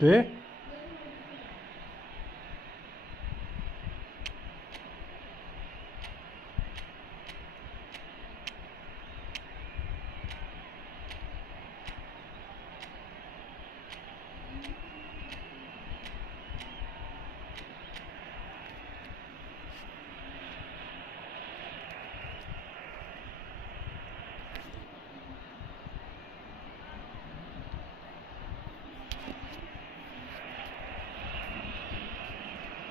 De?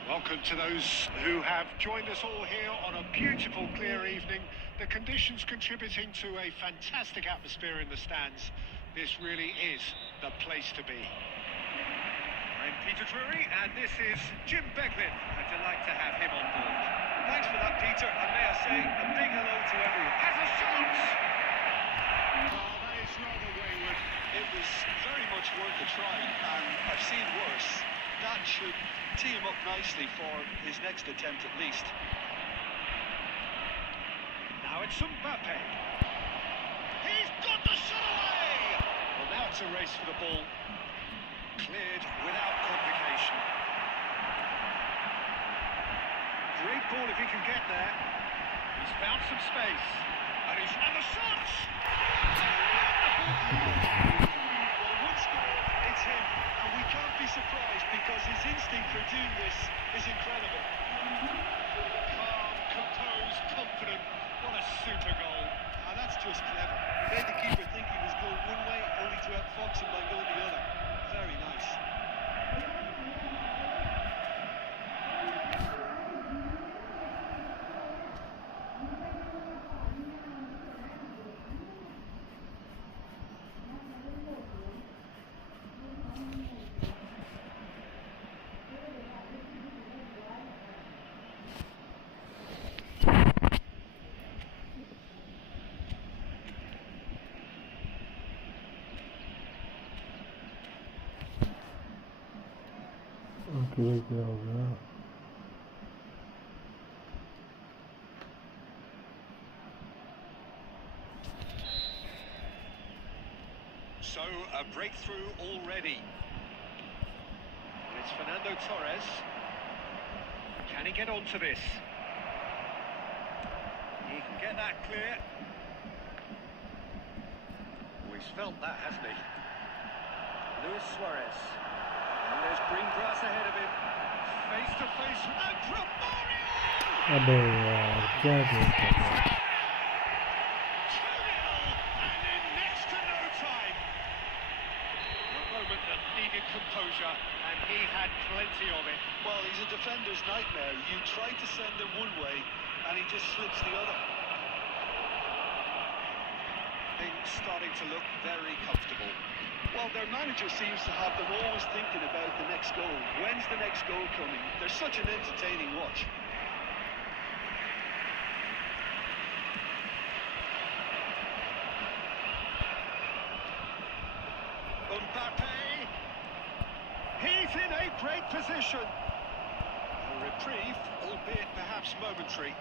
Welcome to those who have joined us all here on a beautiful, clear evening. The conditions contributing to a fantastic atmosphere in the stands. This really is the place to be. I'm Peter Drury, and this is Jim Beglin. A delight to have him on board. Thanks for that, Peter, and may I say a big hello to everyone. Has a shot! Oh, that is rather wayward. It was very much worth a try, and I've seen worse. That should tee him up nicely for his next attempt at least. Now it's Mbappe. He's got the shot away! Well, now it's a race for the ball. Cleared without complication. Great ball if he can get there. He's found some space. And the shot! Well, once more, it's him. And we can't be surprised because his instinct for doing this is incredible. Calm, composed, confident. What a super goal. And that's just clever. He made the keeper think he was going one way, only to outfox him by going the other. Very nice. Good girl, yeah. So, a breakthrough already. It's Fernando Torres. Can he get onto this? He can get that clear. Oh, he's felt that, hasn't he? Luis Suarez. And there's green grass ahead of him. Face to face with Romario! Can't do it. 2-0, and in next to no time. A moment that needed composure, and he had plenty of it. Well, he's a defender's nightmare. You try to send him one way, and he just slips the other. Things starting to look very comfortable. Well, their manager seems to have them always thinking about the next goal. When's the next goal coming? They're such an entertaining watch. Mbappe. He's in a great position. A reprieve, albeit perhaps momentary.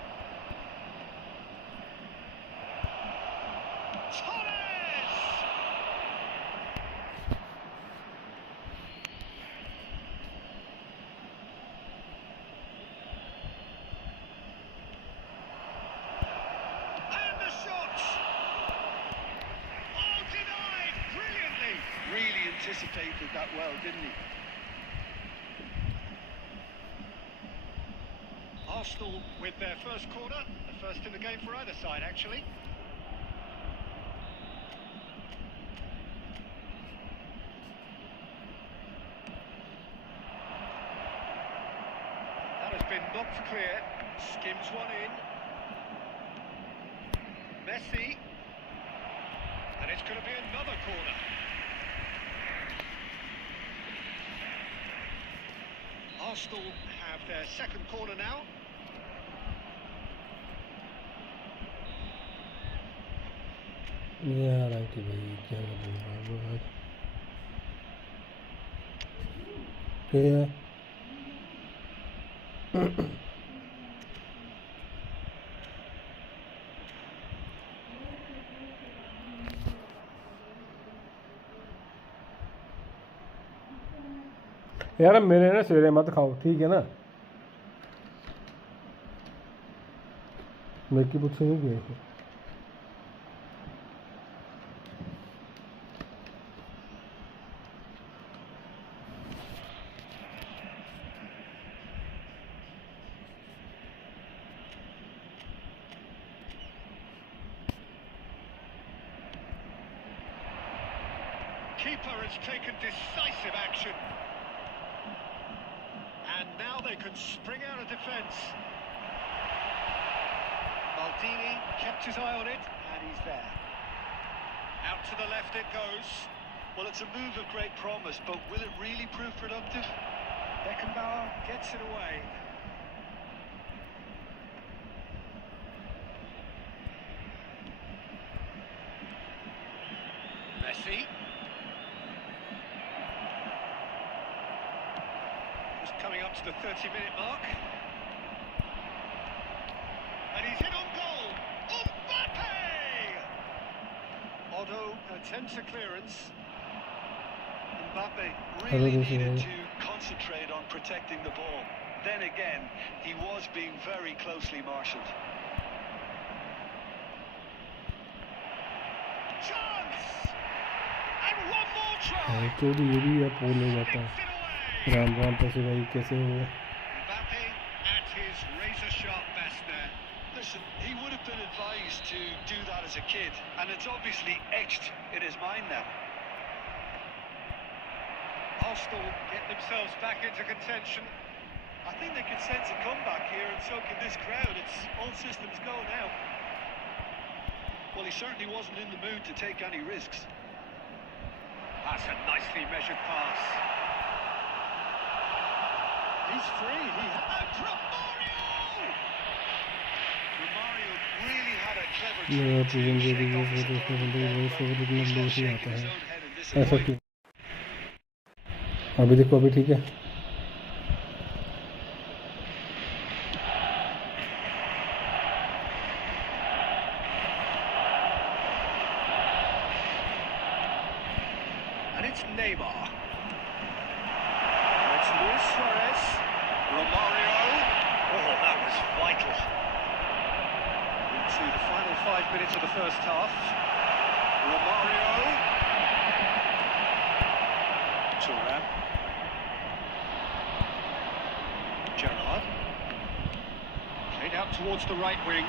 Torres! And the shot! Oh, denied brilliantly! Really anticipated that well, didn't he? Arsenal with their first corner, the first in the game for either side, actually. That has been knocked clear, skims one in. Messi, and it's going to be another corner. Arsenal have their second corner now. Yeah, I like the way you get it, my word. Yeah. यार मेरे ना सवेरे मत खाओ, ठीक है ना? मेरे की पूछी नहीं गई। Keeper has taken decisive action. And now they can spring out of defence. Maldini kept his eye on it, and he's there. Out to the left it goes. Well, it's a move of great promise, but will it really prove productive? Beckenbauer gets it away. Messi. Just coming up to the 30-minute mark. And he's in on goal. Mbappe! Otto attempts a clearance. Mbappe really needed to concentrate on protecting the ball. Then again, he was being very closely marshalled. Chance! And one more try! तो ये भी अब पोल हो जाता है। राम राम पैसे भाई कैसे हो? Mbappe at his razor-sharp best there. Listen, he would have been advised to do that as a kid, and it's obviously etched in his mind now. Arsenal get themselves back into contention. I think they can sense a comeback here, and so can this crowd. It's all systems go now. Well, he certainly wasn't in the mood to take any risks. That's a nicely measured pass. He's free. He had Romario really had a clever मेरा trick to पूजन जो shake भी off है his वो opponent तो there, वो but सब he's इतना not लोग ही shaking आता his है। own head in ऐसा disappointment. क्यों? अभी देखो, अभी ठीक है। And it's Neymar. It's Luis Suarez. Romario. Oh, that was vital. Into the final 5 minutes of the first half. Romario. Turan. Gerrard. Played out towards the right wing.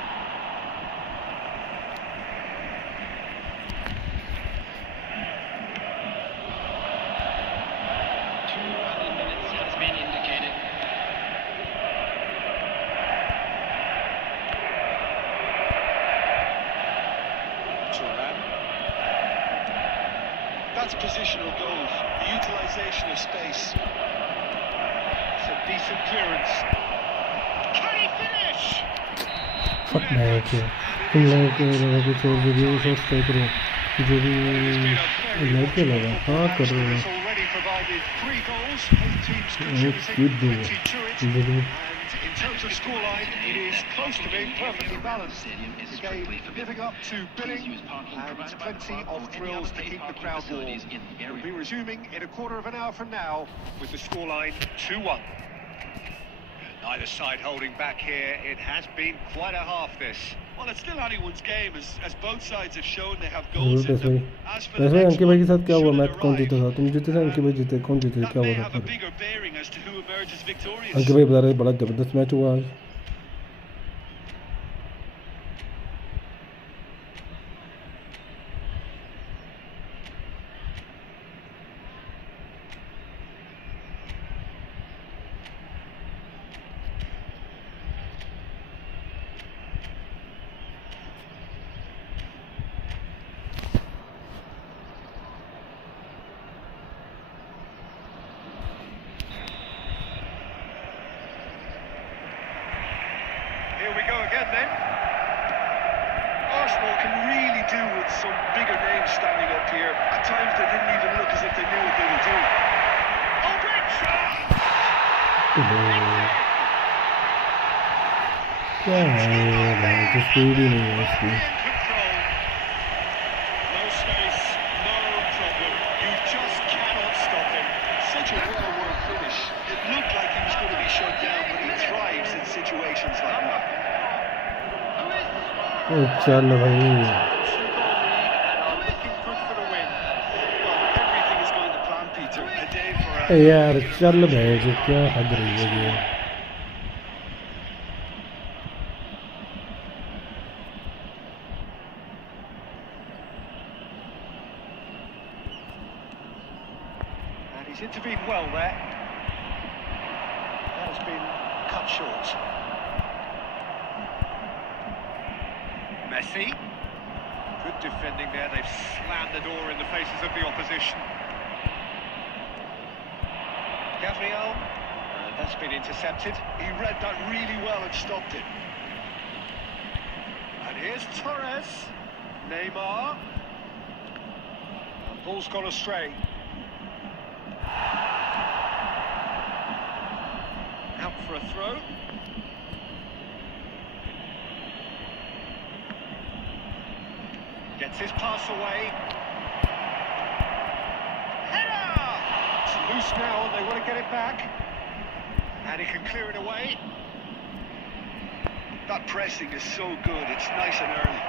That's positional goals, the utilisation of space. It's a decent clearance. Can he finish? Fuck मैं क्या तुम लोगों के लगा कुछ और video shots type करो जो भी लड़के लगा हाँ कर रहे हो। It's already provided 3 goals. Both teams good contributing deal. 20 to it. देखो And in terms of scoreline, it is close to being perfectly balanced. The game living up to billing and plenty of thrills to keep the crowd warm. We'll be resuming in a quarter of an hour from now with the scoreline 2-1. Neither side holding back here. It has been quite a half this. Well, it's still anyone's game, as both sides have shown they have जरूर goals in पैसे भाई them. As for the पैसे next अंकित भाई के one, साथ क्या हुआ? should match it कौन arrive, जीता था? तुम जीते थे? अंकित भाई जीते? कौन जीते? that क्या may हुआ have था? a bigger bearing as to who emerges victorious. अंकित भाई बता रहे बड़ा जबरदस्त मैच हुआ आज। Here we go again then. Arsenal can really do with some bigger names standing up here. At times they didn't even look as if they knew what they were doing. क्या है भाई? तो speed ही नहीं है इसकी। In control. No space, no problem. You just cannot stop him. Such a well-worked finish. चल भाई Two-goal lead and are looking good for the win. Well, everything is going to plan, Peter. A day for यार चल भैंस क्या हद रही है game And he's intervened well there. That has been cut short. Messi. Good defending there. They've slammed the door in the faces of the opposition. Gabriel. That's been intercepted. He read that really well and stopped it. And here's Torres. Neymar. The ball's gone astray. Out for a throw. Gets his pass away. Header! It's loose now and they want to get it back. And he can clear it away. That pressing is so good. It's nice and early.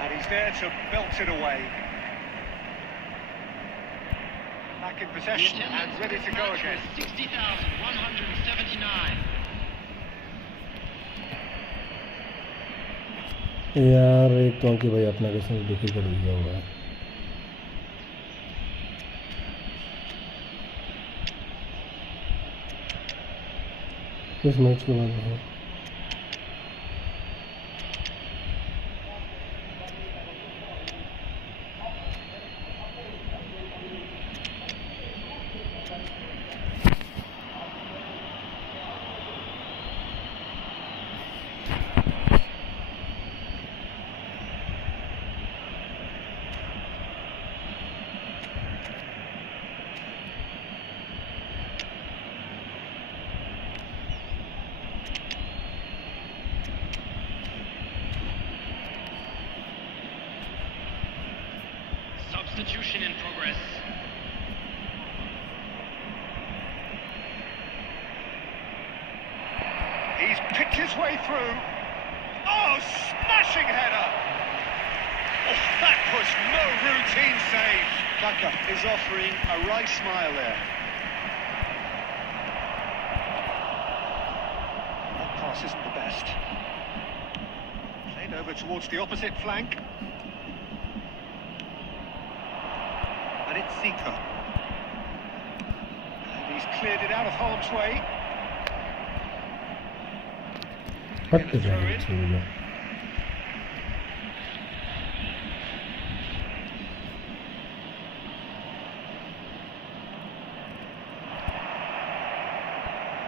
And he's there to belt it away. Back in possession and ready to go again. 60,179. यार एक तो कि भाई अपना किस्म दुखी कर दिया हुआ है इस मैच के बाद है Substitution in progress. He's picked his way through. Oh, smashing header! Oh, that was no routine save. Kaka is offering a right smile there. That pass isn't the best. Played over towards the opposite flank. And it's Zico. And he's cleared it out of harm's way. हट जाएगा चलो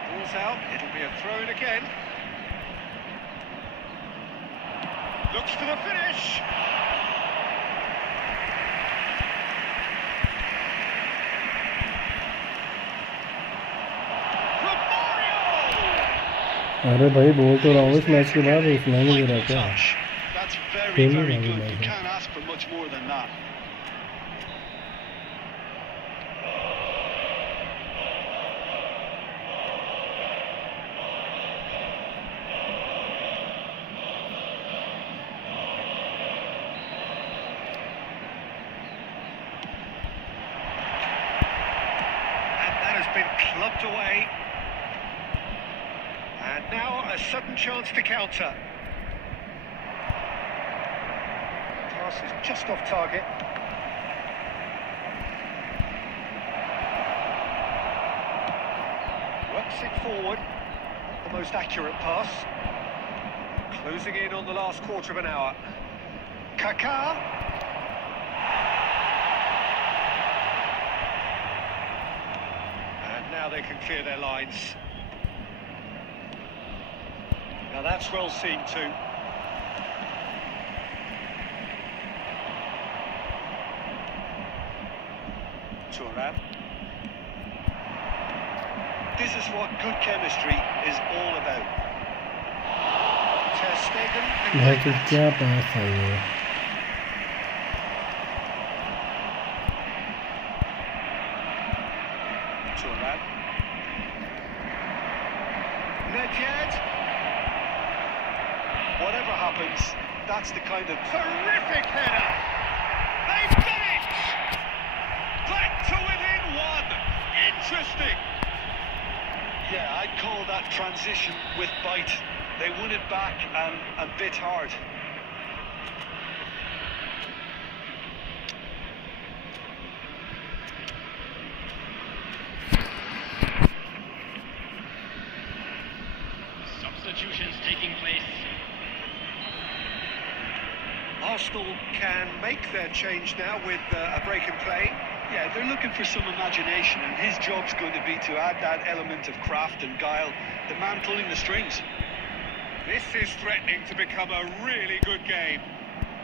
Ball's out, it'll be a throw in again. Looks for the finish. अरे भाई बोल तो रहा हूँ इस मैच के बाद उसमें नहीं गिरा क्या Touch. That's very, Really, very really good. nice. You can't ask for much more than that. And that has been clubbed away. And now a sudden chance to counter. Pass is just off target. Works it forward. Not the most accurate pass. Closing in on the last quarter of an hour. Kaká. And now they can clear their lines. Now that's well seen too. Turan. This is what good chemistry is all about. Ter Stegen. भाई तो क्या पास है ये Turan. Nedved. whatever happens, that's the kind of... Terrific header! They've done it! Back to within one! Interesting! Yeah, I'd call that transition with bite. They won it back and bit hard. Substitutions taking place. Arsenal can make their change now with a break in play. Yeah, they're looking for some imagination, and his job's going to be to add that element of craft and guile, the man pulling the strings. This is threatening to become a really good game.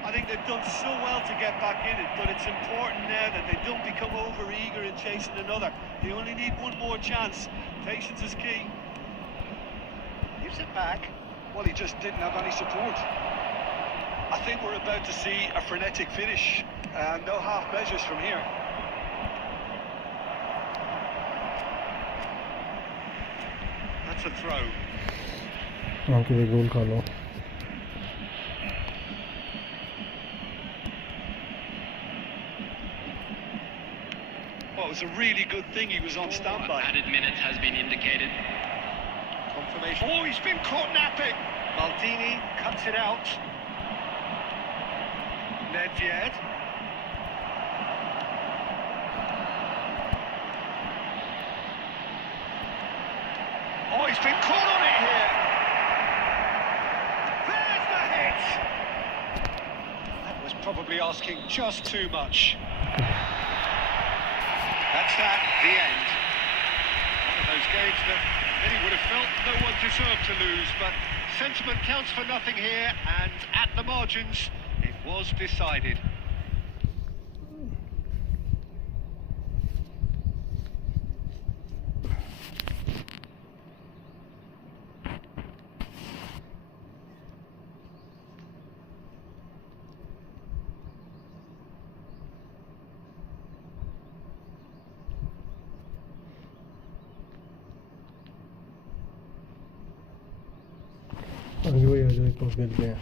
I think they've done so well to get back in it, but it's important now that they don't become over-eager in chasing another. They only need one more chance. Patience is key. Gives it back. Well, he just didn't have any support. I think we're about to see a frenetic finish, and no half measures from here. That's a throw. आके भी गोल खा लो. Well, it was a really good thing he was on standby. Added minutes has been indicated. Confirmation. Oh, he's been caught napping. Maldini cuts it out. Nedved. Oh, he's been caught on it here. There's the hit. That was probably asking just too much. That's that, the end. One of those games that many would have felt no one deserved to lose, but sentiment counts for nothing here, and at the margins, it was decided. आगे वही आ जाओ, एक और खेलते हैं.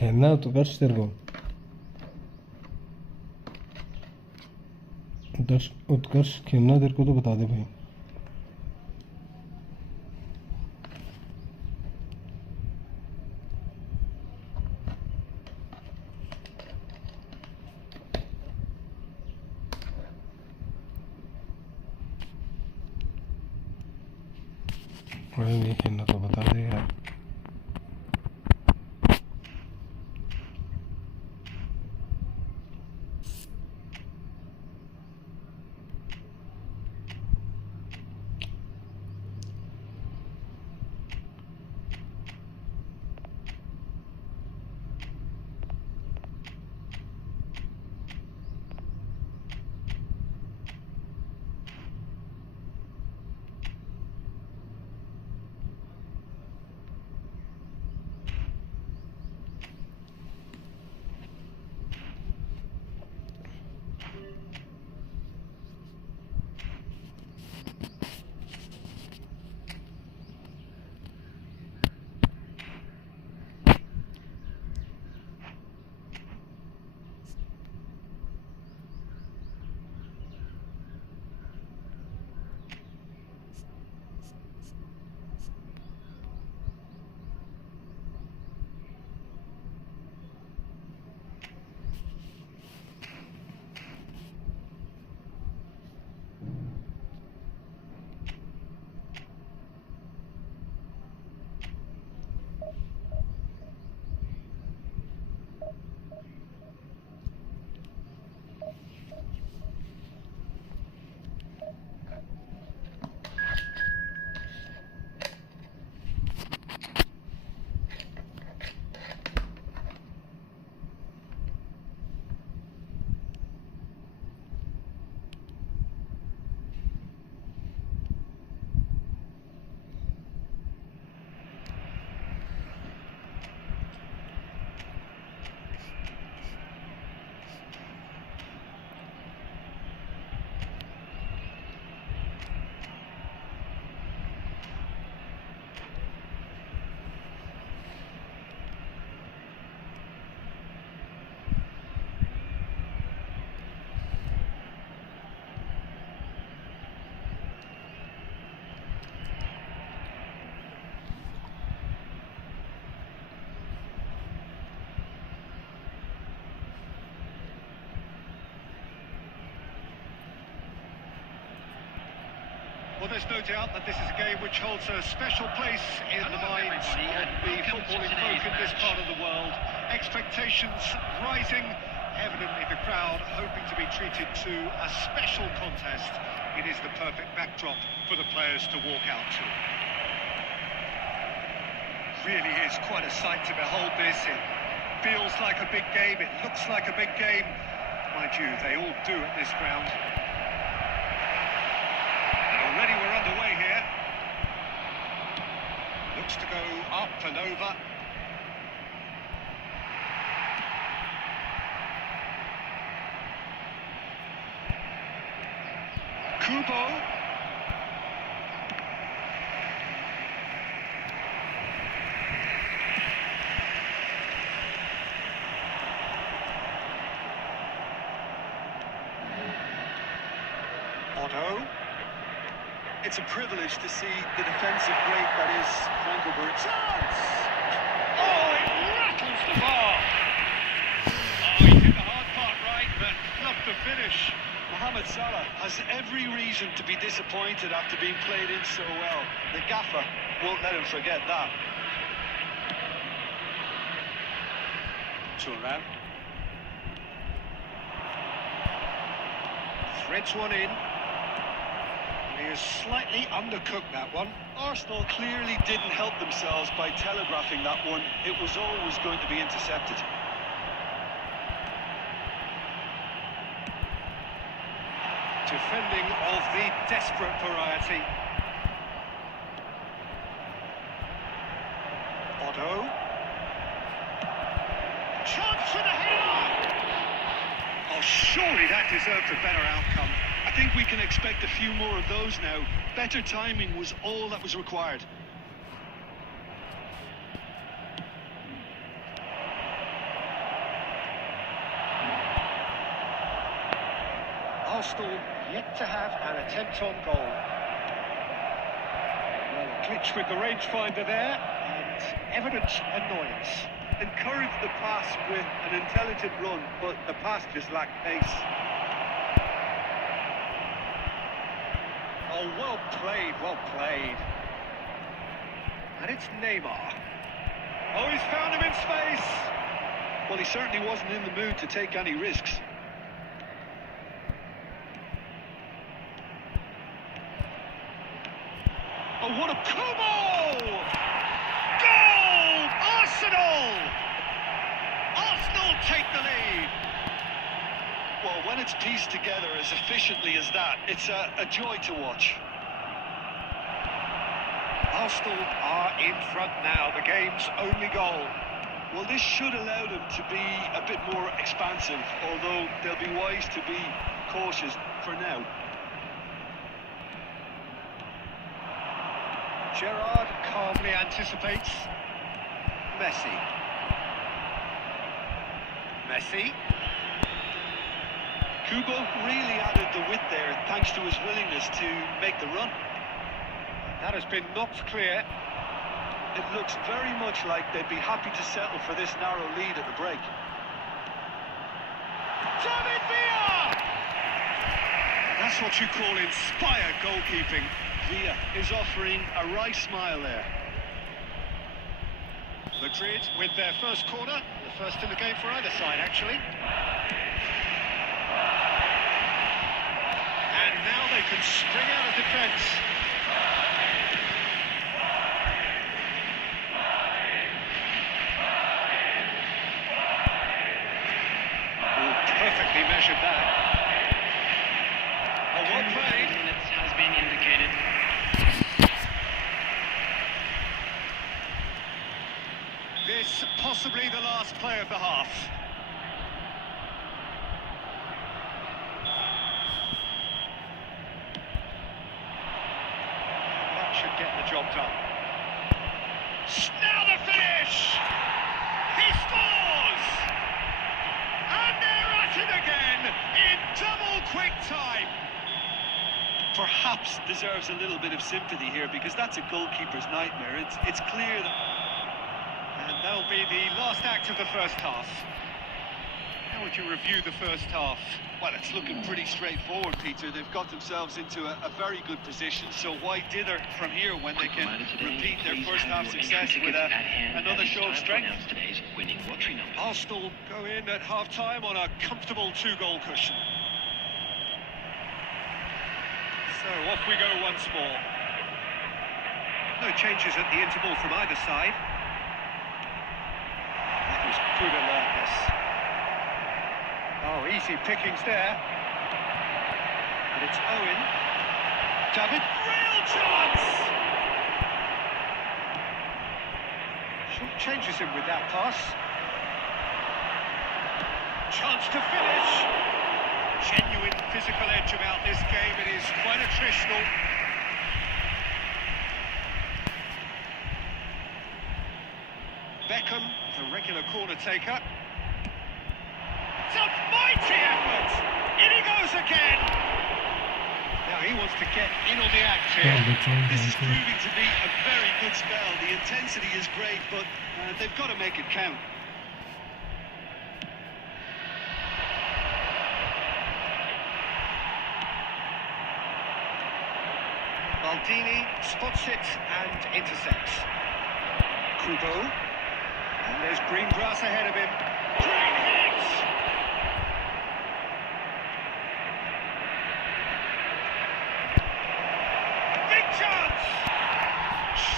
खेलना तो कर तेरे को उत्कर्ष खेलना तेरे को तो बता दे भाई. नहीं खेलना तो बता दे यार. there's no doubt that this is a game which holds a special place in the minds of the footballing folk in this part of the world. Expectations rising, evidently the crowd hoping to be treated to a special contest. It is the perfect backdrop for the players to walk out to. Really is quite a sight to behold this. It feels like a big game, it looks like a big game. Mind you, they all do at this ground. Already we're underway here. Looks to go up and over. Kubo. Otto. It's a privilege to see the defensive great that is Frankelberg. Chance! Oh, it rattles the bar. Oh, he did the hard part right, but not the finish. Mohamed Salah has every reason to be disappointed after being played in so well. The gaffer won't let him forget that. Turnip. Threads one in. He is slightly undercooked, that one. Arsenal clearly didn't help themselves by telegraphing that one. It was always going to be intercepted. Defending of the desperate variety. Otto. Chance for the header! Oh, surely that deserved a better outcome. I think we can expect a few more of those now. Better timing was all that was required. Arsenal yet to have an attempt on goal. Well, a glitch with the rangefinder there, and evident annoyance. Encouraged the pass with an intelligent run, but the pass just lacked pace. Oh, well played, well played. And it's Neymar. Oh, he's found him in space. Well, he certainly wasn't in the mood to take any risks. Oh, what a Kubo! Goal! Arsenal! Arsenal take the lead. Well, when it's pieced together as efficiently as that, it's a joy to watch. Arsenal are in front now, the game's only goal. Well, this should allow them to be a bit more expansive, although they'll be wise to be cautious for now. Gerrard calmly anticipates. Messi. Messi. Kubo really added the width there thanks to his willingness to make the run. That has been knocked clear. It looks very much like they'd be happy to settle for this narrow lead at the break. David Villa! That's what you call inspired goalkeeping. Villa is offering a wry smile there. Madrid with their first corner, the first in the game for either side, actually. And now they can spring out of defence. Oh, perfectly measured that. Oh, well played. Minutes has been indicated. This possibly the last play of the half. That should get the job done. Now the finish! He scores! And they're at it again in double quick time. Perhaps deserves a little bit of sympathy here because that's a goalkeeper's nightmare. It's clear that... And that'll be the last act of the first half. Now would you review the first half? Well, it's looking pretty straightforward, Peter. They've got themselves into a very good position, so why dither from here when they can repeat their first half success with another show of strength? Arsenal go in at half-time on a comfortable 2-goal cushion. So off we go once more. No changes at the interval from either side. That was good alertness. Oh, easy pickings there. And it's Owen. David, real chance! Short changes him with that pass. Chance to finish. Genuine physical edge about this game. It is quite attritional. Beckham, the regular corner taker. It's a mighty effort! In he goes again! Now he wants to get in on the act here. This is proving to be a very good spell. The intensity is great, but they've got to make it count. Maldini spots it and intercepts. Kubo. And there's green grass ahead of him. Great hit! Big chance!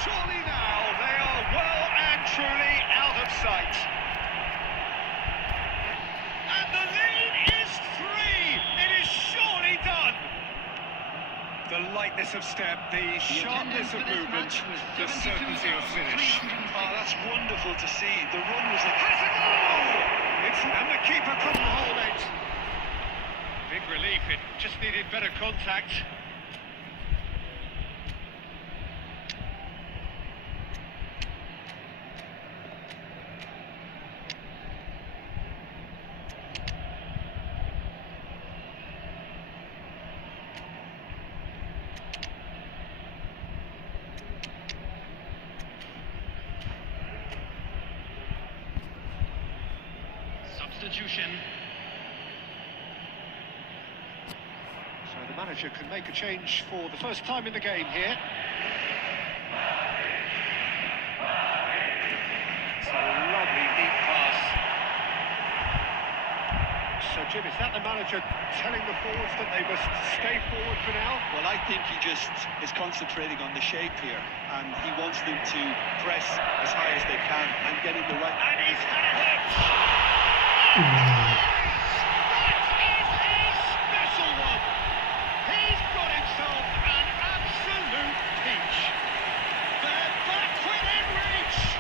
Surely now they are well and truly out of sight. And the lead is 3! It is surely done! The lightness of step, the sharpness of movement, the certainty of finish. Oh, that's wonderful to see. The run was Has a goal! And the keeper couldn't hold it. Big relief, it just needed better contact. Substitution. So the manager can make a change for the first time in the game here. It's a lovely deep pass. So Jim, is that the manager telling the forwards that they must stay forward for now? Well, I think he just is concentrating on the shape here, and he wants them to press as high as they can and get in the right... And he's had a hit! That is a special one! He's got himself an absolute peach! They're back within reach!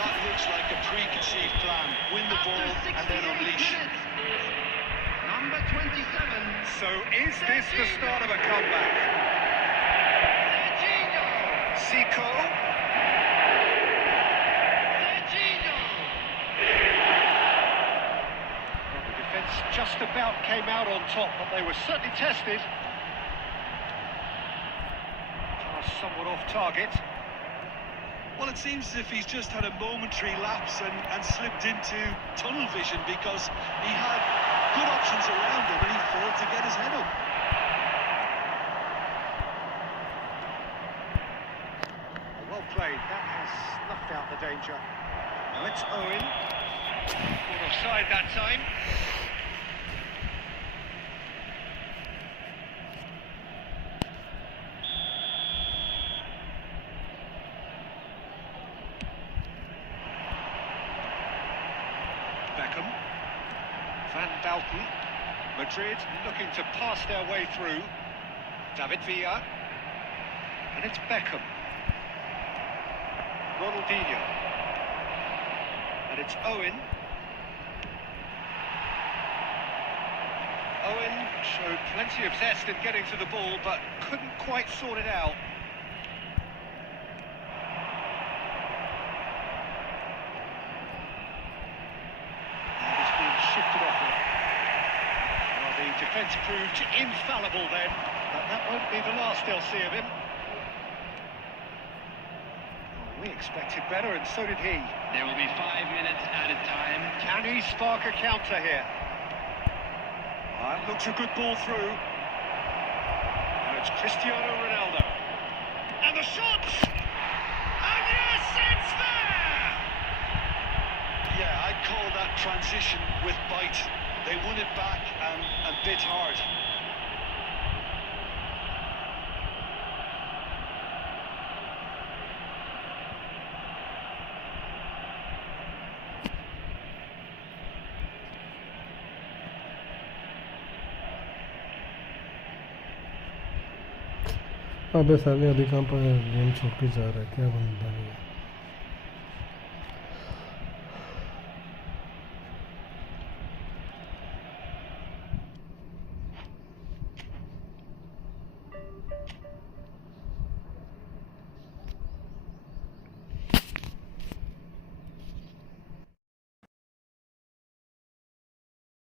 That looks like a preconceived plan. Win the ball and then unleash. Number 27. So is this the start of a comeback? Zico. Well, the defence just about came out on top, but they were certainly tested. Pass somewhat off target. Well, it seems as if he's just had a momentary lapse and slipped into tunnel vision because he had good options around him and he failed to get his head up. Well played, that has snuffed out the danger. Now it's Owen. Not offside that time. Beckham. Van Dalton. Madrid looking to pass their way through. David Villa. And it's Beckham. Ronaldinho. And it's Owen. Owen showed plenty of zest in getting to the ball, but couldn't quite sort it out. And he's been shifted off it. Well, the defence proved infallible then, but that won't be the last they'll see of him. We expected better, and so did he. There will be 5 minutes added time. Can he spark a counter here? That looks a good ball through. Now it's Cristiano Ronaldo. And the shot! And yes, it's there! Yeah, I'd call that transition with bite. They won it back and bit hard. अबे साले अभी कहाँ पर game छोड़ के जा रहा है, क्या बंदा है।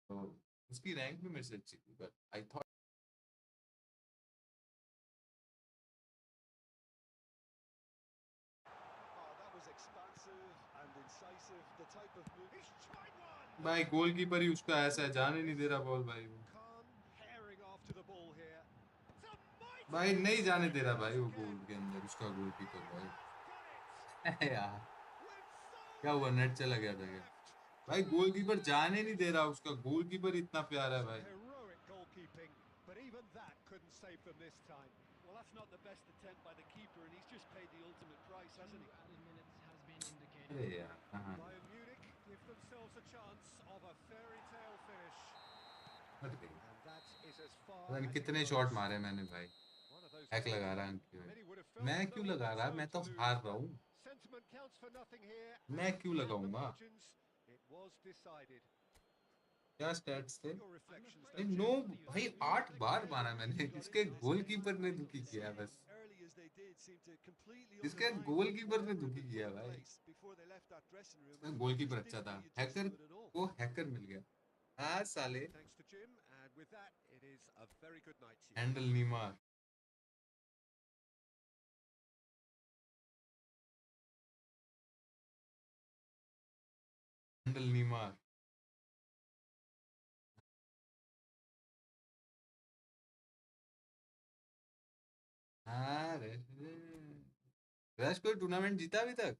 तो उसकी रैंक भी मेरे से अच्छी थी, but I thought That was expansive and incisive, the type of move. He's tried one! भाई गोलकीपर ही उसका ऐसा है, जाने नहीं दे रहा बॉल भाई। वो Khan herring after the ball here. It's a mighty भाई नहीं जाने दे रहा भाई वो गोल के अंदर उसका गोलकीपर भाई। यार क्या हुआ, नेट चला गया था क्या? भाई गोलकीपर जाने नहीं दे रहा, उसका गोलकीपर इतना प्यारा है भाई। heroic goalkeeping, but even that couldn't save them this time. Well, that's not the best attempt by the keeper, and he's just paid the ultimate price, hasn't he? अरे यार कहाँ Bayern Munich give themselves a chance of a fairy tale finish. हट गई। And that is as far पता नहीं as it कितने goes. Shot मारे मैंने भाई। One of those hack games लगा रहा that है many would have felt मैं as क्यों though लगा it's रहा, time मैं तो to lose. हार रहा हूँ। Sentiment counts for nothing here. मैं क्यों And the लगाऊंगा? margins, it was decided. क्या स्टैट्स थे? Your reflections नहीं, then, नो Jim? भाई 8 बार मारा मैंने, इसके गोलकीपर ने दुखी किया है बस। Early as they did, seemed to completely इसके undermine गोलकीपर ने whatever दुखी had किया taken भाई। place before they left that dressing room, and goalkeeper just अच्छा didn't था, really adjust hacker to it at all. को हैकर मिल गया। हाँ साले, Thanks to Jim, and with that, it is a very good night to you. Handle नहीं मार। Handle नहीं मार। हाँ रश कोई टूर्नामेंट जीता अभी तक?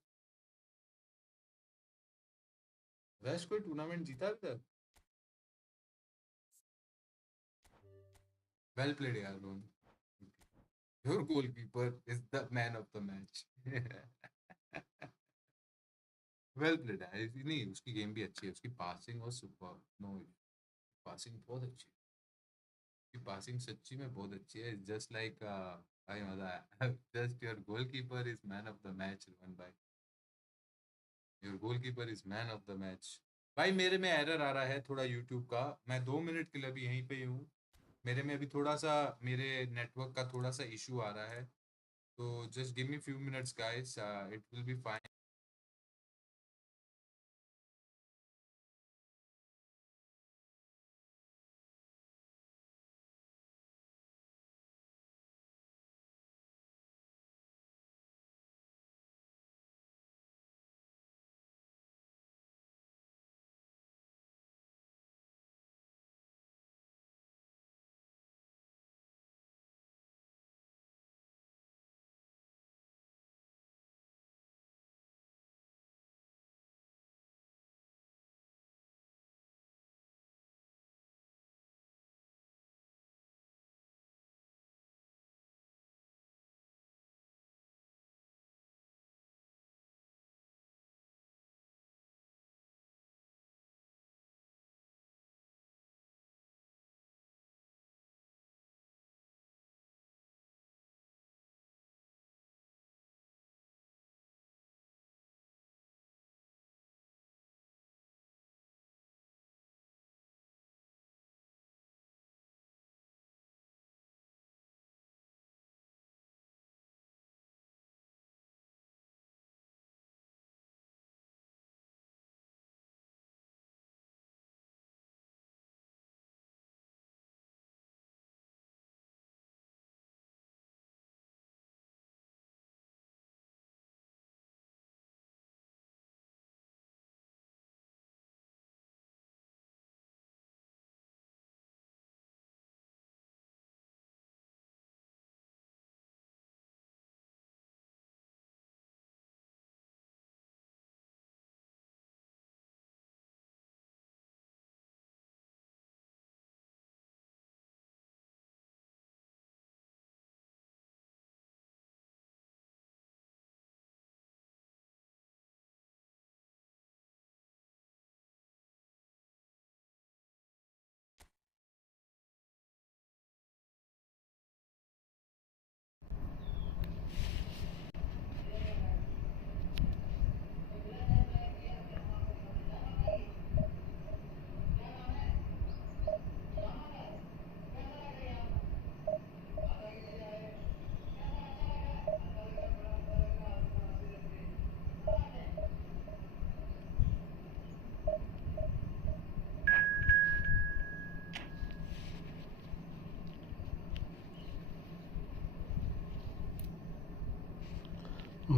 रश कोई टूर्नामेंट जीता अभी तक? वेल प्लेड यार Rohan. Your goalkeeper is the man of the match. Well played है, नहीं उसकी गेम भी अच्छी है, उसकी पासिंग और सुपर नो, पासिंग बहुत अच्छी है, उसकी पासिंग सच्ची में बहुत अच्छी है। जस्ट लाइक भाई मजा आया। Just your goalkeeper is man of the match Rohan भाई, your goalkeeper is man of the match. भाई मेरे में एरर आ रहा है थोड़ा यूट्यूब का, मैं 2 मिनट के लिए अभी यहीं पे ही हूँ। मेरे में अभी थोड़ा सा मेरे नेटवर्क का थोड़ा सा इशू आ रहा है, तो just give me few minutes guys, it will be fine.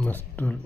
mustard.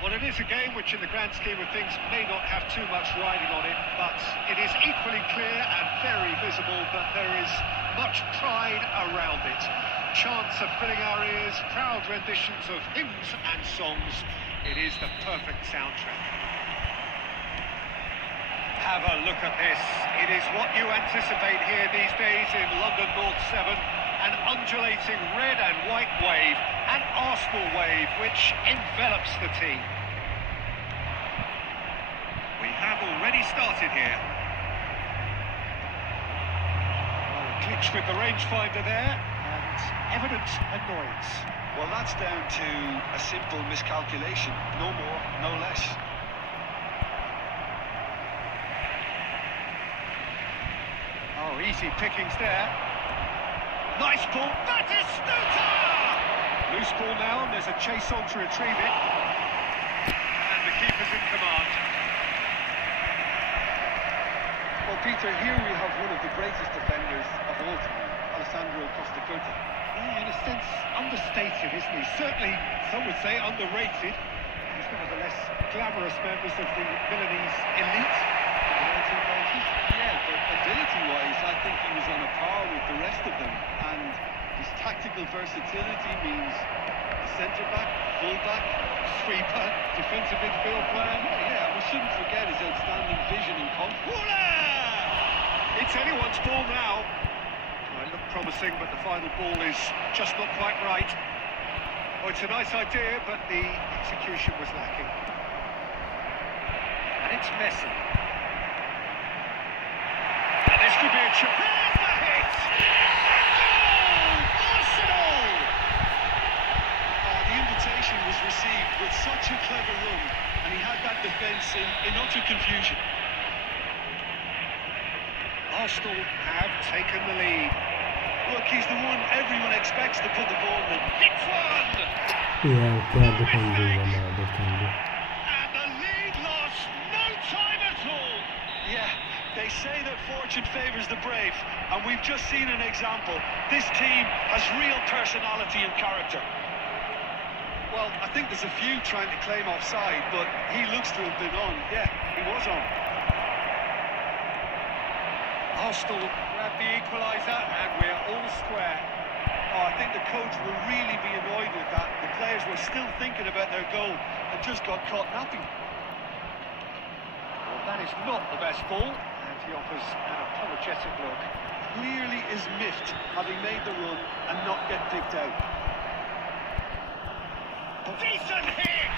Well, it is a game which, in the grand scheme of things, may not have too much riding on it, but it is equally clear and very visible that there is much pride around it. Chants are filling our ears, proud renditions of hymns and songs. It is the perfect soundtrack. Have a look at this. It is what you anticipate here these days in London North 7. An undulating red and white wave, an Arsenal wave which envelops the team. We have already started here. Well, a glitch with the rangefinder there, and evident annoyance. Well, that's down to a simple miscalculation. No more, no less. Oh, easy pickings there. Nice ball, Batistuta! Loose ball now, and there's a chase on to retrieve it. And the keeper's in command. Well, Peter, here we have one of the greatest defenders of all time, Alessandro Costa Curta. Yeah, in a sense, understated, isn't he? Certainly, some would say underrated. He's one of the less glamorous members of the Milanese elite of the 1990s. Yeah, but ability-wise, I think he was on a par with the rest of them. And his tactical versatility means centre-back, full-back, Sweeper, defensive midfield player. yeah, we shouldn't forget his outstanding vision and confidence. It's anyone's ball now. Well, it looked promising, but the final ball is just not quite right. Oh, it's a nice idea, but the execution was lacking. And it's Messi. And this could be a chance. There's the hit! Goal! Arsenal! The invitation was received with such a clever run, and he had that defence in utter confusion. Arsenal have taken the lead. Look, he's the one everyone expects to put the ball in. Hits one! Yeah, क्या defending वाला defending. And the lead lost no time at all. Yeah, they say that fortune favours the brave, and we've just seen an example. This team has real personality and character. Well, I think there's a few trying to claim offside, but he looks to have been on. Yeah, he was on. Arsenal grab the equaliser, and we're all square. Oh, I think the coach will really be annoyed with that. The players were still thinking about their goal and just got caught napping. Well, that is not the best ball, and he offers an apologetic look. clearly is miffed having made the run and not get picked out. Decent hit!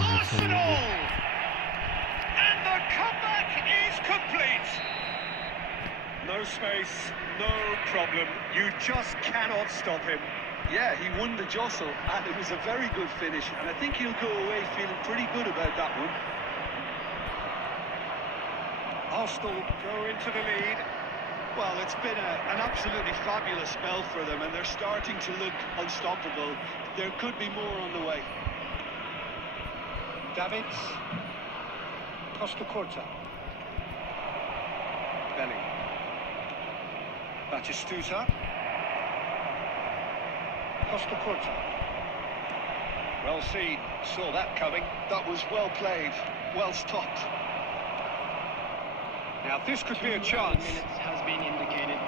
Arsenal! And the comeback is complete. No space, no problem. You just cannot stop him. Yeah, he won the jostle, and it was a very good finish, and I think he'll go away feeling pretty good about that one. Arsenal go into the lead. Well, it's been an absolutely fabulous spell for them, and they're starting to look unstoppable. There could be more on the way. Davids. Costa Curta. Belly. Batistuta. Costa Curta. Well seen, saw that coming. That was well played, well stopped. Now this could be a chance. Minutes has been indicated.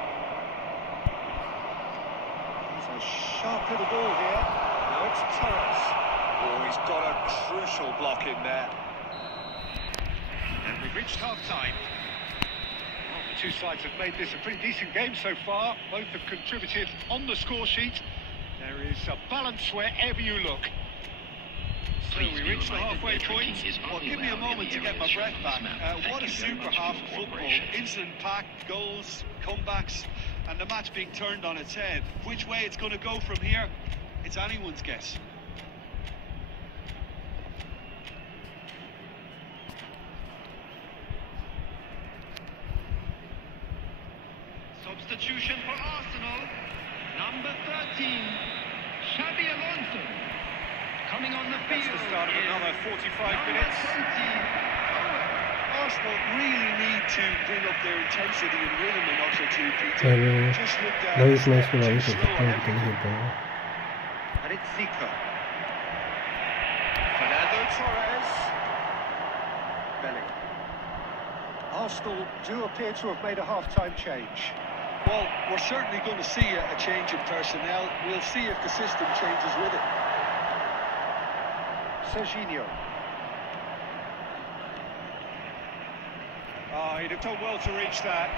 It's a sharp little ball here. Now it's Torres. Oh, he's got a crucial block in there. And we've reached half-time. Well, the two sides have made this a pretty decent game so far. Both have contributed on the score sheet. There is a balance wherever you look. So we reach the halfway point. Well, give me a moment to get my breath back. What a super half of football. Incident-packed, goals, comebacks, and the match being turned on its head. Which way it's going to go from here, it's anyone's guess. Substitution for Arsenal. Number 13, Xabi Alonso. Coming on the field. That's the start of another 45 minutes. Arsenal really need to bring up their intensity and rhythm a notch or two, Peter. Hello. Just look down. Now it's nice to too have slow it. ahead. And it's Zico. Fernando Torres. Belly. Arsenal do appear to have made a half-time change. Well, we're certainly going to see a change in personnel. We'll see if the system changes with it. Serginho. Oh, he'd have done well to reach that.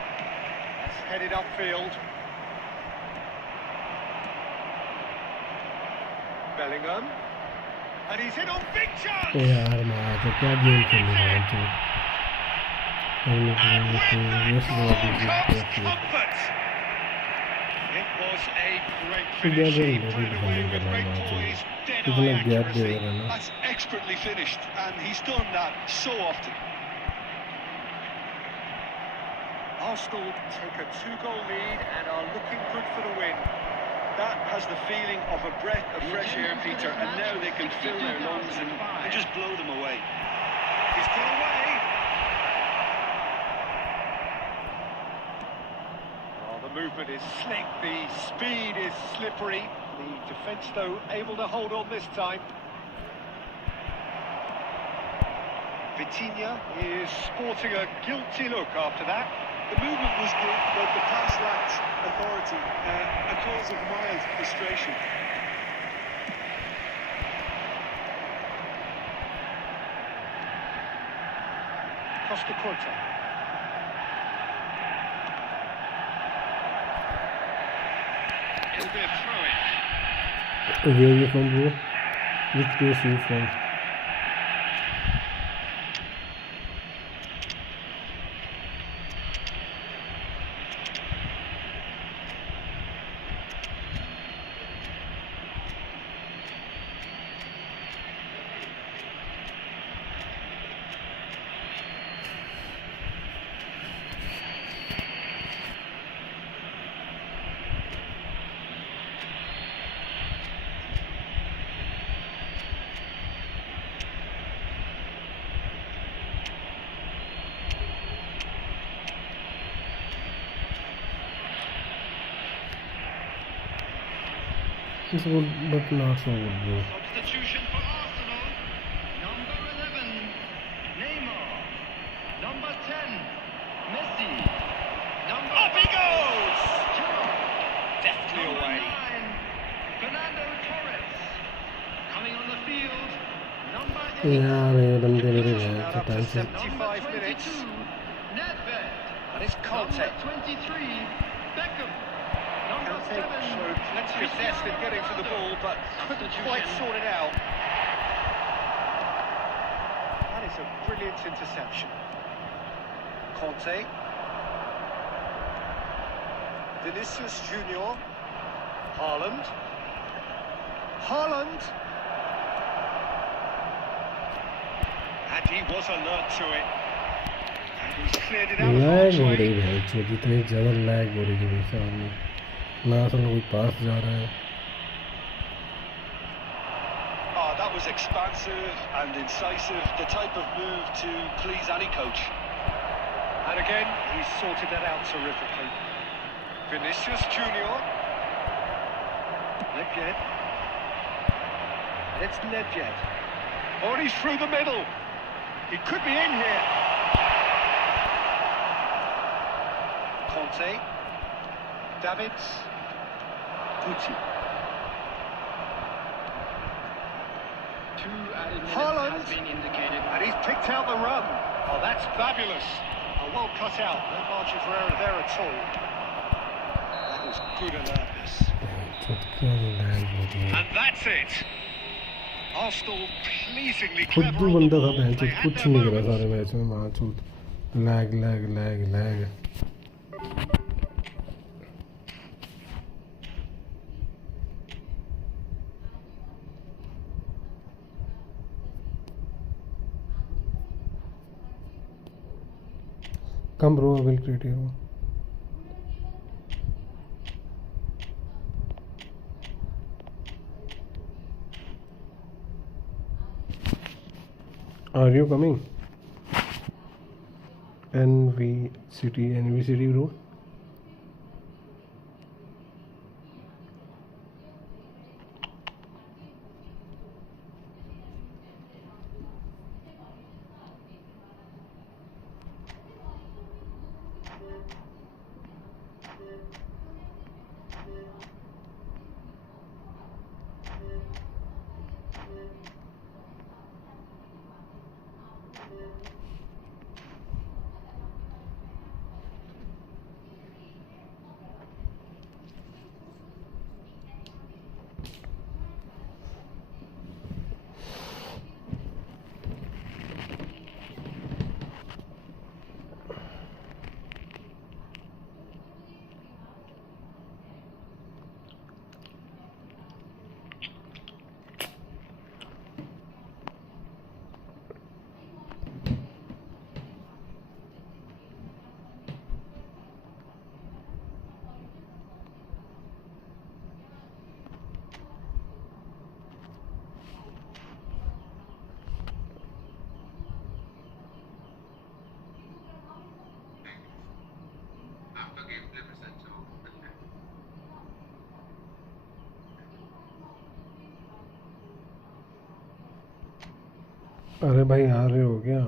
That's headed upfield. Bellingham. And he's in on big chance! यार मार तो क्या game खेलने वाले थे And with that goal comes comfort. It was a great finish. He put it away with great poise, dead-eye accuracy. That's expertly finished, and he's done that so often. Arsenal take a 2-goal lead and are looking good for the win. That has the feeling of a breath of fresh air, Peter, and now they can fill their lungs and just blow them away. He's gone away. Oh, the movement is slick, the speed is slippery. The defence, though, able to hold on this time. Vitinha is sporting a guilty look after that. The movement was good, but the pass lacked authority, a cause of mild frustration. Costa Curta. It'll be a throw-in. Where are you from, bro? Which place are you from? It's good, but not so good, bro. Substitution for Arsenal. Number 11, Neymar. Number 10, Messi. Number Up he goes! Deftly away. 9, Fernando Torres. Coming on the field, number 8. यार ये बंदे मेरे हैं Now up to चटाई से 75 minutes. Nedved. And it's Conte. Number 23, Beckham. Number 7, Showed plenty of zest in getting to the ball, but couldn't quite sort it out. That is a brilliant interception. Conte. Vinicius Junior. Haaland. Haaland. And he was alert to it. And he's cleared it out of lag harm's हो way. रही है जितनी ज़्यादा lag हो रही है मेरे सामने ना असल में कोई पास जा रहा है Oh, that was expansive and incisive, the type of move to please any coach. And again, he's sorted that out terrifically. Vinicius Junior. Nedved. It's Nedved. Oh, and he's through the middle. He could be in here. Conte. Davids. Guti. Two added minutes Haaland. has been indicated. And he's picked out the run. Oh, that's fabulous. Oh, well cut out. No margin for error there at all. That was good alertness. क्या lag हो रही है And that's it. Arsenal pleasingly खुद clever भी on the बंदा था ball. बहन They चोद had कुछ their नहीं करा moments. सारे मैच में मां चोद lag lag lag lag Come bro, I will create here. Are you coming? NVCT bro. अरे भाई आ रहे हो क्या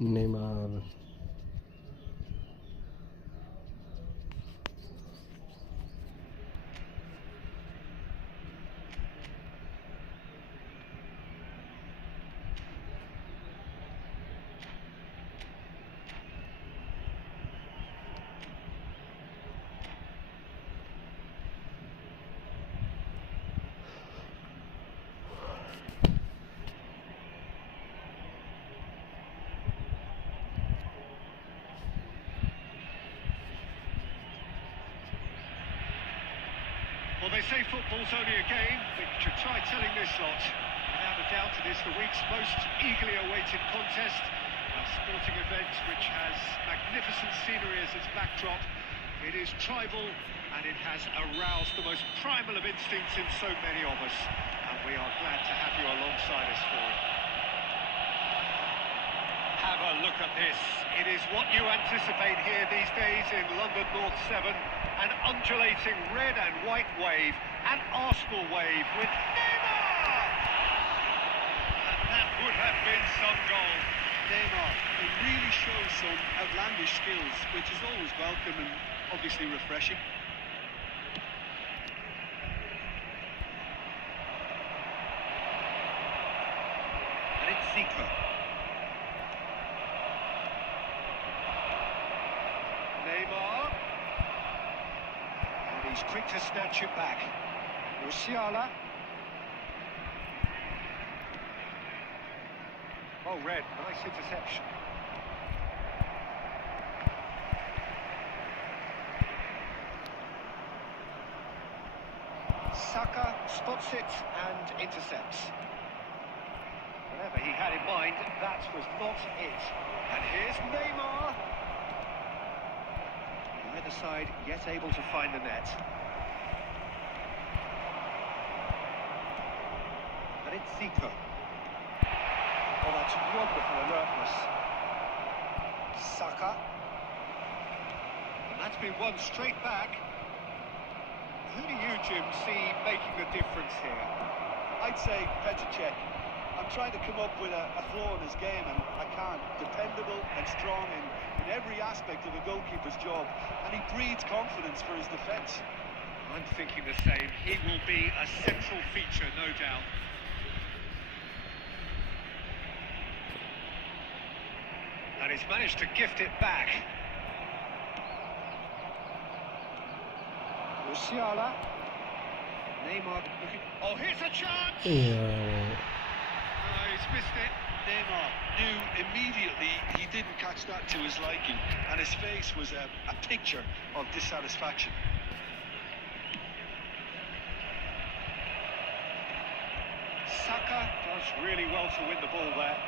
Neymar. Well, they say football's only a game, but you should try telling this lot. Without a doubt, it is the week's most eagerly awaited contest. A sporting event which has magnificent scenery as its backdrop. It is tribal, and it has aroused the most primal of instincts in so many of us. And we are glad to have you alongside us for it. Have a look at this. It is what you anticipate here these days in London North 7. An undulating red and white wave, an Arsenal wave with Neymar! And that would have been some goal. Neymar, he really shows some outlandish skills, which is always welcome and obviously refreshing. And it's Zico. Neymar. And he's quick to snatch it back. Musiala. Oh, red. Nice interception. Saka spots it and intercepts. Whatever he had in mind, that was not it. And here's Neymar. Either side yet able to find the net. And it's Zico. Oh, that's wonderful alertness. Saka. And that's been won straight back. Who do you, Jim, see making the difference here? I'd say Petr Cech. I'm trying to come up with a flaw in his game, and I can't. Dependable and strong in every aspect of a goalkeeper's job, and he breeds confidence for his defence. I'm thinking the same. He will be a central feature, no doubt. And he's managed to gift it back. Musiala. Neymar looking... Oh, here's a chance! Yeah. Oh, he's missed it. Neymar knew immediately he didn't catch that to his liking, and his face was a picture of dissatisfaction. Saka does really well to win the ball there.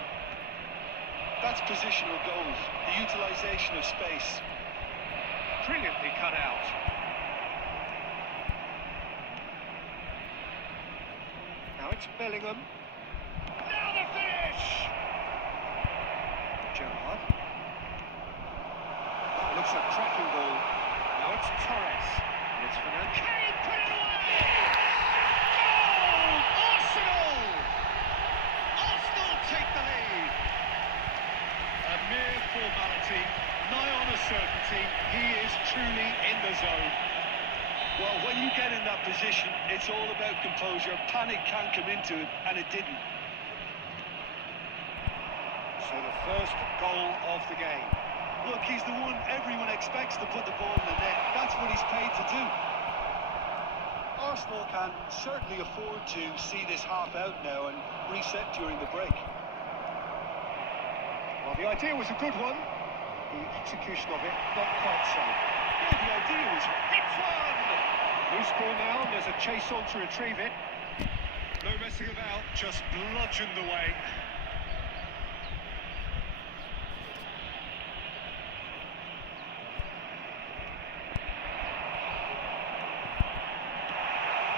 That's positional goals, the utilisation of space. Brilliantly cut out. Now it's Bellingham. Now the finish! Gerrard. That looks a cracking ball. Now it's Torres. And it's Fernandes. Kane put it away! Goal! Arsenal! Arsenal take the lead. A mere formality, nigh on a certainty. He is truly in the zone. Well, when you get in that position, it's all about composure. Panic can come into it, and it didn't. So the first goal of the game. Look, he's the one everyone expects to put the ball in the net. That's what he's paid to do. Arsenal can certainly afford to see this half out now and reset during the break. Well, the idea was a good one. The execution of it, not quite so. Yeah, the idea was... It's one! Loose ball now, and there's a chase on to retrieve it. No messing about, just bludgeoned away.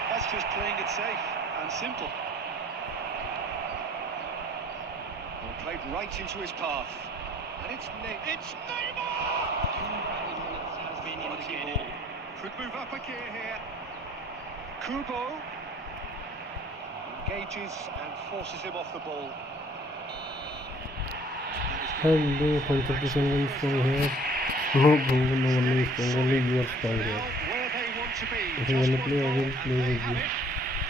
That's just playing it safe and simple. Well, played right into his path. And it's Neymar! 2 minutes has been indicated. Could move up a gear here. Kubo engages and forces him off the ball. That is Hello, concentration from here. No, bro, no one is strong, only you are strong here. Where they want to be. If you want to play, I will play They with have you. it.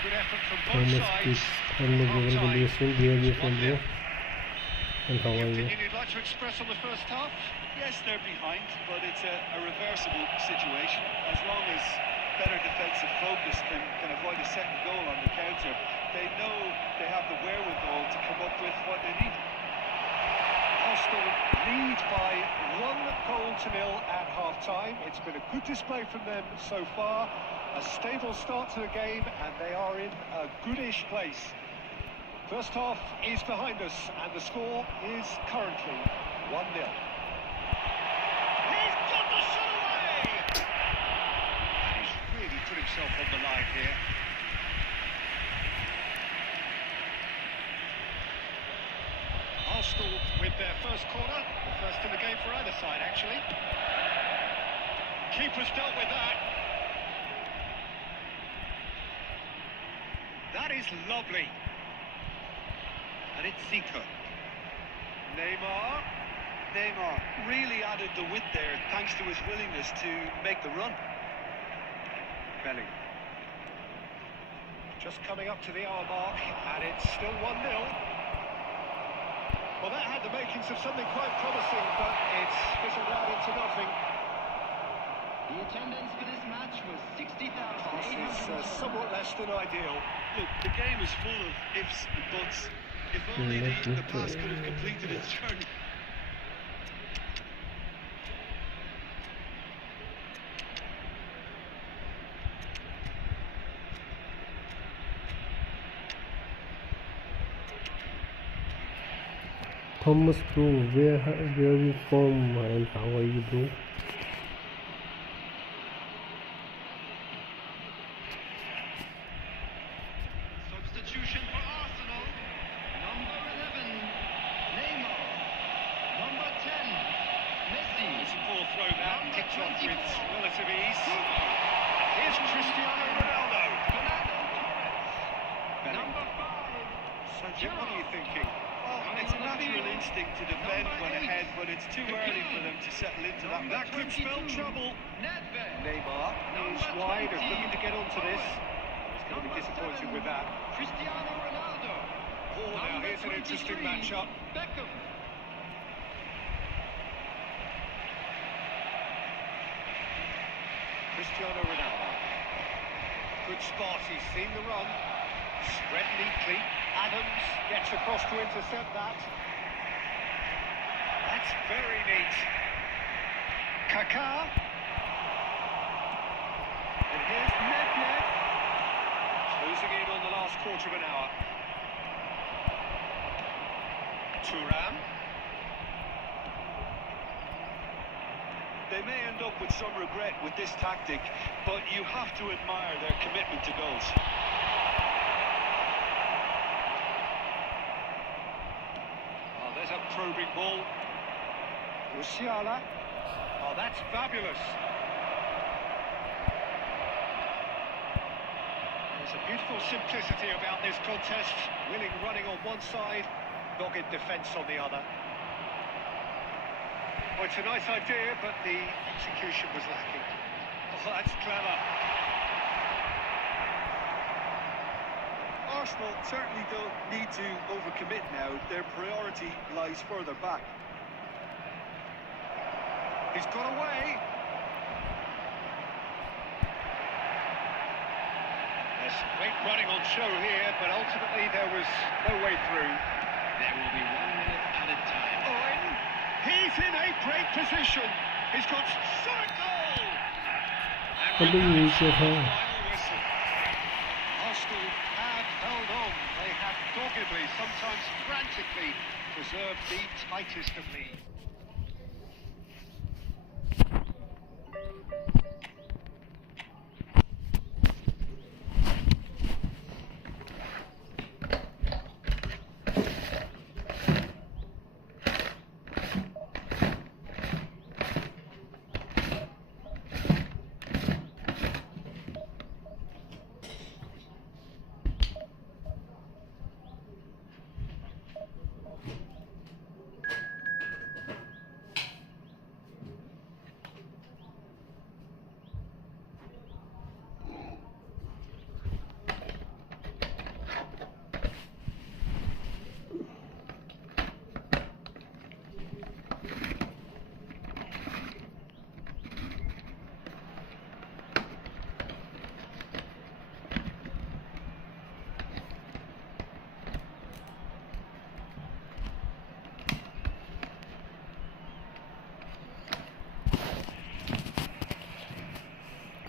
Good effort from How both much sides. tips? Hello, Google Relation, where are you from, bro? And how are you? Opinion you'd like to express on the first half? Yes, they're behind, but it's a reversible situation. As long as better defensive focus can avoid a second goal on the counter, they know they have the wherewithal to come up with what they need. Arsenal lead by 1-0 at half-time. It's been a good display from them so far. A stable start to the game, and they are in a goodish place. First half is behind us, and the score is currently 1-0. He's got the shot away! And he's really put himself on the line here. Arsenal with their first corner, the first in the game for either side, actually. Keeper's dealt with that. That is lovely. And it's Zico. Neymar really added the width there thanks to his willingness to make the run. Belling. Just coming up to the hour mark, and it's still 1-0. Well, that had the makings of something quite promising, but it's fizzled out into nothing. The attendance for this match was 60,800. This is somewhat less than ideal. Look, the game is full of ifs and buts. If only the pass could have completed its journey. Thomas, bro, where are you from and how are you, bro? Substitution for Arsenal. Number 11, Neymar. Number 10, Messi. It's a poor throw back, Number kicked off with 24. relative ease. Here's Cristiano Ronaldo. Fernando Torres. Number 5, So, Jim, what are you thinking? Well, it's a natural instinct to defend when ahead, but it's too early for them to settle into that. That could spell trouble. Nedved. Neymar is Number wide and 20, looking to get onto this. He's going to be disappointed with that. Cristiano Ronaldo. Oh, now Number here's an interesting 23, matchup. Beckham. Cristiano Ronaldo. Good spot, he's seen the run. Spread neatly. Adams gets across to intercept that. That's very neat. Kaká. And here's Nedved. Closing in on the last quarter of an hour. Thuram. They may end up with some regret with this tactic, but you have to admire their commitment to goals. Oh, there's a probing ball. Musiala. Oh, that's fabulous. There's a beautiful simplicity about this contest. Willing running on one side, dogged defence on the other. Well, it's a nice idea, but the execution was lacking. Oh, that's clever. Arsenal certainly don't need to overcommit now. Their priority lies further back. He's got away. There's some great running on show here, but ultimately there was no way through. There will be 1 minute added time. Owen, he's in a great position. He's got shot goal. And Hello, with that, Yusuf. final whistle. Arsenal have held on. They have doggedly, sometimes frantically, preserved the tightest of leads.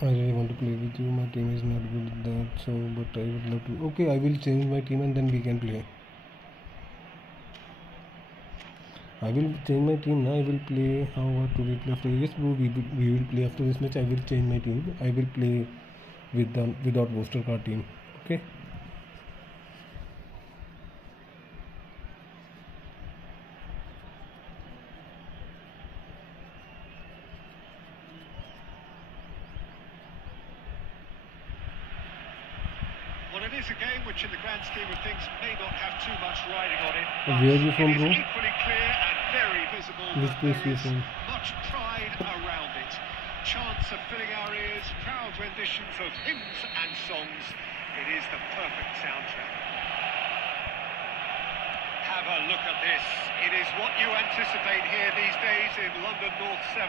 I really want to play with you. My team is not good at that, so but I would love to. Okay, I will change my team and then we can play. I will change my team now. I will play. How to we play after? Yes, bro. We will play after this match. I will change my team. I will play with the without booster card team. Okay. Well, it is a game which, in the grand scheme of things, may not have too much riding on it. Where are you from, bro? It is equally clear and very visible Which that place there you is from? much pride around it. Chants are filling our ears, proud renditions of hymns and songs. It is the perfect soundtrack. Have a look at this. It is what you anticipate here these days in London North 7.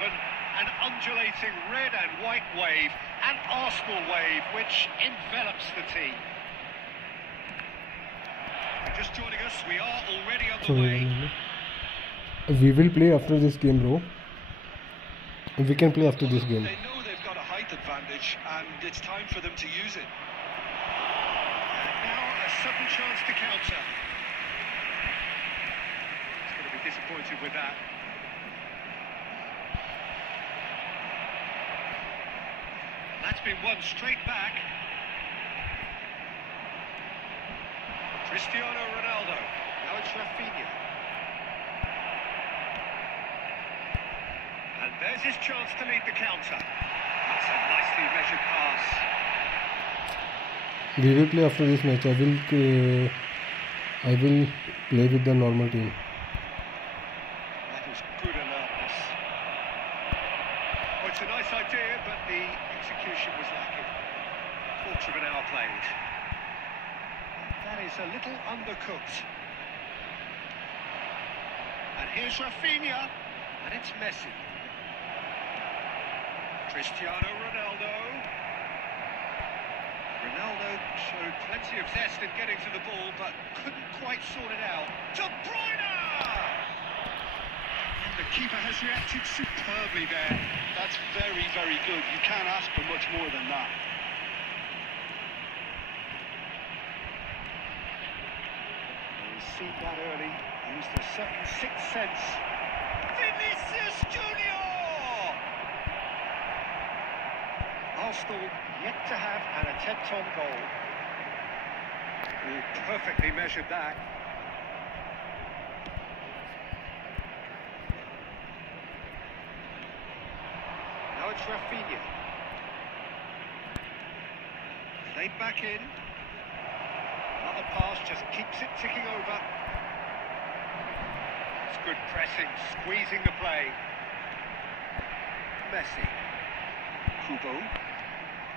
An undulating red and white wave, an Arsenal wave which envelops the team. Just joining us, we are already underway. We will play after this game, bro. We can play after this game. They know they've got a height advantage, and it's time for them to use it. And now a sudden chance to counter. He's going to be disappointed with that. That's been won straight back. Cristiano Ronaldo. Now it's Rafinha. And there's his chance to lead the counter. That's a nicely measured pass. We will play after this match. I will play with the normal team. That was good alertness. Well, it's a nice idea, but the execution was lacking. Quarter of an hour played. That is a little undercooked. And here's Rafinha, and it's Messi. Cristiano Ronaldo. Ronaldo showed plenty of zest in getting to the ball, but couldn't quite sort it out. De Bruyne! And the keeper has reacted superbly there. That's very, very good. You can't ask for much more than that. He's seen that early, used a certain sixth sense. Vinicius Junior! Arsenal yet to have an attempt on goal. He perfectly measured that. Now it's Rafinha. Played back in. Another pass just keeps it ticking over. It's good pressing, squeezing the play. Messi. Kubo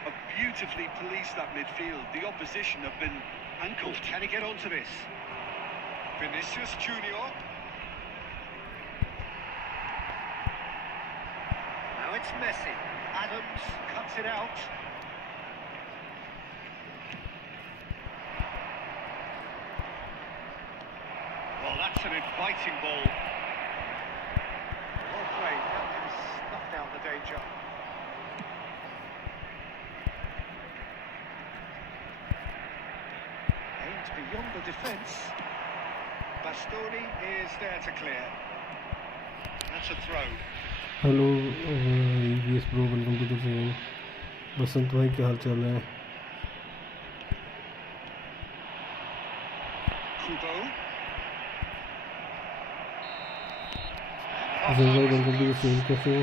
have beautifully policed that midfield. The opposition have been ankled. Can he get onto this? Vinicius Junior. Now it's Messi. Adams cuts it out. Well, that's an inviting ball. Well played. That has snuffed out the danger. Aimed beyond the defence. Bastoni is there to clear. That's a throw. Hello EVS bro, welcome to the channel. Basant भाई क्या हाल चाल है? Kubo. भाई welcome to the channel. कैसे हो?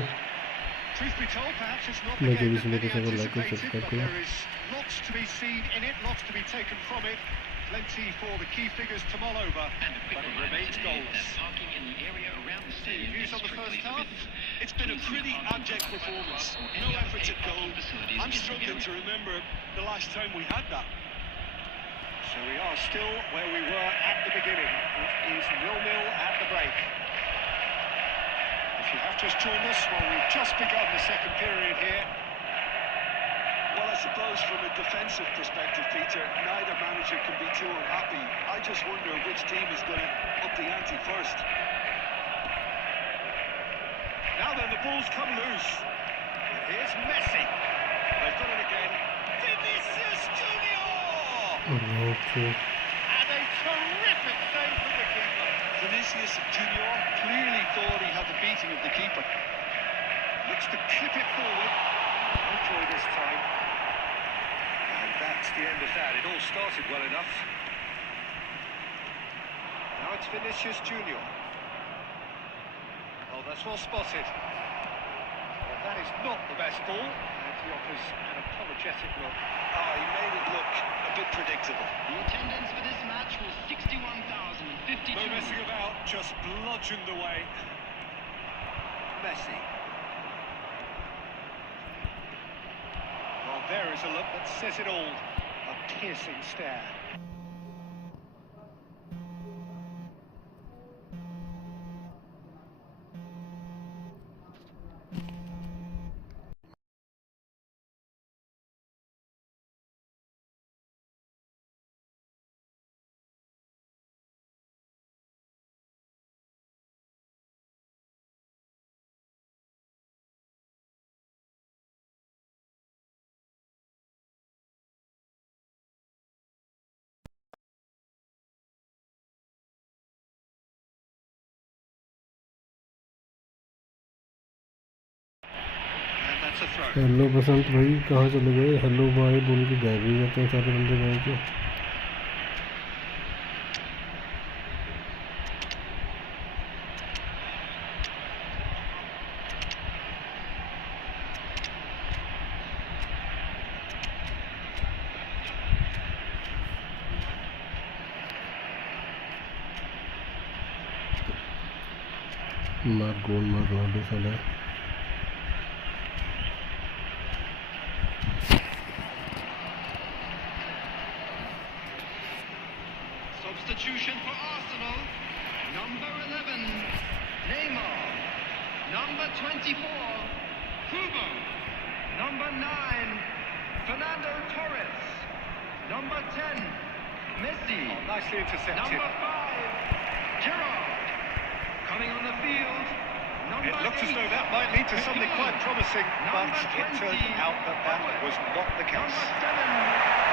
Truth be told, perhaps it's not मैं the game जब that इसमें many तो लाइक और anticipated, सब्सक्राइब but करो। there is lots to be seen in it, lots to be taken from it. Plenty for the key figures to mull over, but it remains goals. Steve, views on the first half? It's been a pretty abject performance. No efforts at goal. I'm struggling to remember the last time we had that. So we are still where we were at the beginning. It is 0-0 at the break. If you have just joined us, well, we've just begun the second period here. Well, I suppose from a defensive perspective, Peter, neither manager can be too unhappy. I just wonder which team is going to up the ante first. Now then, the ball's come loose. And here's Messi. They've done it again. Vinicius Junior! Okay. And a terrific save from the keeper. Vinicius Junior clearly thought he had the beating of the keeper. Looks to clip it forward. No joy this time. And that's the end of that. It all started well enough. Now it's Vinicius Junior. Oh, that's well spotted. Well, that is not the best ball. And he offers an apologetic look. Oh, he made it look a bit predictable. The attendance for this match was 61,052. No messing about, just bludgeoned away. Messi. Well, there is a look that says it all. A piercing stare. And that's a throw. Hello Basant भाई, कहाँ चले गए? Hello भाई बोल के गायब ही जाते हैं सारे बंदे गाँव के। मार गोल मार रोनाल्डो साला। Substitution for Arsenal. Number 11, Neymar. Number 24, Hugo. Number 9, Fernando Torres. Number 10, Messi. Nicely intercepted. Number 5, Gerrard. Coming on the field, number It looked as 8, though that might lead to something quite promising, but Number it 20, turned out that that was not the case. Number 7,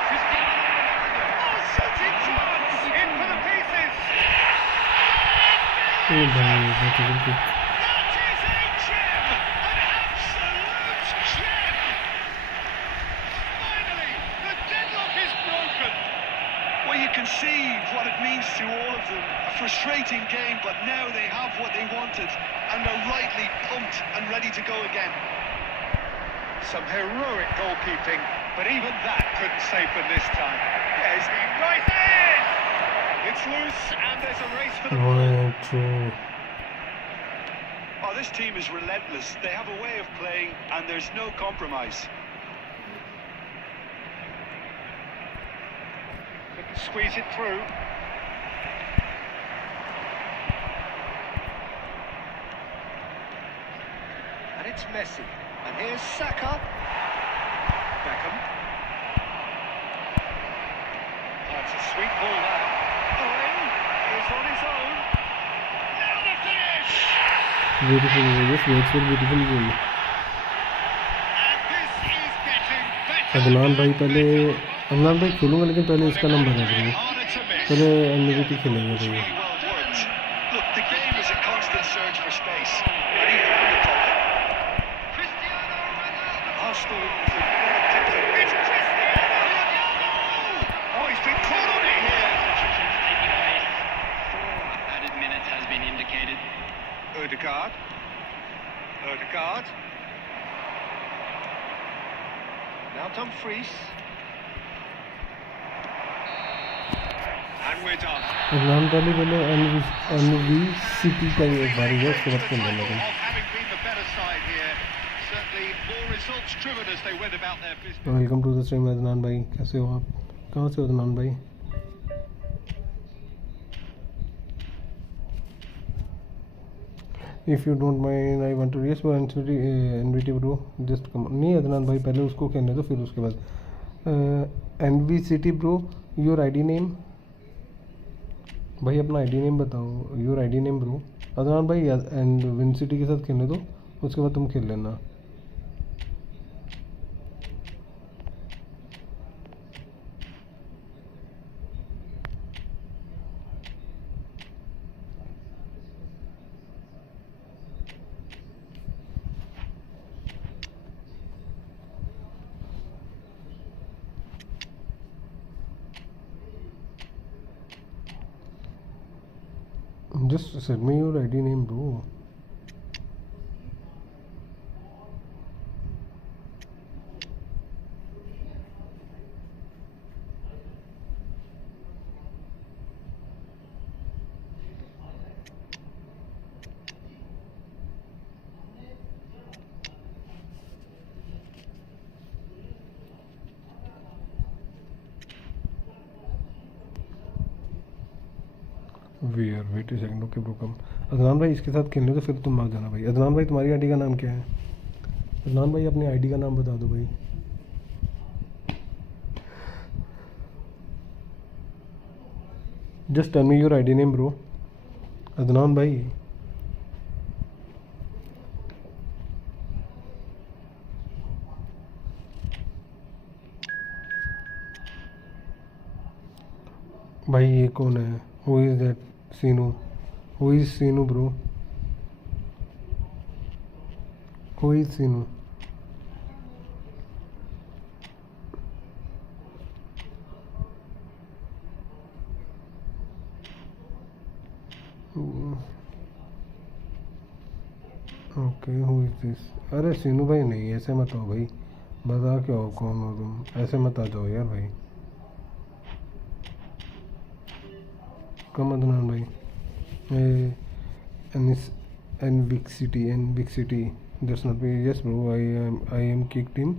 Cristiano Ronaldo. Oh, shooting chance! In for the pieces! ओ भाई बहुत ही good. That is a gem! An absolute gem! Finally, the deadlock is broken! Well, you can see what it means to all of them. A frustrating game, but now they have what they wanted, and they're rightly pumped and ready to go again. Some heroic goalkeeping, but even that couldn't save them this time. There's the right end! It's loose, and there's a race for the ball. One, two. Oh, this team is relentless. They have a way of playing, and there's no compromise. They can squeeze it through. And it's Messi. And here's Saka. Beckham. Oh, it's a sweet ball there. Owen is on his own. Now the finish! Beautiful goal, yes, beautiful, beautiful goal. And this is getting better. Adnan भाई and पहले, better. Adnan भाई खेलूंगा लेकिन पहले इसका number है भाई। Harder to miss. पहले एनवीटी खेलेंगे It's भाई। really well worked. Look, the game is a constant search for space, and he found the pocket. Cristiano Ronaldo. Arsenal could not have picked it. It's Cristiano Ronaldo! Oh, he's been caught on it here. Substitutions taking place. 4 added minutes has been indicated. Odegaard. Odegaard. Now Dumfries. And we're done. Adnan पहले एनवीसीटी का एक बार हुआ, उसके बाद खेल लेना Of भाई। having been the better side here, certainly more results driven as they went about their business. Welcome to the stream Adnan bhai, कैसे हो आप? कहाँ से हो Adnan bhai? If you don't mind I want to yes वो एनवीटी ब्रो जस्ट कम। नहीं अदनान भाई पहले उसको खेलने दो, फिर उसके बाद एनवीसीटी ब्रो योर आईडी नेम भाई, अपना आईडी नेम बताओ, your ID name bro. Adnan भाई एंड विन सिटी के साथ खेलने दो, उसके बाद तुम खेल लेना। Just send me your ID name, bro. Wait a second, okay bro come. Adnan bhai इसके साथ खेलने तो फिर तुम आ जाना भाई। अदनान भाई तुम्हारी आईडी का नाम क्या है? अदनान भाई अपनी आईडी का नाम बता दो भाई। Just tell me your ID name bro. Adnan bhai भाई ये कौन है? Who is that? Seenu? Who is Seenu bro? Who is Seenu? Okay who is this? अरे सीनू भाई नहीं, ऐसे मत हो भाई, बता क्या हो, कौन हो तुम? ऐसे मत आ जाओ यार भाई। कम अदनान भाई। An big city that's not be. Yes bro I am kicked him,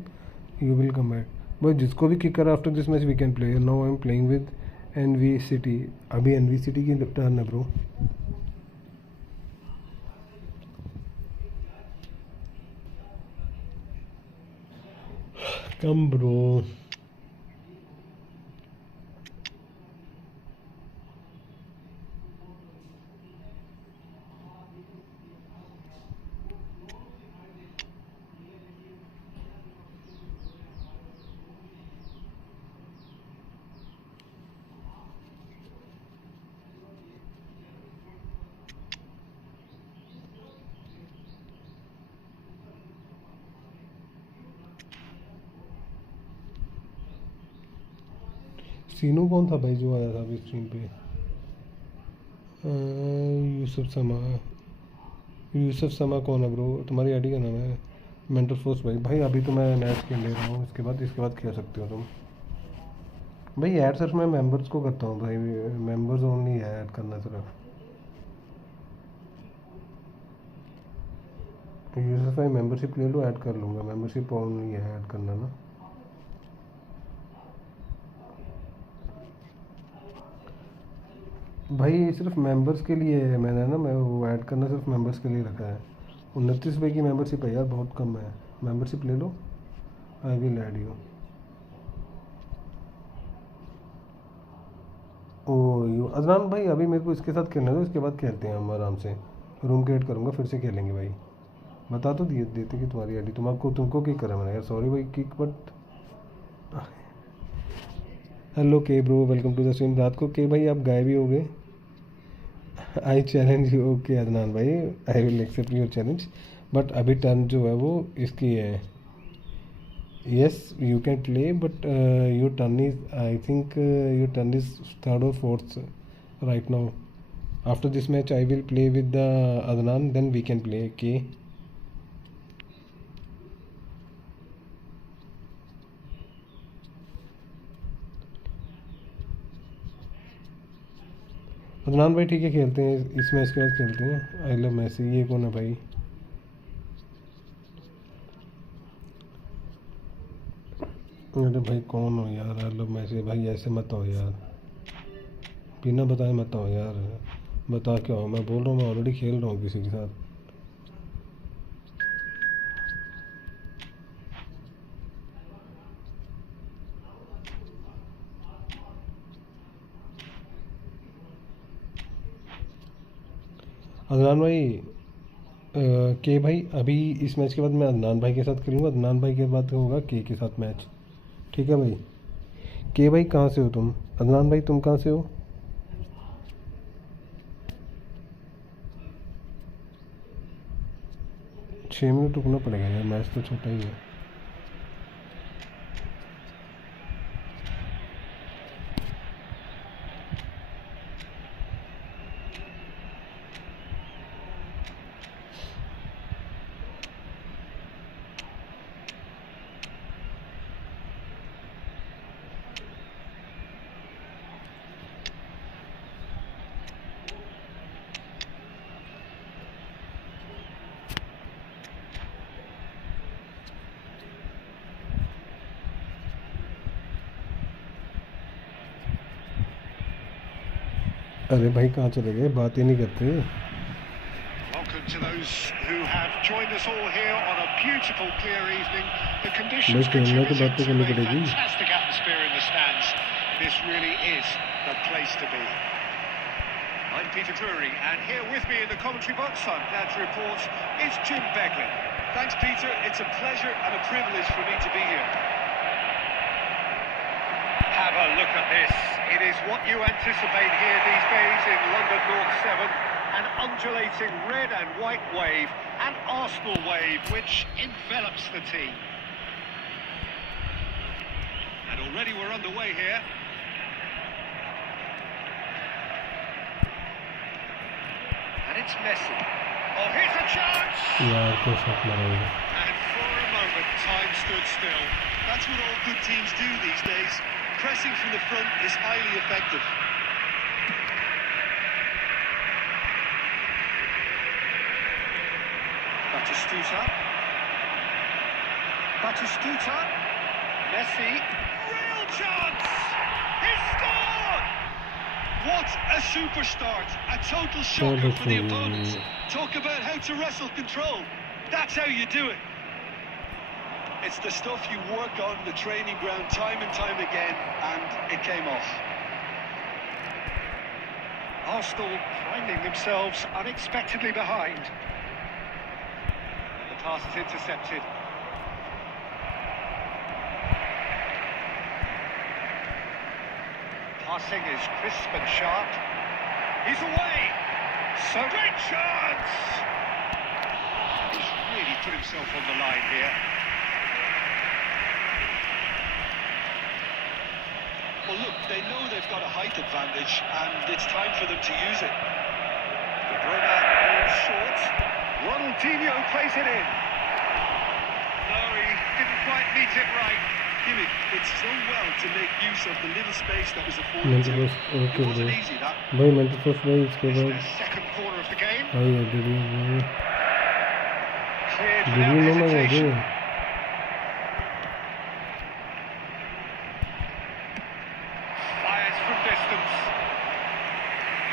you will come back. But जिसको भी किक करा after this match we can play. Now I am playing with NV city. अभी NV city की turn है bro. Come bro. Seenu कौन था भाई जो आया था अभी स्ट्रीम पे? यूसुफ समा कौन है ब्रो? तुम्हारी आईडी का नाम है? मेंटल फोर्स भाई। भाई अभी तो मैं मैच खेल ले रहा हूँ, इसके बाद खेल सकते हो तुम भाई। ऐड सिर्फ मैं मेंबर्स को करता हूँ भाई, मेंबर्स ओनली ऐड करना सिर्फ। यूसुफ भाई मेंबरशिप ले लो, ऐड कर लूँगा। मेंबरशिप ओनली है ऐड करना ना। भाई सिर्फ मेंबर्स के लिए है, मैंने ना मैं वो ऐड करना सिर्फ मेंबर्स के लिए रखा है। 29 रुपये की मेंबरशिप है यार, बहुत कम है। मेंबरशिप ले लो, I will add you. Oh you Adnan भाई अभी मेरे को इसके साथ खेलना दो, इसके बाद खेलते हैं हम आराम से। रूम क्रिएट करूँगा फिर से खेलेंगे भाई। बता तो दिए देते कि तुम्हारी आईडी तुमको किक करा मैंने यार, सॉरी भाई kick but. Hello K bro, welcome to the stream. रात को के भाई आप गायब ही हो गए। I challenge you. Okay Adnan भाई, I will accept your challenge, but अभी टर्न जो है वो इसकी है। Yes you can play but your turn is, I think your turn is third और fourth right now. After this match I will play with the Adnan, then we can play के। अदनान भाई ठीक है खेलते हैं, इस मैच के बाद खेलते हैं। आई लव मैसी, ये कौन है भाई? अरे भाई कौन हो यार? आई लव मैसी भाई, ऐसे मत हो यार, बिना बताए मत हो यार। बता क्या हो? मैं बोल रहा हूँ मैं ऑलरेडी खेल रहा हूँ किसी के साथ। अदनान भाई के भाई अभी इस मैच के बाद मैं अदनान भाई के साथ खेलूँगा, अदनान भाई के बाद होगा के साथ मैच, ठीक है भाई? के भाई कहाँ से हो तुम? अदनान भाई तुम कहाँ से हो? छः मिनट रुकना पड़ेगा यार, मैच तो छोटा ही है। अरे भाई कहाँ चले गए, बात ही नहीं करते। Welcome to those who have joined us all here on a beautiful, clear evening. The conditions contributing to a fantastic atmosphere in the stands. This really is the place to be. I'm Peter Drury, and here with me in the commentary box, I'm glad to report, is Jim Beglin. Thanks, Peter. It's a pleasure and a privilege for me to be here. Have a look at this. It is what you anticipate here these days in London North 7. An undulating red and white wave, an Arsenal wave, which envelops the team. And already we're underway here. And it's Messi. Oh, here's a chance! यार कोई shot मारेगा। And for a moment, time stood still. That's what all good teams do these days. Pressing from the front is highly effective. Batistuta. Messi. Real chance! He scored! What a super start. A total shocker for the opponents. Talk about how to wrestle control. That's how you do it. It's the stuff you work on the training ground time and time again, and it came off. Arsenal finding themselves unexpectedly behind. The pass is intercepted. Passing is crisp and sharp. He's away! So great chance! He's really put himself on the line here. Well, look, they know they've got a height advantage, and it's time for them to use it. De Bruyne falls short. Ronaldinho plays it in. No, he didn't quite meet it right. Jimmy, it's so well to make use of the little space that was afforded to him. It wasn't easy, that. भाई mental force भाई इसके It's बाद their second corner of the game. भाई Cleared without hesitation. Fires from distance.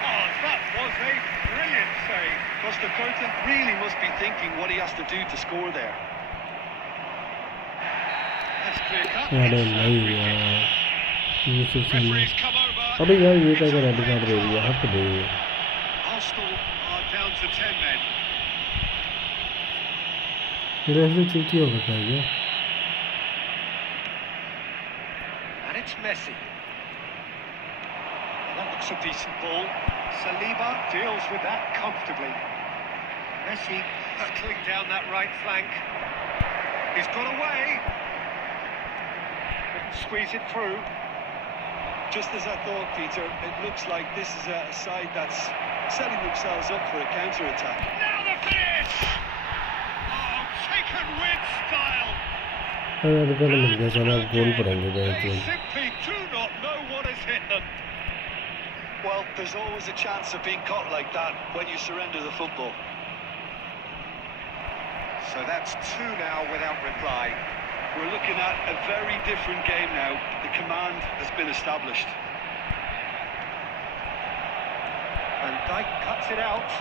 Oh, that was a brilliant save. Costa Curta really must be thinking what he has to do to score there. That's clear cut. अरे नहीं यार ये तो सही Referee's come over. अबे यार ये क्या कर रहा है दिया हक दे Arsenal are down to 10 men. Referee चूती हो गया है क्या And it's Messi. That looks a decent ball. Saliba deals with that comfortably. Messi hurtling down that right flank. He's got away. Couldn't squeeze it through. Just as I thought, Peter, it looks like this is a side that's setting themselves up for a counter-attack. Now the finish! Oh, taken with style. अरे गल मिल गया साला गोल पड़ेंगे They बैठ simply do not know what has hit them. Well, there's always a chance of being caught like that when you surrender the football. So that's 2 now without reply. We're looking at a very different game now. The command has been established. And Dijk cuts it out.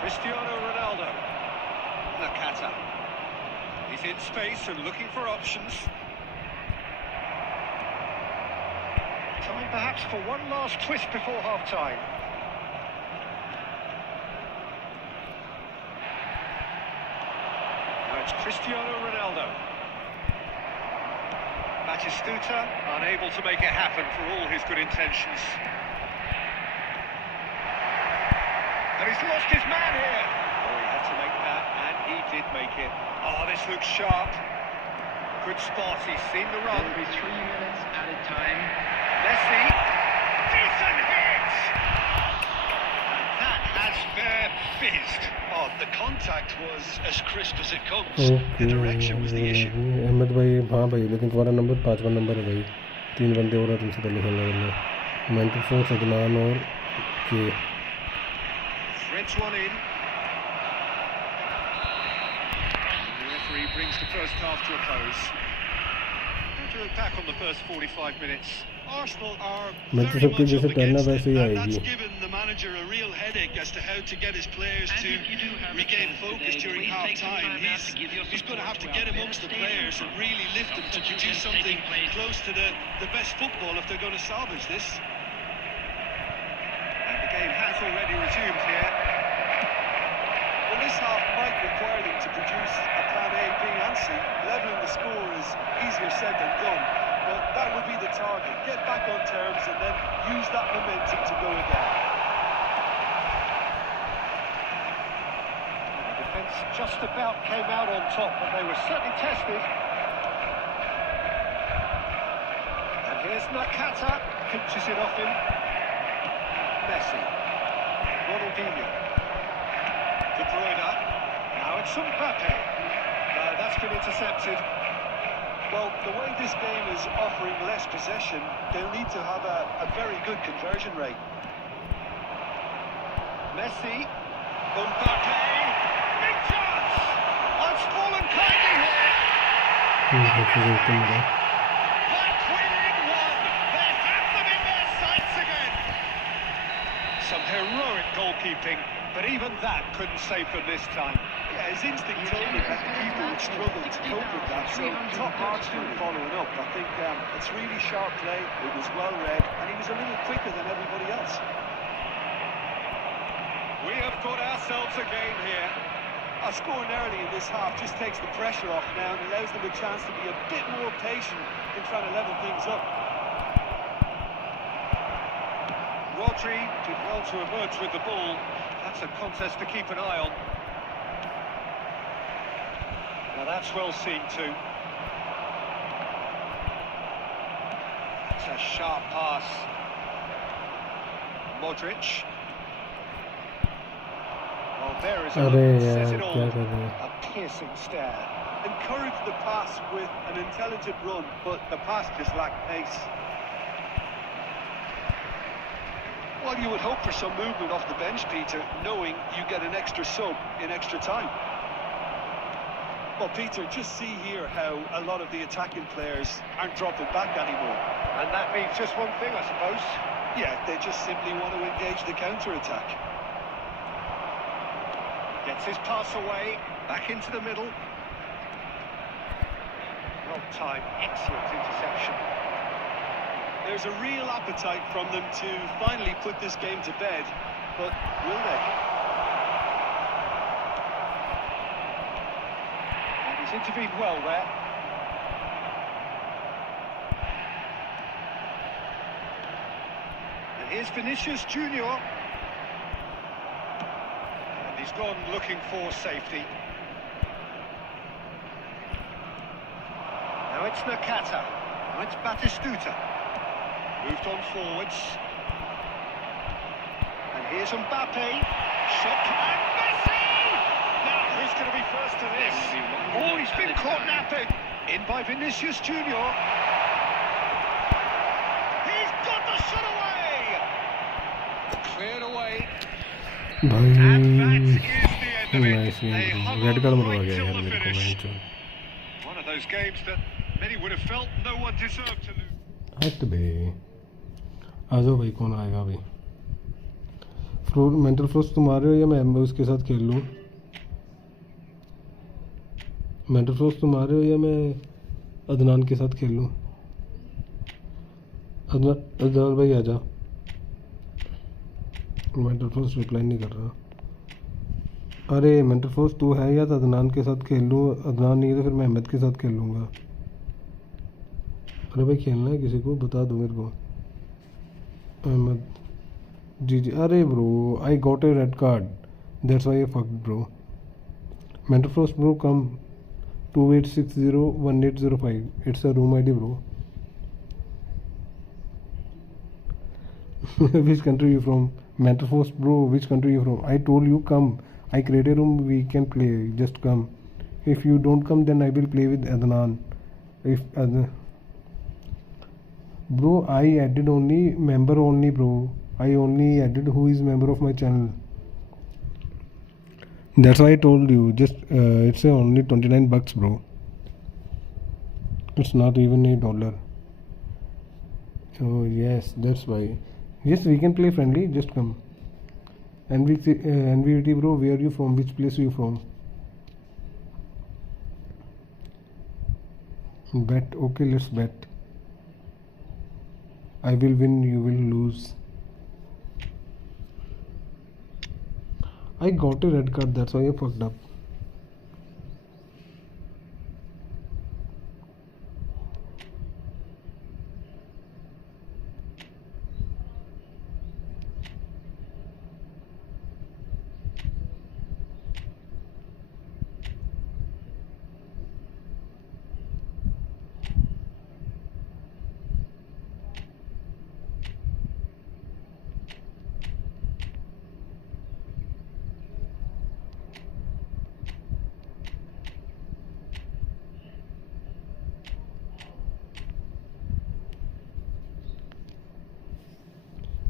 Cristiano Ronaldo. Nakata. He's in space and looking for options. Time perhaps for one last twist before half-time. Now it's Cristiano Ronaldo. Batistuta unable to make it happen for all his good intentions. And he's lost his man here. Oh, he had to make that, and he did make it. Oh, this looks sharp. Good spot, he's seen the run. There will be 3 minutes added time. Messi, decent hit! And that has their fizzed. Oh, the contact was as crisp as it comes. Okay The direction was the issue. Ahmed bhai हाँ भाई लेकिन तुम्हारा number 5वां number है भाई 3 बंदे और हैं तुमसे पहले खेलने वाले मेंटल फोर्स अदनान और के Threads one in. The referee brings the first half to a close. to attack on the first 45 minutes. Arsenal are मैं तो very सबके much जैसे up टर्नअप against it, ऐसे ही and that's आएगी. given the manager a real headache as to how to get his players And to if you do have a regain chance focus today, during please half take some time. time out to give your He's going to have to support get to our amongst the stadium players and really lift them to substitutions produce something taking place. close to the best football if they're going to salvage this. And the game has already resumed here. Well, this half might require them to produce a plan A, B and C. Levelling the score is easier said than done, but that would be the target. Get back on terms and then use that momentum to go again. The defence just about came out on top, but they were certainly tested. And here's Nakata, pinches it off him. Messi. Ronaldinho. De Bruyne. Now it's Mbappe. No, that's been intercepted. Well, the way this game is offering less possession, they'll need to have a very good conversion rate. Messi. Mbappe. Big chance! Oh, it's fallen kindly here. Like winning one. They have them in their sights again. Some heroic goalkeeping, but even that couldn't save them this time. Yeah, his instinct told him that the keeper would struggle to cope with that, so top marks for him following up. I think it's really sharp play, it was well read, and he was a little quicker than everybody else. We have got ourselves a game here. Scoring early in this half just takes the pressure off now and allows them a chance to be a bit more patient in trying to level things up. Rodri did well to emerge with the ball. That's a contest to keep an eye on. Now that's well seen too. It's a sharp pass. Modric. Well, there is a look अरे that says यार it all. क्या कर रहे हैं. A piercing stare. Encourage the pass with an intelligent run, but the pass just lacked pace. Well, you would hope for some movement off the bench, Peter, knowing you get an extra sub in extra time. Well, Peter, just see here how a lot of the attacking players aren't dropping back anymore. And that means just one thing, I suppose. Yeah, they just simply want to engage the counter-attack. Gets his pass away, back into the middle. Well timed, excellent interception. There's a real appetite from them to finally put this game to bed, but will they? And he's intervened well there. And here's Vinicius Junior. And he's gone looking for safety. Now it's Nakata. Now it's Batistuta. Moved on forwards. And here's Mbappe. Shot and Messi! Now, who's going to be first to this? Oh, he's been caught napping. In by Vinicius Junior. He's got the shot away! Cleared away. भाई And that is the end of nice it. They game. hung red on card मरवा right गया till यार the मेरे को. finish. Match One of those games that many would have felt no one deserved to lose. हट बे. आ जाओ भाई, कौन आएगा भाई. मेंटल फ्लोस तुम आ रहे हो या मैं उसके साथ खेल लूँ? मेंटल फ्लोस तुम आ रहे हो या मैं अदनान के साथ खेल लूँ? अदनान भाई आ जा. मेंटल फ्लोस रिप्लाई नहीं कर रहा. अरे मेंटल फ्लोस तू है या तो अदनान के साथ खेल लूँ. अदनान नहीं है तो फिर मैं अहमद के साथ खेल लूँगा. अरे भाई खेलना है किसी को बता दो मेरे को. अहमद जी जी. अरे bro I got a red card, that's why I fucked bro. Mental flows bro come 28601805. It's a room ID bro. Which country you from? Mental Force bro, which country you from? I told you come. I create a room, we can play. Just come. If you don't come, then I will play with Adnan. If bro, I added only member only bro. I only added who is member of my channel. That's why I told you. Just it's only $29 bro. It's not even $1. Oh yes, that's why. Yes, we can play friendly. Just come. NVT bro, where are you from? Which place are you from? Bet. Okay, let's bet. I will win, you will lose. I got a red card, that's why I fucked up.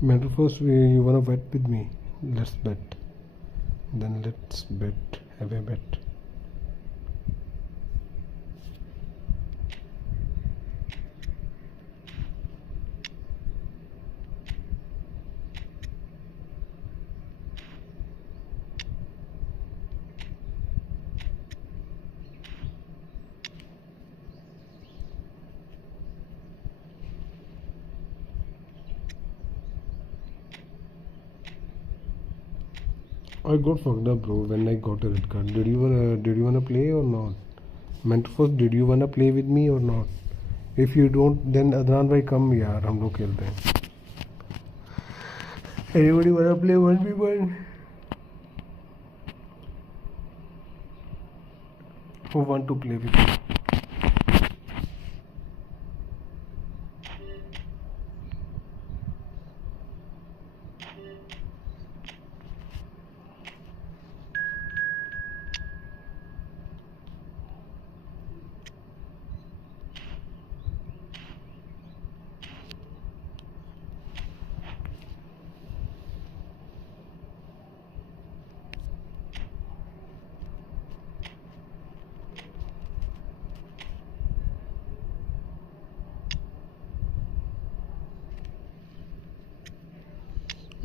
Matter first, you wanna bet with me? Let's bet. Then let's bet. Have a bet. I got fucked up, bro, when I got a red card. Did you wanna play or not? Mentor first, did you wanna play with me or not? If you don't, then Adnan bhai come यार हम लोग खेलते हैं. Anybody wanna play 1v1? Who want to play with me?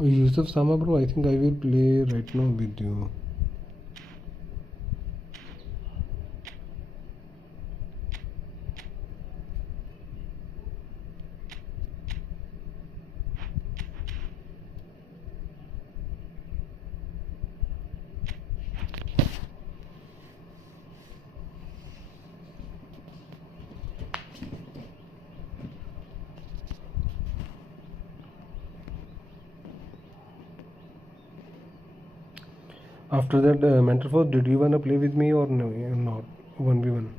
Yusuf Sama bro, I think I will play right now with you. After that, Mentor Force, did you wanna play with me or no? Not 1v1.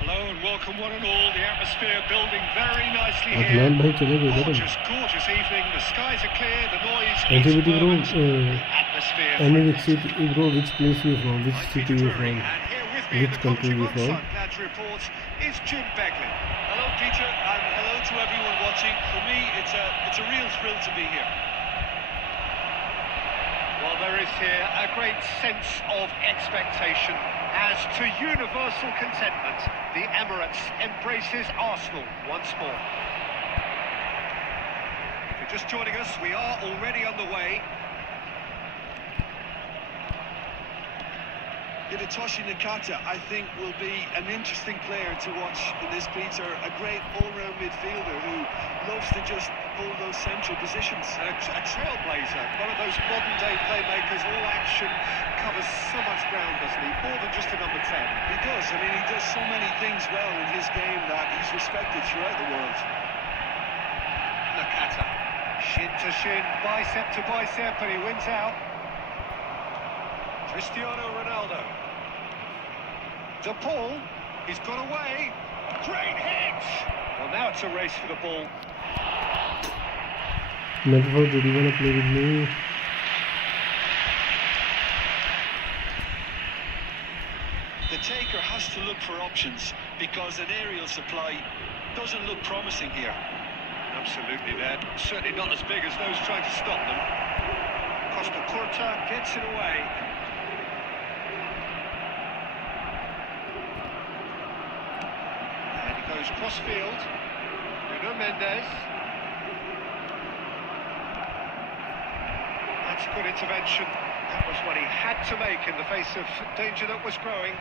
Hello and welcome one and all. The atmosphere building very nicely here. Adnan bhai chale gaye Gorgeous, gorgeous evening. The skies are clear. The noise is NCVT bro, fervent. The atmosphere. any which city, bro, which place you from? Which city you from? And here with me in Which the country you commentary from? box, I'm glad to report, is Jim Begley. Hello, Peter, and hello to everyone watching. For me, it's a real thrill to be here. Well, there is here a great sense of expectation. As to universal contentment, the Emirates embraces Arsenal once more. If you're just joining us, we are already on the way. Hidetoshi Nakata, I think, will be an interesting player to watch in this, Peter. A great all-round midfielder who loves to just hold those central positions. A trailblazer, one of those modern-day playmakers, all action, covers so much ground, doesn't he? More than just a number 10. He does. I mean, he does so many things well in his game that he's respected throughout the world. Nakata, shin to shin, bicep to bicep, and he wins out. Cristiano Ronaldo. De Paul, he's got away. Great hit! Well, now it's a race for the ball. Never did you want to play with me? The taker has to look for options because an aerial supply doesn't look promising here. Absolutely, there. Certainly not as big as those trying to stop them. Costa Curta gets it away. And he goes cross-field. Nuno Mendes. That's a good intervention. That was what he had to make in the face of danger that was growing.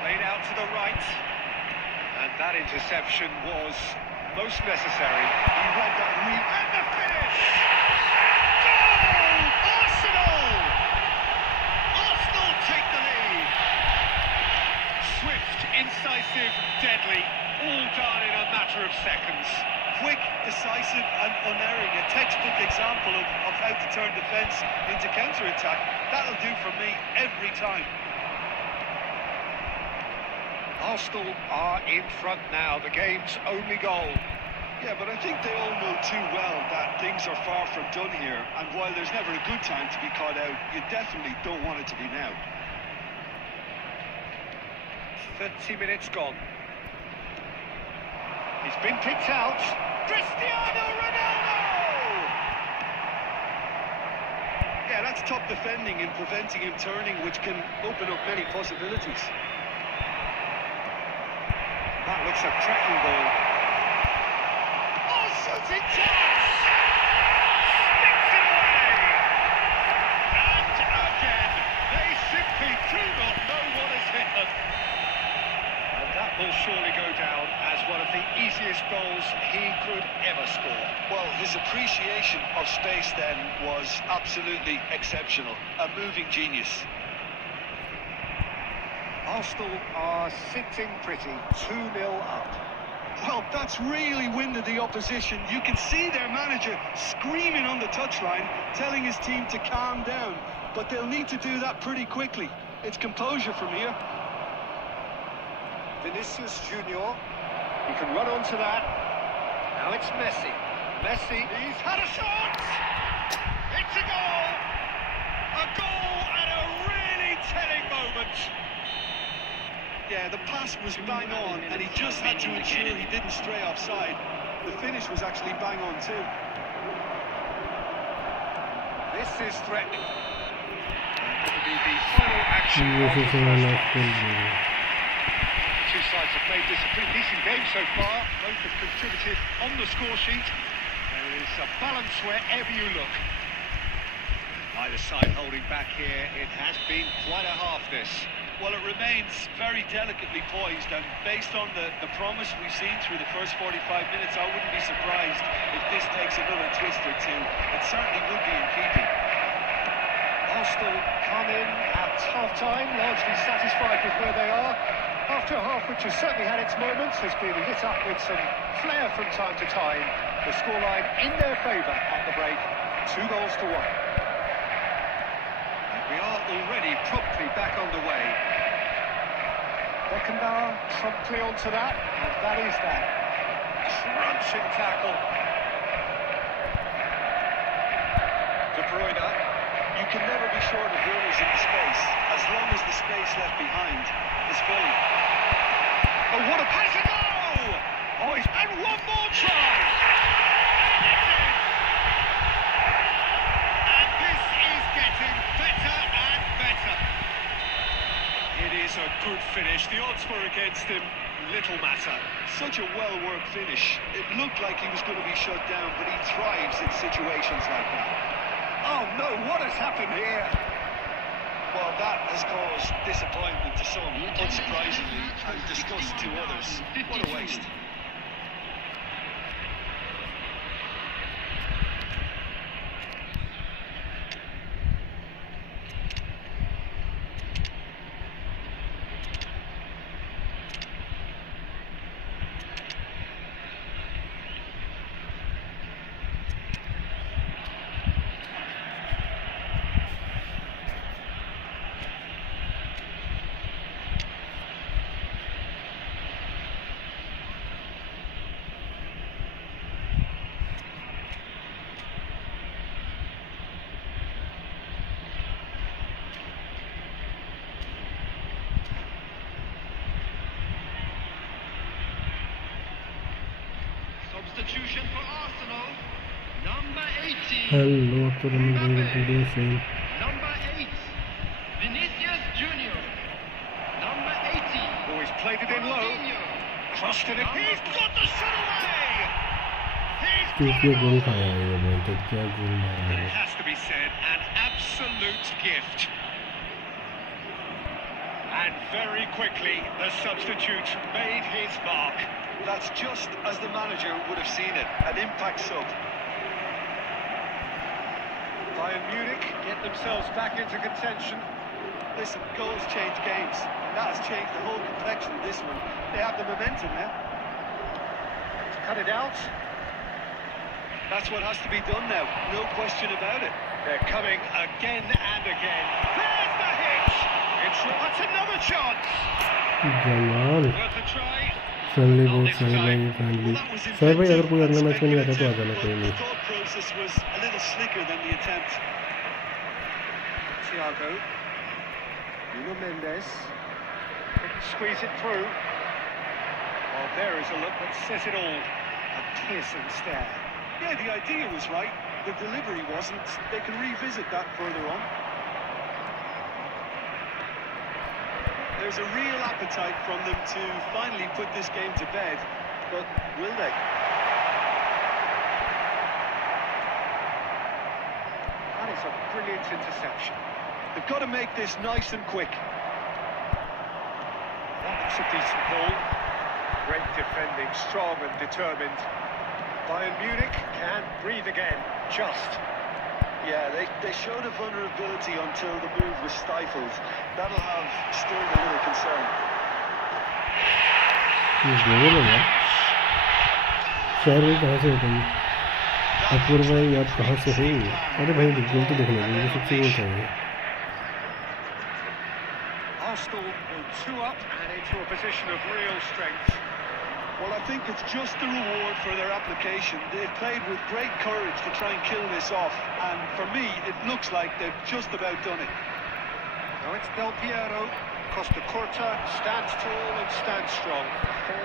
Played out to the right. And that interception was most necessary. He read that read and the finish! Goal! Arsenal! Arsenal take the lead. Swift, incisive, deadly, all done in a matter of seconds. Quick, decisive and unerring. A textbook example of how to turn defence into counter-attack. That'll do for me every time. Arsenal are in front now, the game's only goal. Yeah, but I think they all know too well that things are far from done here, and while there's never a good time to be caught out, you definitely don't want it to be now. 30 minutes gone. He's been picked out. Cristiano Ronaldo! Yeah, that's top defending and preventing him turning, which can open up many possibilities. That looks a cracking goal. Oh, shooting chance! Sticks it away! And again, they simply do not know what has hit them. And that will surely go down as one of the easiest goals he could ever score. Well, his appreciation of space then was absolutely exceptional. A moving genius. Arsenal are sitting pretty, 2-0 up. Well, that's really winded the opposition. You can see their manager screaming on the touchline, telling his team to calm down. But they'll need to do that pretty quickly. It's composure from here. Vinicius Junior, he can run onto that. Now it's Messi. Messi, he's had a shot! It's a goal! A goal at a really telling moment. Yeah, the pass was bang on, and he just had to ensure he didn't stray offside. The finish was actually bang on too. This is threatening. That will be the final action of the first. Two sides have played this a pretty decent game so far. Both have contributed on the score sheet. There is a balance wherever you look. Either side holding back here. It has been quite a half, this. Well, it remains very delicately poised, and based on the promise we've seen through the first 45 minutes, I wouldn't be surprised if this takes another twist or two. It certainly would be in keeping. Arsenal come in at half-time, largely satisfied with where they are. After a half which has certainly had its moments, has been lit up with some flair from time to time. The scoreline in their favour at the break, 2-1. We are already promptly back underway. Beckenbauer promptly onto that, and that is that. Crunching tackle. De Bruyne. You can never be short of runners in the space, as long as the space left behind is full. Oh, what a pass and goal! Oh, and one more try! And this is getting better and better. It is a good finish. The odds were against him. Little matter. Such a well-worked finish. It looked like he was going to be shut down, but he thrives in situations like that. Oh no, what has happened here? Well, that has caused disappointment to some, unsurprisingly, and disgust to others. What a waste. Substitution for Arsenal. Number 18. Hello, today. Number 8. Vinicius Junior. Number 18. Oh, he's played it in low. Crossed it in. He's got the shot away! He's got it goal all! खाया है ये मैंने तो क्या गोल मारा It है has to be said, an absolute gift. And very quickly, the substitute made his mark. That's just as the manager would have seen it, an impact sub. Bayern Munich get themselves back into contention. Listen, goals change games. That has changed the whole complexion of this one. They have the momentum now. Cut it out. That's what has to be done now, no question about it. They're coming again and again. There's the hit! That's another chance! Jamal Worth a try. Friendly बहुत सही भाई friendly That was सही भाई अगर कोई inventive अगला and match में नहीं आता तो आ जाना speculative, कोई but नहीं the thought process was a little slicker than the attempt. Thiago. Nuno Mendes. Couldn't squeeze it through. Well, there is a look that says it all. A piercing stare. Yeah, the idea was right. The delivery wasn't. They can revisit that further on. There's a real appetite from them to finally put this game to bed, but will they? That is a brilliant interception. They've got to make this nice and quick. That looks a decent ball. Great defending, strong and determined. Bayern Munich can breathe again, just. Yeah, they showed a vulnerability until the move was stifled. That'll have stirred a little concern. गोल है यार शहर भाई कहाँ से हो तुम अकबर भाई आप कहाँ से हो अरे भाई गोल तो देखने मुझे सबसे गोल चाहिए Arsenal will two up and into a position of real strength. Well, I think it's just the reward for their application. They've played with great courage to try and kill this off, and for me, it looks like they've just about done it. Now it's Del Piero. Costa Curta stands tall and stands strong. 4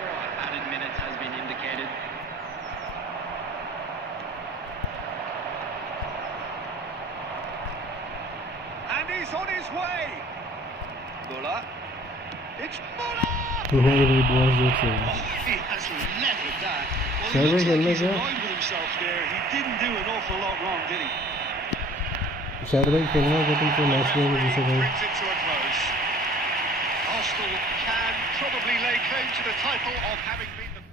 added minutes has been indicated. And he's on his way. Muller. It's Muller! तुम्हारे भाई बहुत जोर से है He has leveled that. Well, Shall he we looks get like he's like annoyed with himself there. He didn't do an awful lot wrong, did he? शहर भाई खेलना होगा तुमको मैच में जिसे भाई Brings it to a close. Arsenal can probably lay claim to the title of having been the...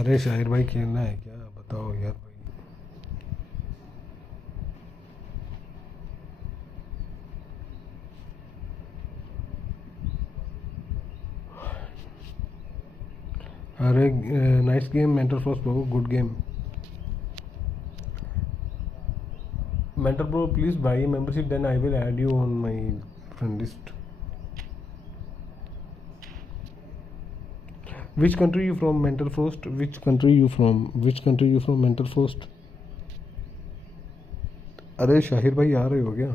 अरे शाहिर भाई खेलना है क्या बताओ यार भाई अरे nice game mental force bro good game mental bro please buy membership then I will add you on my friend list which country you from mental frost which country you from mental frost अरे शाहिर भाई आ रहे हो क्या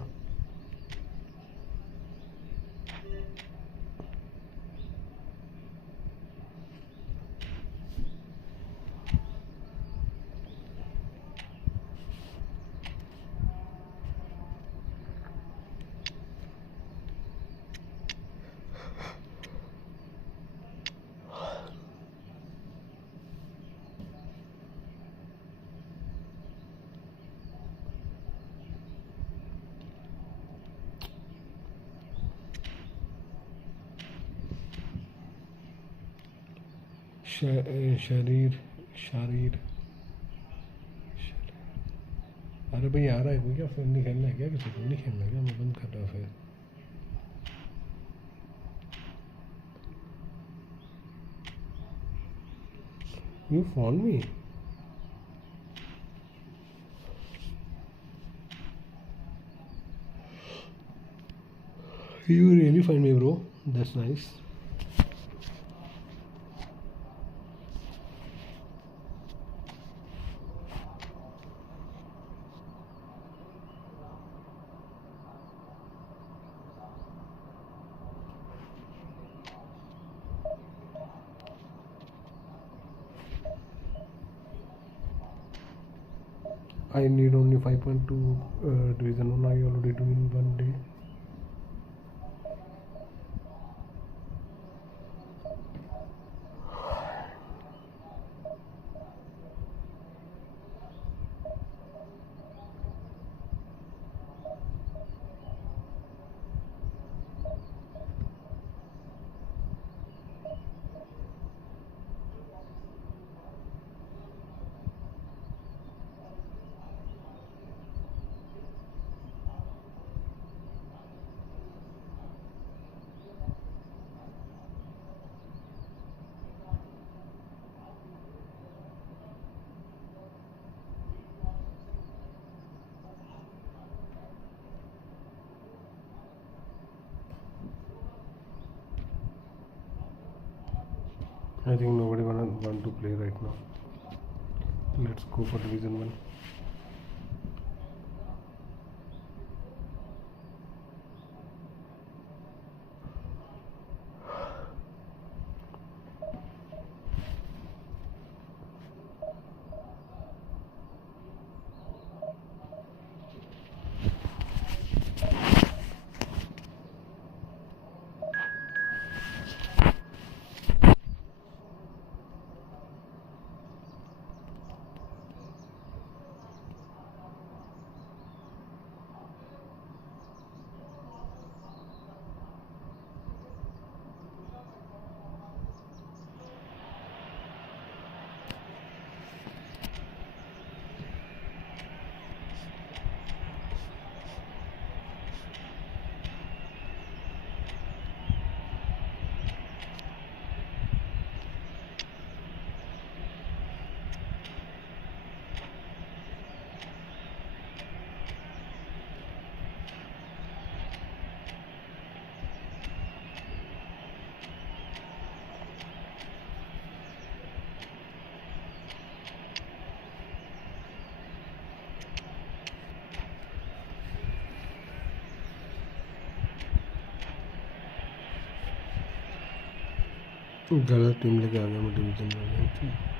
शरीर शरीर अरे भाई आ रहा है कोई क्या? फ्रेंडली खेलना है क्या? किसी को नहीं खेलना है क्या? मैं बंद कर रहा हूँ फिर। You found me? You really find me, bro. That's nice. I need only 5.2 division 1. I already do in 1 day. I think nobody want to play right now. Let's go for division 1. गलत team लेके आ गया मैं division में।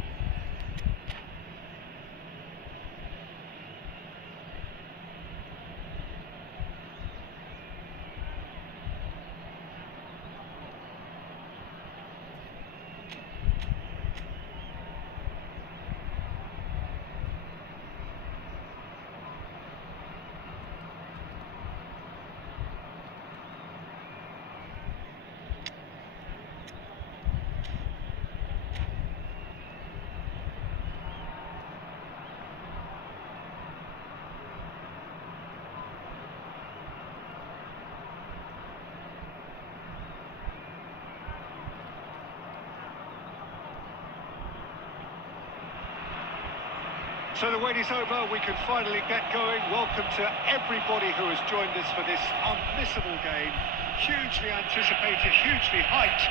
So the wait is over, we can finally get going. Welcome to everybody who has joined us for this unmissable game. Hugely anticipated, hugely hyped.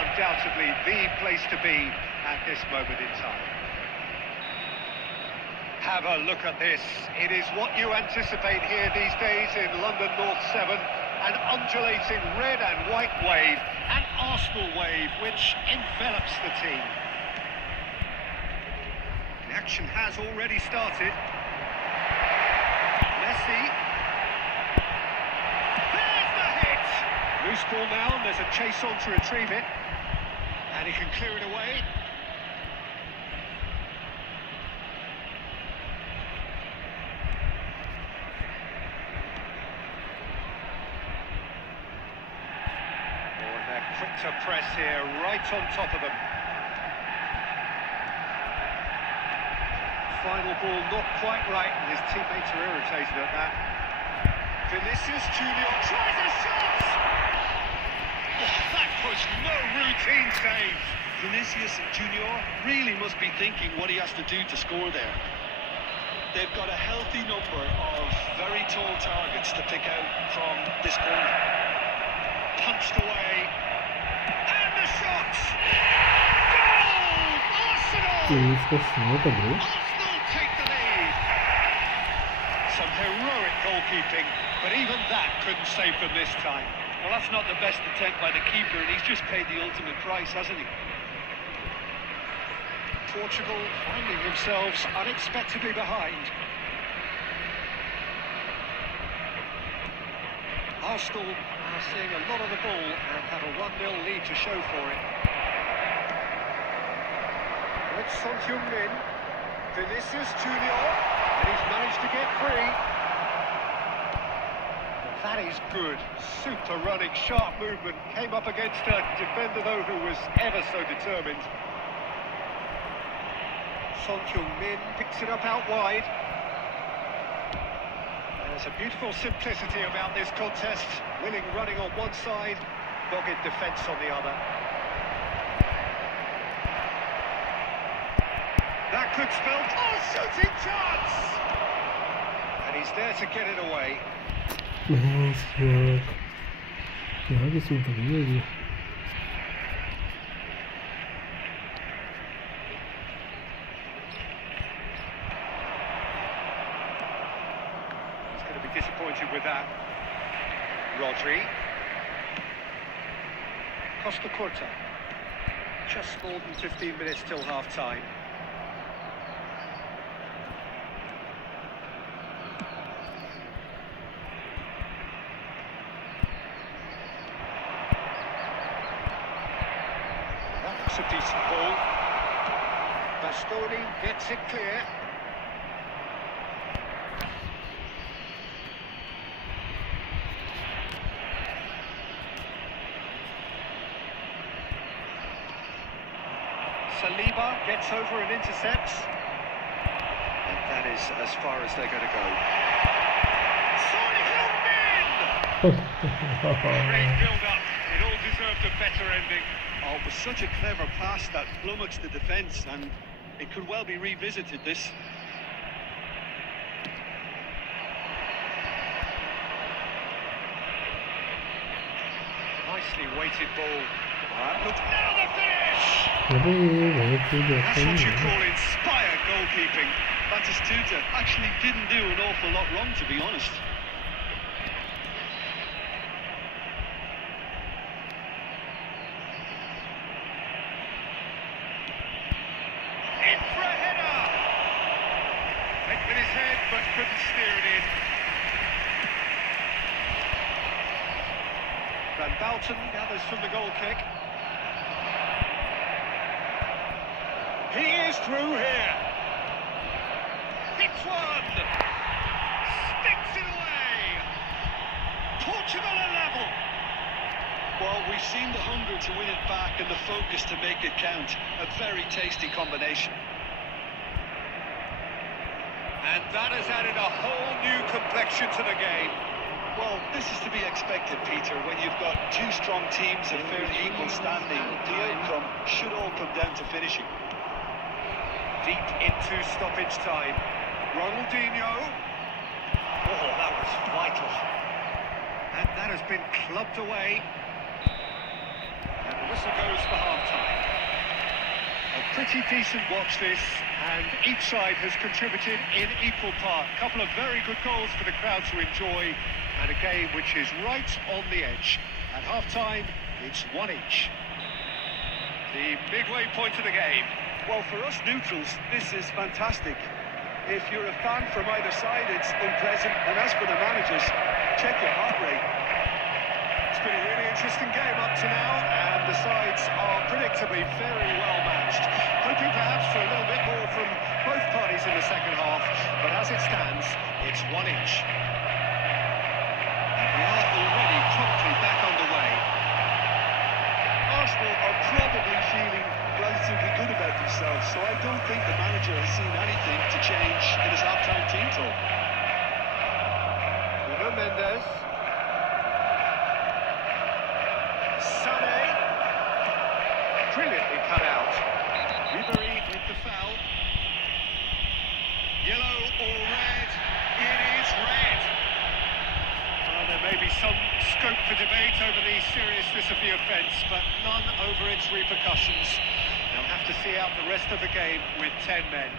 Undoubtedly the place to be at this moment in time. Have a look at this. It is what you anticipate here these days in London North 7. An undulating red and white wave, an Arsenal wave which envelops the team. The action has already started. Messi. There's the hit! Loose ball now, and there's a chase on to retrieve it. And he can clear it away. Oh, and they're quick to press here, right on top of them. final ball not quite right, and his teammates are irritated at that. Vinicius Junior tries a shot! Oh, that was no routine save. Vinicius Junior really must be thinking what he has to do to score there. They've got a healthy number of very tall targets to pick out from this corner. Punched away. And the shot! Goal! Arsenal! Arsenal take the lead. Some heroic goalkeeping, but even that couldn't save them this time. Well, that's not the best attempt by the keeper, and he's just paid the ultimate price, hasn't he? Portugal finding themselves unexpectedly behind. Arsenal are seeing a lot of the ball and have a 1-0 lead to show for it. It's Son Heung-min, Vinicius Junior, and he's managed to get free. That is good. Super running, sharp movement. Came up against a defender, though, who was ever so determined. Son Heung-min picks it up out wide. There's a beautiful simplicity about this contest. Winning running on one side, dogged defence on the other. That could spell... Oh, shooting chance! And he's there to get it away. यहाँ की suit है Disappointed with that. Rodri. Costa Curta. Just more than 15 minutes till half-time. That looks a decent ball. Bastoni gets it clear. Saliba gets over and intercepts. And that is as far as they're going to go. Son Heung-min! Great build-up. It all deserved a better ending. Oh, it was such a clever pass that flummoxed the defence, and it could well be revisited, this. Nicely weighted ball. Look, now the finish! That's what you call inspired goalkeeping. Batistuta actually didn't do an awful lot wrong, to be honest. In for a header! Hit with his head, but couldn't steer it in. Van Bouten gathers from the goal kick. He is through here. Hits one. Sticks it away. Portugal are level. Well, we've seen the hunger to win it back and the focus to make it count. A very tasty combination. And that has added a whole new complexion to the game. Well, this is to be expected, Peter. When you've got two strong teams of fairly equal standing, the outcome should all come down to finishing. Deep into stoppage time. Ronaldinho. Oh, that was vital. And that has been clubbed away. And the whistle goes for half-time. A pretty decent watch this, and each side has contributed in equal part. A couple of very good goals for the crowd to enjoy, and a game which is right on the edge. At half-time, it's one each. The midway point of the game. Well, for us neutrals, this is fantastic. If you're a fan from either side, it's unpleasant. And as for the managers, check your heart rate. It's been a really interesting game up to now, and the sides are predictably very well matched. Hoping perhaps for a little bit more from both parties in the second half, but as it stands, it's one each. We are already promptly back underway. Arsenal are probably feeling relatively good about themselves So I don't think the manager has seen anything to change in his half-time team talk. Nuno Mendes. Sané. Brilliantly cut out. Ribery with the foul. Yellow or red? It is red. Well, there may be some scope for debate over the seriousness of the offence, but none over its repercussions. They'll have to see out the rest of the game with 10 men.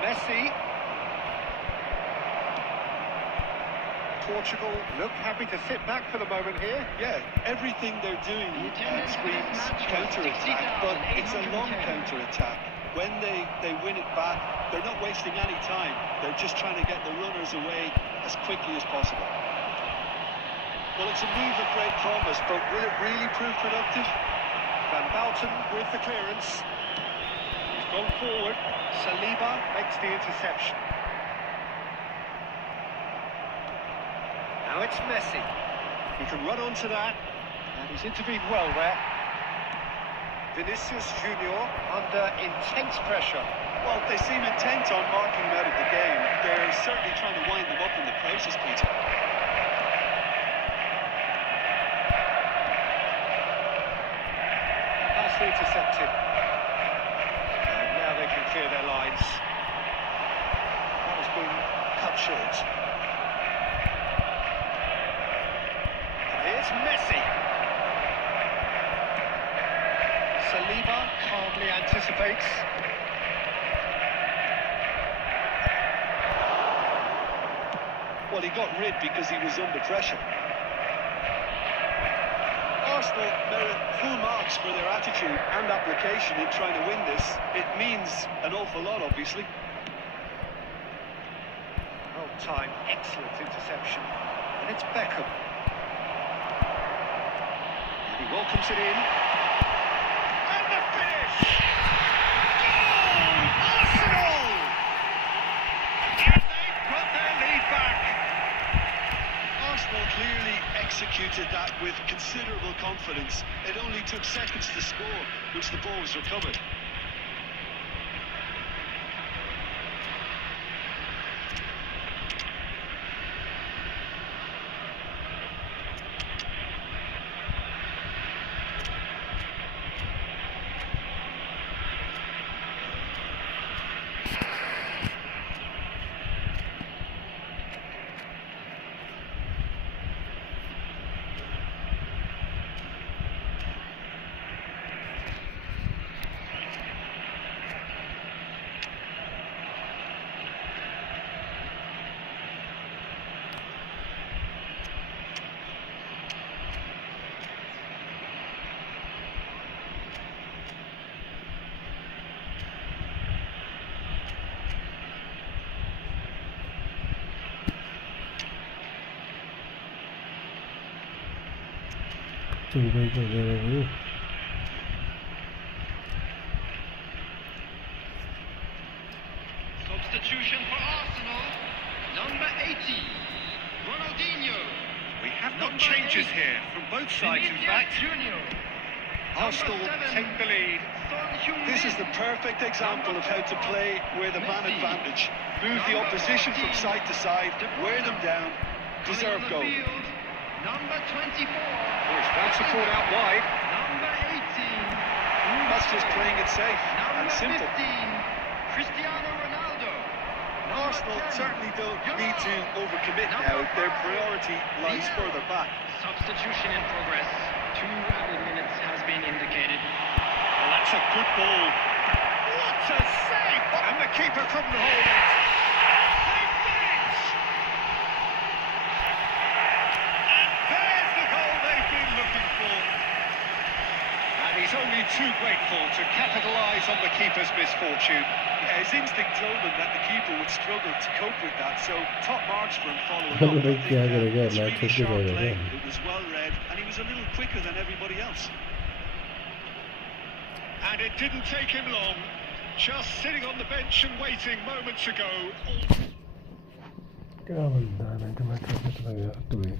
Messi. Portugal look happy to sit back for the moment here. Yeah, everything they're doing screams counter-attack, but it's a long counter-attack. When they win it back, they're not wasting any time. They're just trying to get the runners away as quickly as possible. Well, it's a move of great promise, but will it really prove productive? Van Bouten with the clearance. He's gone forward. Saliba makes the interception. Now it's Messi. He can run onto that, and he's intervened well there. Vinicius Junior under intense pressure. Well, they seem intent on marking him out of the game. They're certainly trying to wind them up in the process, Peter. Pass intercepted. And now they can clear their lines. That has been cut short. And here's Messi. Saliba calmly anticipates. Well, he got rid because he was under pressure. Arsenal merit full marks for their attitude and application in trying to win this. It means an awful lot, obviously. Well timed, excellent interception. And it's Beckham. And he welcomes it in. And the finish! Goal! Arsenal! And they've got their lead back. Arsenal clearly executed that with considerable confidence. It only took seconds to score once the ball was recovered. Substitution for Arsenal, number 80, Ronaldinho. We have got changes here from both sides, in fact. Junior. Arsenal take the lead. This is the perfect example of how to play with a man advantage. Move the opposition from side to side, wear them down, deserve goal. Number 24. There's one support out wide. Number 18. That's just playing it safe and Number simple. 15. Cristiano Ronaldo. Arsenal certainly don't need to overcommit now. Their priority lies further back. Substitution in progress. 2 added minutes has been indicated. Well, that's a good ball. What a save! And the keeper couldn't hold it. They've done it! And there's the goal they've been looking for. And he's only too grateful to capitalise on the keeper's misfortune. Yeah, his instinct told him that the keeper would struggle to cope with that, so top marks for him following up. I think, it's really sharp play. It was well read, and he was a little quicker than everybody else. And it didn't take him long. Just sitting on the bench and waiting moments ago. क्या बंदा है, मैं तो मैं लग गया तुम्हें।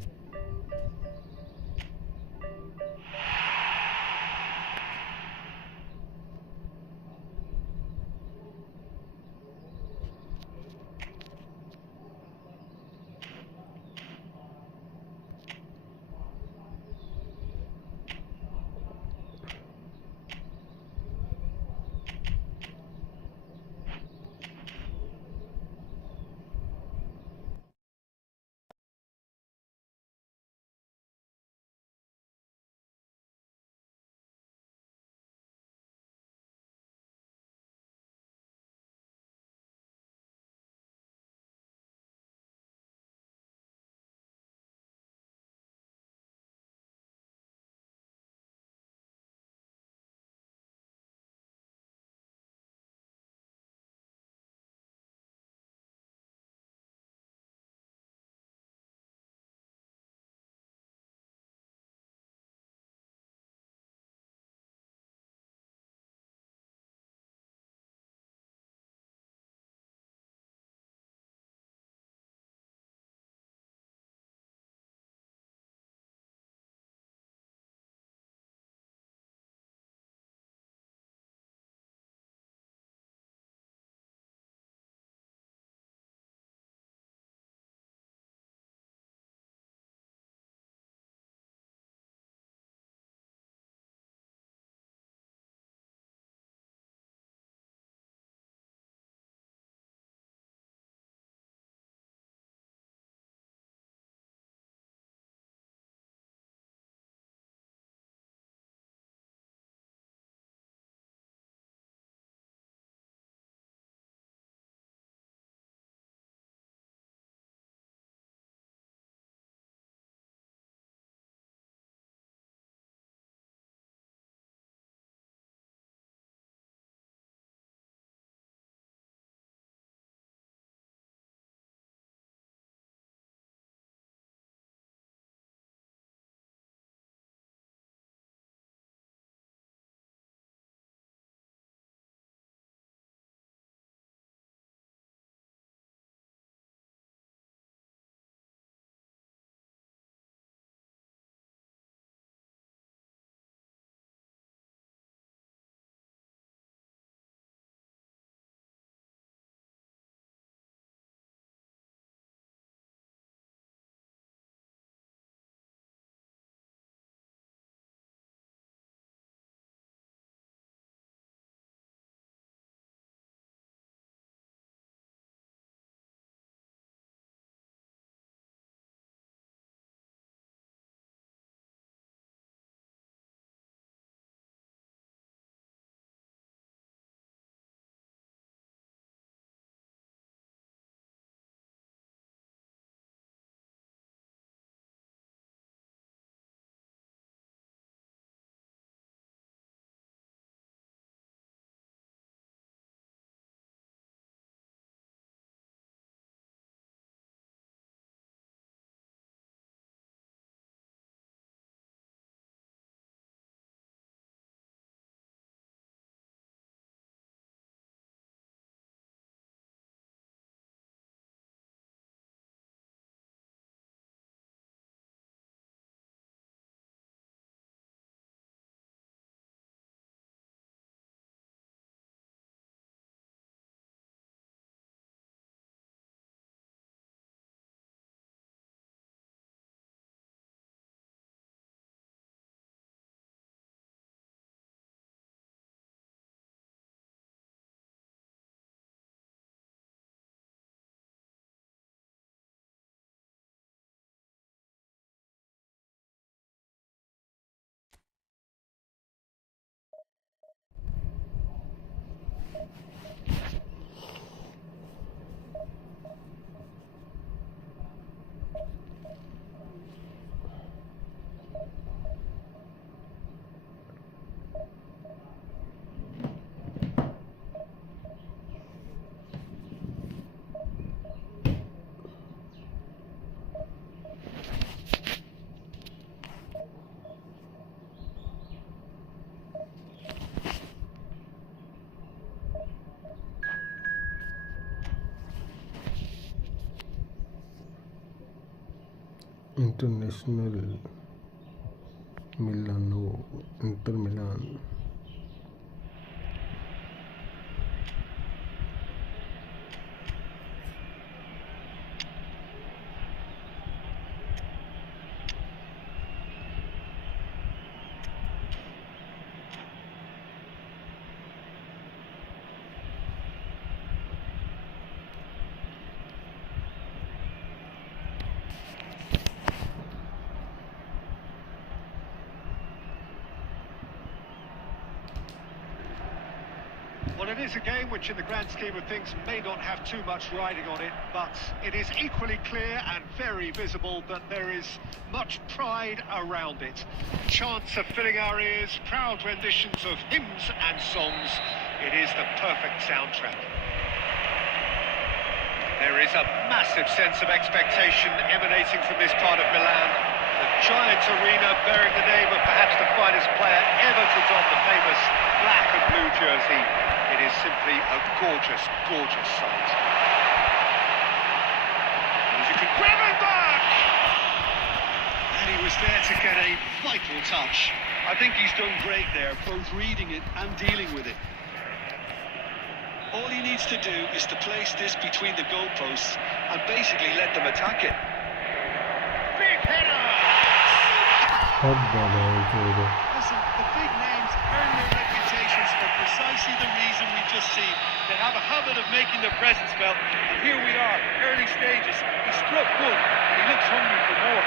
International Milano, Inter Milan. Well, it is a game which in the grand scheme of things may not have too much riding on it, but it is equally clear and very visible that there is much pride around it. Chants are filling our ears, proud renditions of hymns and songs. It is the perfect soundtrack. There is a massive sense of expectation emanating from this part of Milan. The giant arena bearing the name of perhaps the finest player ever to don the famous black and blue jersey. It is simply a gorgeous, gorgeous sight. As you can grab him back! And he was there to get a vital touch. I think he's done great there, both reading it and dealing with it. All he needs to do is to place this between the goalposts and basically let them attack it. Big header! Listen, the big names earn their reputations for precisely the reason we've just seen. They have a habit of making their presence felt, and here we are, early stages. He struck one, and he looks hungry for more.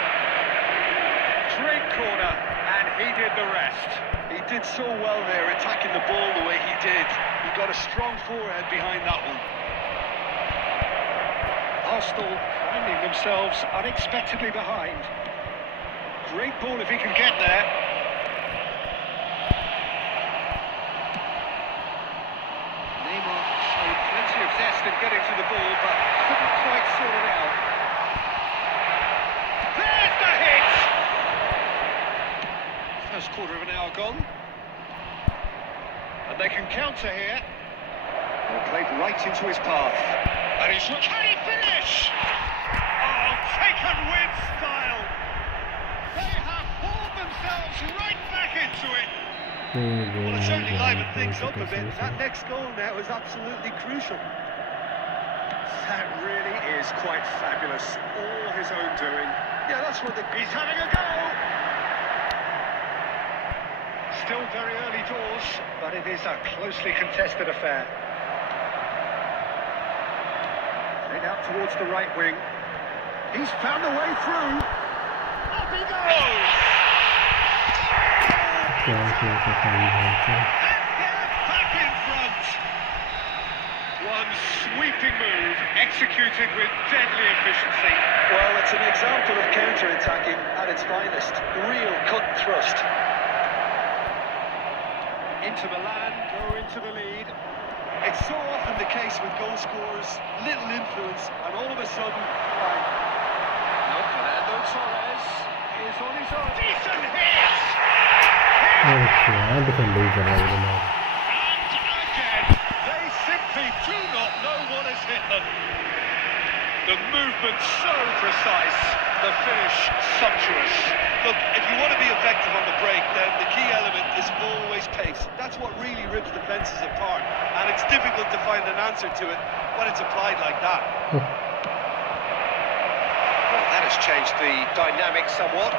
Great corner, and he did the rest. He did so well there, attacking the ball the way he did. He got a strong forehead behind that one. Arsenal finding themselves unexpectedly behind. Great ball if he can get there. Neymar showed plenty of zest in getting to the ball, but couldn't quite sort it out. There's the hit! First quarter of an hour gone. And they can counter here. Well, played right into his path. And he's... Can he finish? Oh, taken with style. They have hauled themselves right back into it. Well, it certainly livened things up a bit. That next goal now is absolutely crucial. That really is quite fabulous. All his own doing. Yeah, that's what He's having a go. Still very early doors, but it is a closely contested affair. Played out towards the right wing. He's found a way through. Up he goes! And they're back in front. One sweeping move, executed with deadly efficiency. Well, it's an example of counter-attacking at its finest. Real cut and thrust. Into Milan, go into the lead. It's so often the case with goal scorers, little influence, and all of a sudden, bang. Now Fernando Torres is on his own. Decent hit! And again, they simply do not know what has hit them. The movement so precise, the finish sumptuous. Look, if you want to be effective on the break, then the key element is always pace. That's what really rips defences apart, and it's difficult to find an answer to it when it's applied like that. Well, that has changed the dynamic somewhat.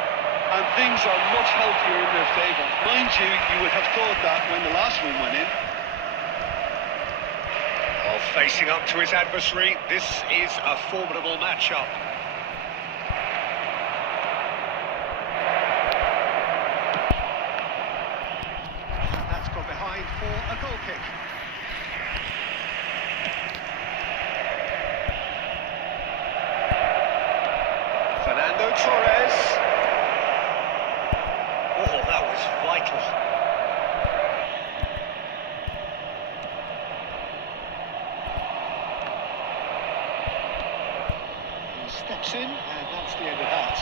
And things are much healthier in their favour. Mind you, you would have thought that when the last one went in. While facing up to his adversary, this is a formidable matchup. And that's gone behind for a goal kick. Fernando Torres. Oh, that was vital. He steps in, and that's the end of that.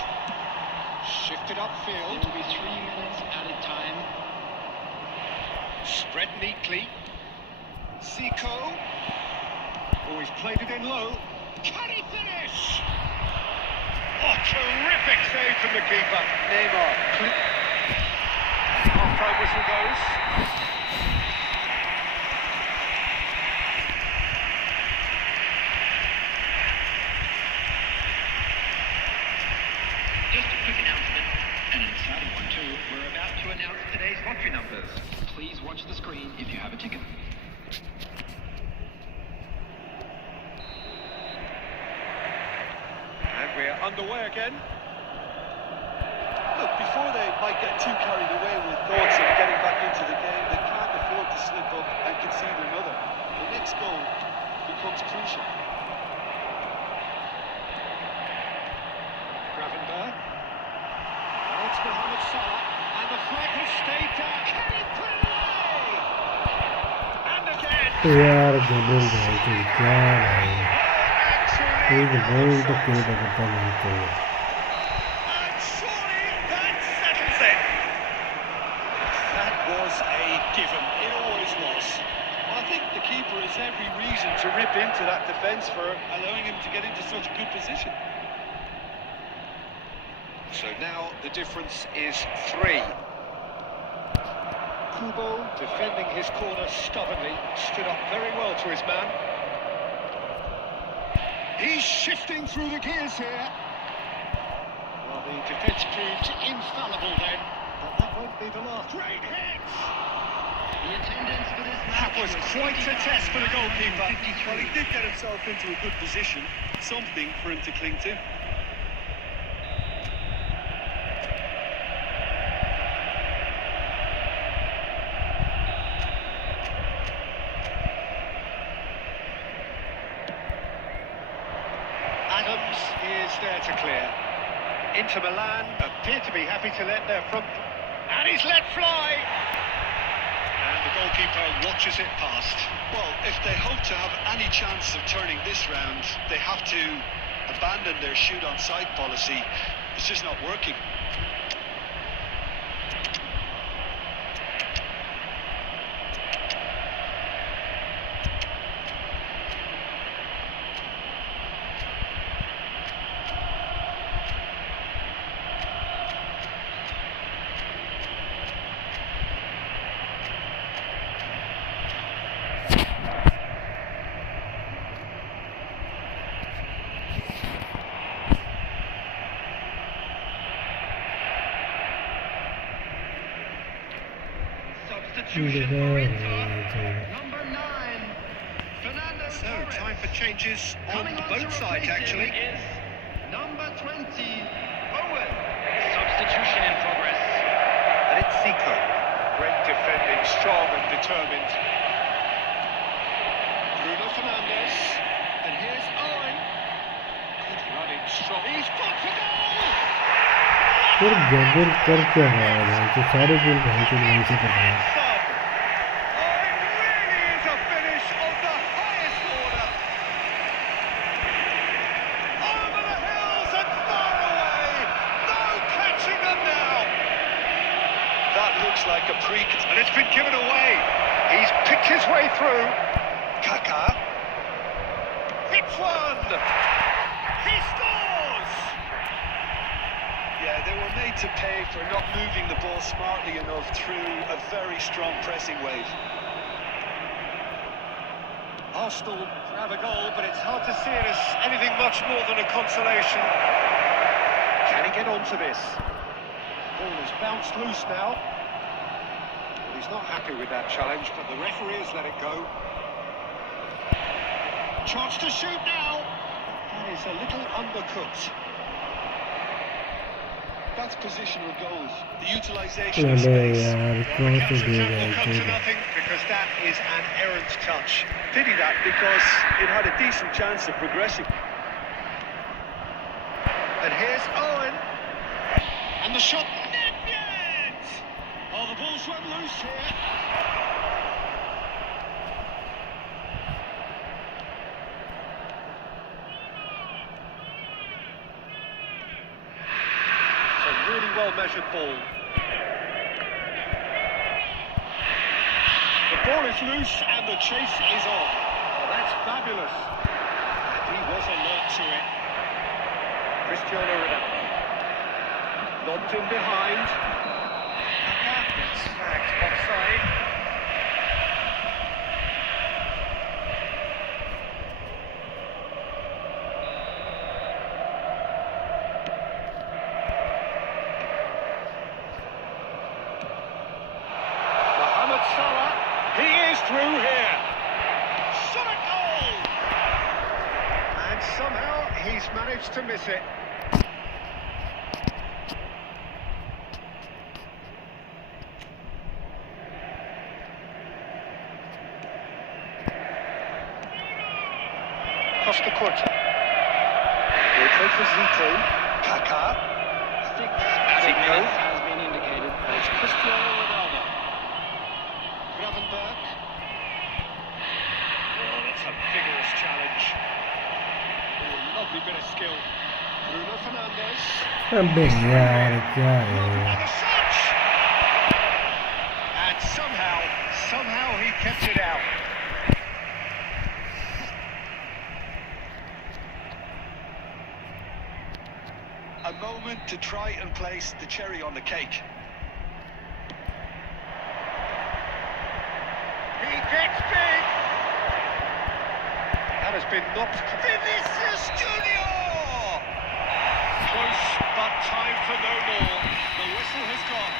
Shifted upfield. It will be 3 minutes added time. Spread neatly. Zico. Oh, he's played it in low. Can he finish? Oh, terrific save from the keeper. Neymar. Half-time whistle goes. Just a quick announcement, and an exciting one too. We're about to announce today's lottery numbers. Please watch the screen if you have a ticket. And we're underway again. Look, before they might get too carried away with thoughts of getting back into the game, they can't afford to slip up and concede another. The next goal becomes crucial. Gravenberg. And it's Mohamed Salah. And the flag has stayed down. Can he put it away? And again. यार गबल भाई तो क्या भाई एक गोल तो कोई करता नहीं तो And surely that settles it. That was a given. It always was. Well, I think the keeper has every reason to rip into that defence for allowing him to get into such a good position. So now the difference is 3. Kubo defending his corner stubbornly, stood up very well to his man. He's shifting through the gears here. Well, the defence proved infallible then, but that won't be the last. Great hits! The attendance for this That match was quite a test for the goalkeeper. Well, he did get himself into a good position, something for him to cling to. Adams is there to clear. Inter Milan appear to be happy to let their front... And he's let fly! And the goalkeeper watches it past. Well, if they hope to have any chance of turning this round, they have to abandon their shoot on sight policy. It's just not working. Substitution for Inter. Number 9. Fernando So, Torres. time for changes on Coming on both to sides, replace him actually. is number 20, Owen. Substitution in progress. And it's Zico. Great defending, strong and determined. Bruno Fernandes. And here's Owen. Good running, strong. He's got to goal! फिर गबल कर क्या रहा है भाई तो सारे गोल भाई को वहीं से कर रहा है Oh, it really is a finish of the highest order. Over the hills and far away. No catching them now. That looks like a And it's been given away. He's picked his way through. Kaká. Hits one. He scores. Yeah, they were made to pay for not moving the ball smartly enough through a very strong pressing wave. Arsenal have a goal, but it's hard to see it as anything much more than a consolation. Can he get onto this? Ball has bounced loose now. Well, he's not happy with that challenge, but the referee has let it go. Chance to shoot now. That is a little undercooked. That's positional goals. The utilisation of अबे space. यार Well, कौन the से counter दे attack रहा will है come to तो nothing because that is an errant touch. Pity that because it had a decent chance of progressing. And here's Owen. And the shot. Net! Oh, the ball's run loose here. It's a really well-measured ball. The ball is loose and the chase is on. Oh, that's fabulous. And he was alert to it. Cristiano Ronaldo. Lobbed in behind. Gets snagged offside. Mohamed Salah, he is through here. Shot a goal! And somehow he's managed to miss it. Costa Curta. Here comes the Zito. Kaká. Zico. Has been indicated. And it's Cristiano Ronaldo. Gravenberg. Oh, that's a vigorous challenge. Oh, lovely bit of skill. Bruno Fernandes. अबे यार क्या है? And a touch! And somehow he kept it out. A moment to try and place the cherry on the cake. He gets big. That has been knocked. Vinicius Junior. Close, but time for no more. The whistle has gone.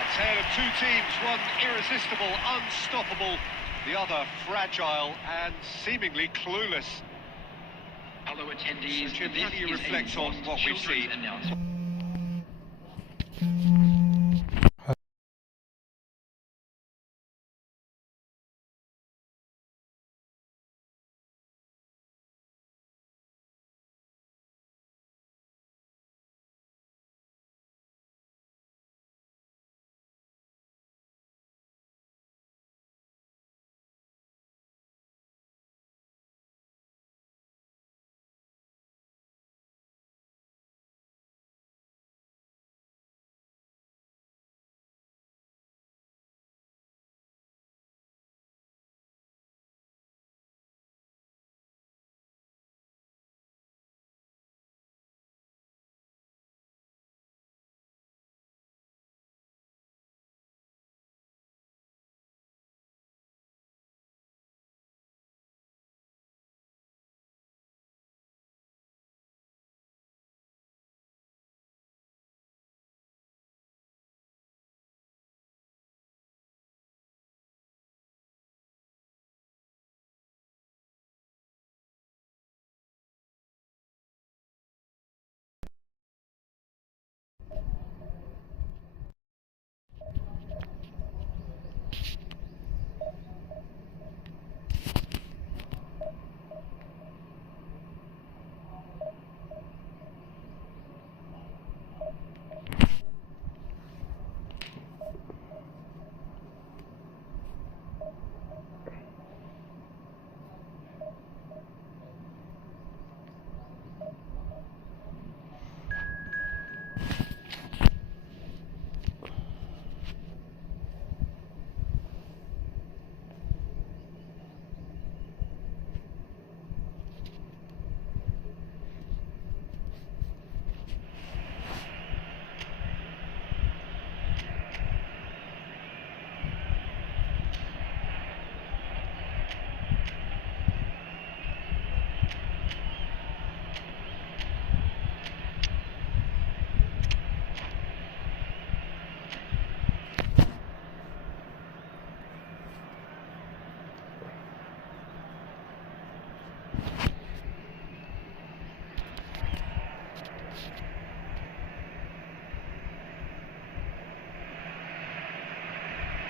A tale of two teams, one irresistible, unstoppable, the other fragile and seemingly clueless. Fellow attendees, So, Jim, this how do you is a reflect on lost what we've children's seen? announcement.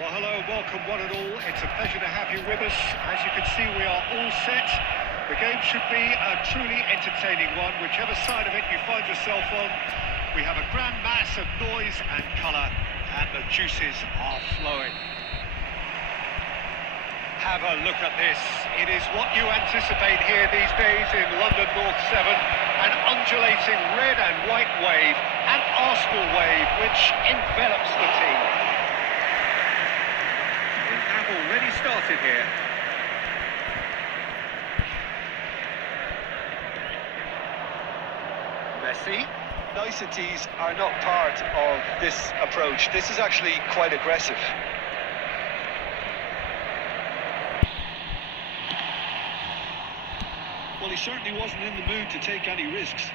Well, hello, welcome one and all. It's a pleasure to have you with us. As you can see, we are all set. The game should be a truly entertaining one, whichever side of it you find yourself on. We have a grand mass of noise and colour, and the juices are flowing. Have a look at this. It is what you anticipate here these days in London North 7. An undulating red and white wave, an Arsenal wave, which envelops the team. We have already started here. see. Niceties are not part of this approach. This is actually quite aggressive. Well, he certainly wasn't in the mood to take any risks.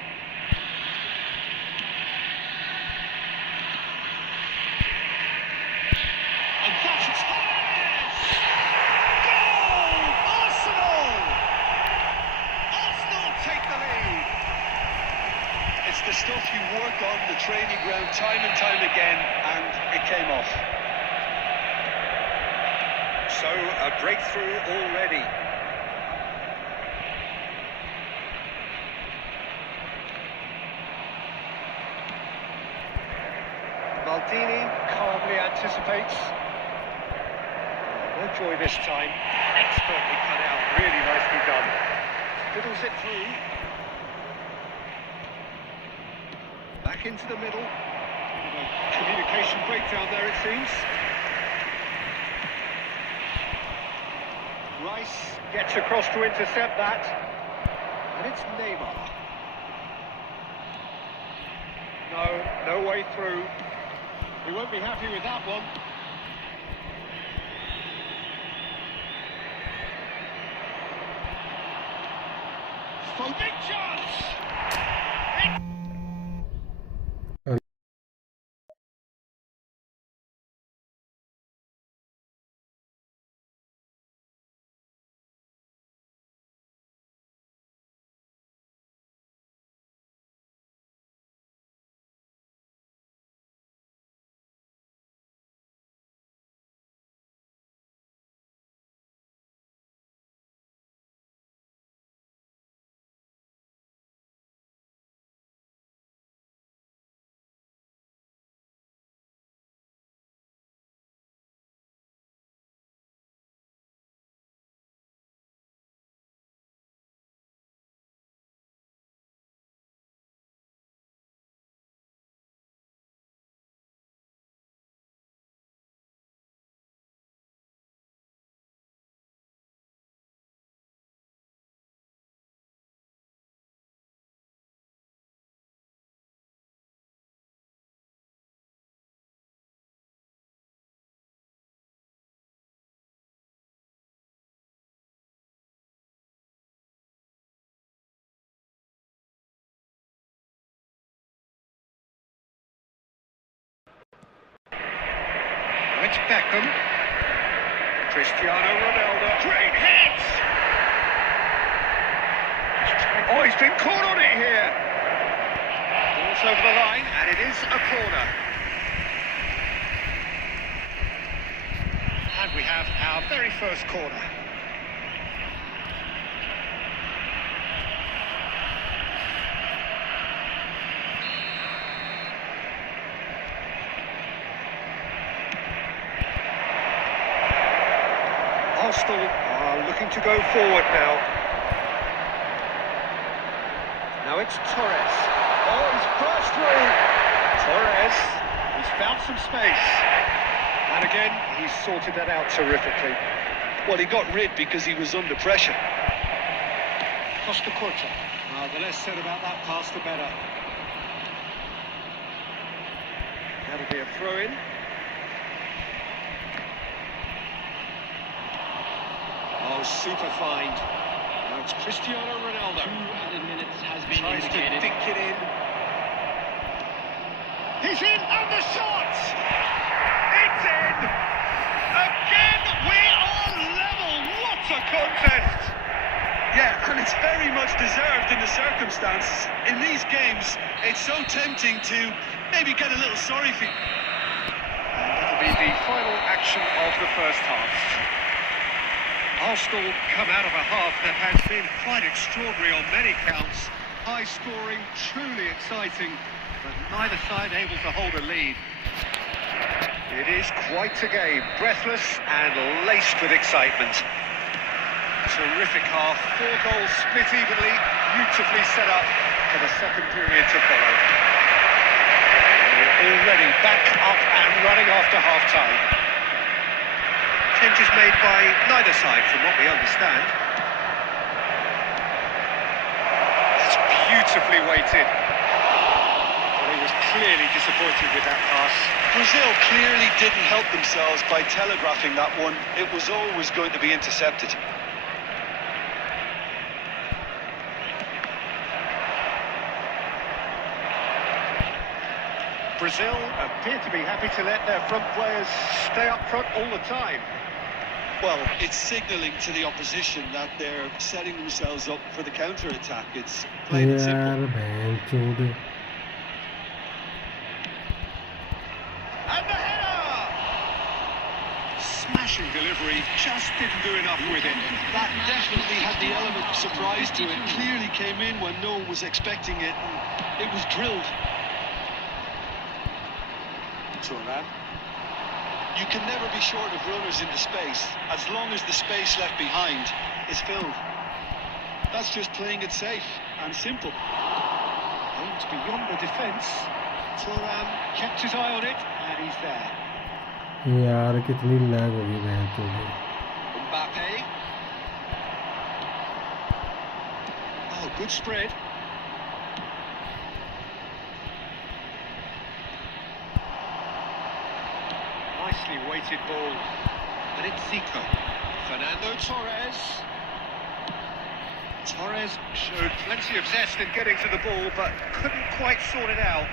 And that's it. Goal! Arsenal! Arsenal take the lead. It's the stuff you work on the training ground time and time again, and it came off. So, a breakthrough already. Maldini calmly anticipates. No joy this time. Expertly cut out, really nicely done. Fiddles it through. Back into the middle. Communication breakdown there, it seems. Rice gets across to intercept that. And it's Neymar. No way through. He won't be happy with that one. Big chance! It's Beckham. Cristiano Ronaldo. Great hit! Oh, he's been caught on it here. Ball's over the line, and it is a corner. And we have our very first corner. Arsenal are looking to go forward now. Now it's Torres. Oh, he's burst through. Torres, he's found some space. And again, he's sorted that out terrifically. Well, he got rid because he was under pressure. Costa Curta. The less said about that pass, the better. That'll be a throw-in. Oh, super find. Now it's Cristiano Ronaldo. 2 added minutes has been Tries indicated. to dink it in. He's in, and the shot! It's in! Again, we are level! What a contest! Yeah, and it's very much deserved in the circumstances. In these games, it's so tempting to maybe get a little sorry for you. And that'll be the final action of the first half. Arsenal come out of a half that has been quite extraordinary on many counts. High scoring, truly exciting, but neither side able to hold a lead. It is quite a game, breathless and laced with excitement. Terrific half, 4 goals split evenly, beautifully set up for the second period to follow. We're already back up and running after half-time. Changes made by neither side, from what we understand. It's beautifully weighted. clearly disappointed with that pass. Brazil clearly didn't help themselves by telegraphing that one. It was always going to be intercepted. Brazil appear to be happy to let their front players stay up front all the time. Well, it's signalling to the opposition that they're setting themselves up for the counter-attack. It's plain and simple. And the header! Smashing delivery, just didn't do enough with it. That definitely had the element of surprise to it. Clearly came in when no one was expecting it, and it was drilled. Turnip. You can never be short of runners into space, as long as the space left behind is filled. That's just playing it safe and simple. Aimed beyond the defence. Turnip kept his eye on it, and he's there. यार कितनी lag होगी बहन चोद। Mbappe. Oh, good spread. Nicely weighted ball. But it's Zico. Fernando Torres. Torres showed plenty of zest in getting to the ball, but couldn't quite sort it out.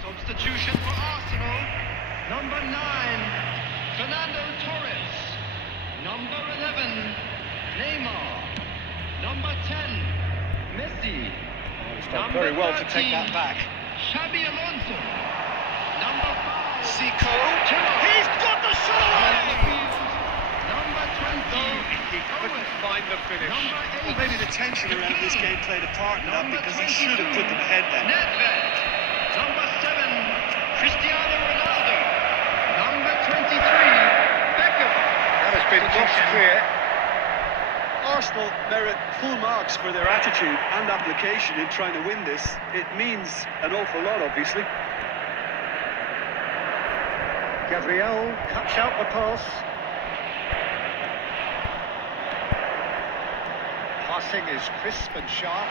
Substitution for Arsenal. Number 9, Fernando Torres. Number 11, Neymar. Number 10, Messi. He's done very well to take that back. Xabi Alonso. Number 5, Zico. Turnip. He's got the shot away! Number 20, He couldn't find the finish. Number 8, Well, maybe the tension around this game played a part in that, Number because he should have put them ahead then. Nedved. Number 7, Cristiano Ronaldo. Number 23, Beckham. That has been lost clear. Arsenal merit full marks for their attitude and application in trying to win this. It means an awful lot, obviously. Gabriel cuts out the pass. Passing is crisp and sharp.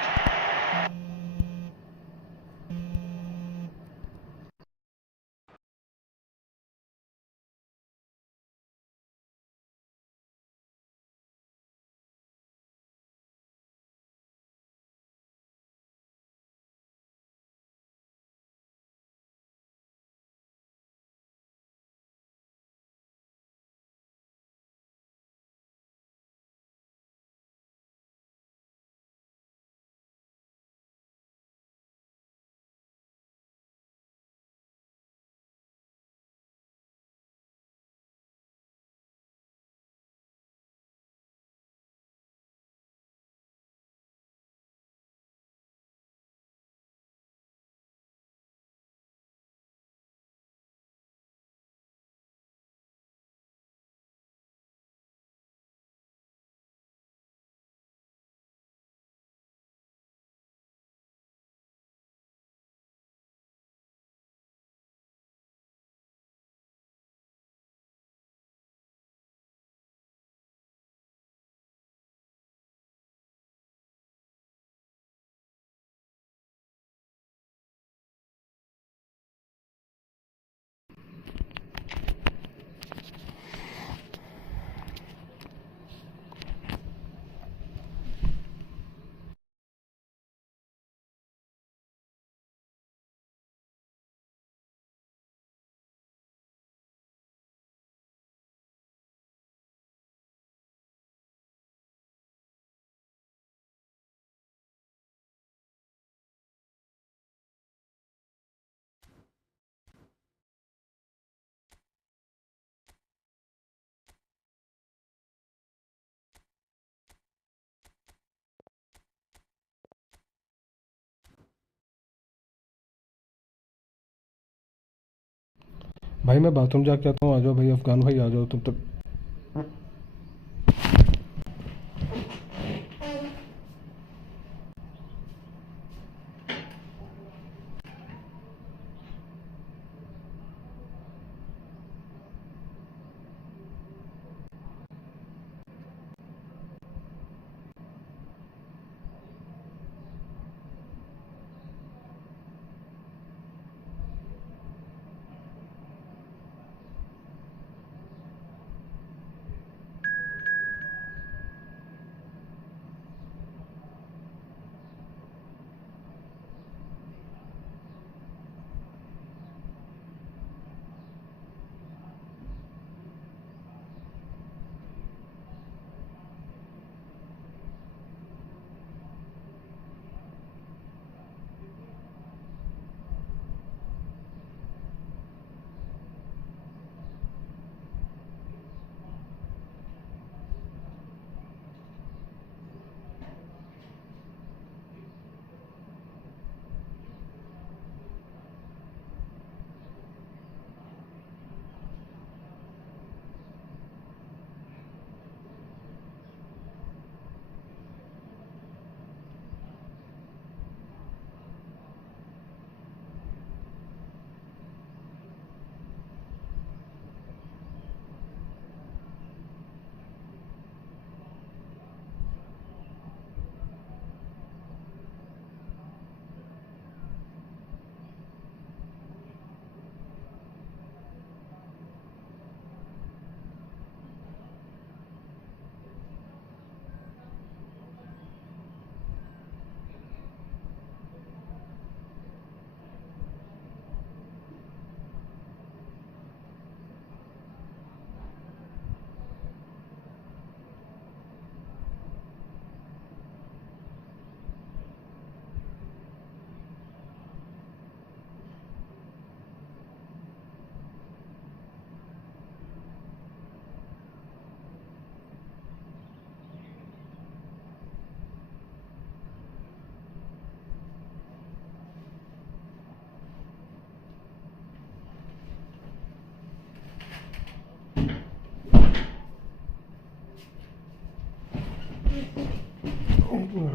भाई मैं bathroom जाके आता हूँ, आ जाओ भाई अफगान भाई, आ जाओ तब तक।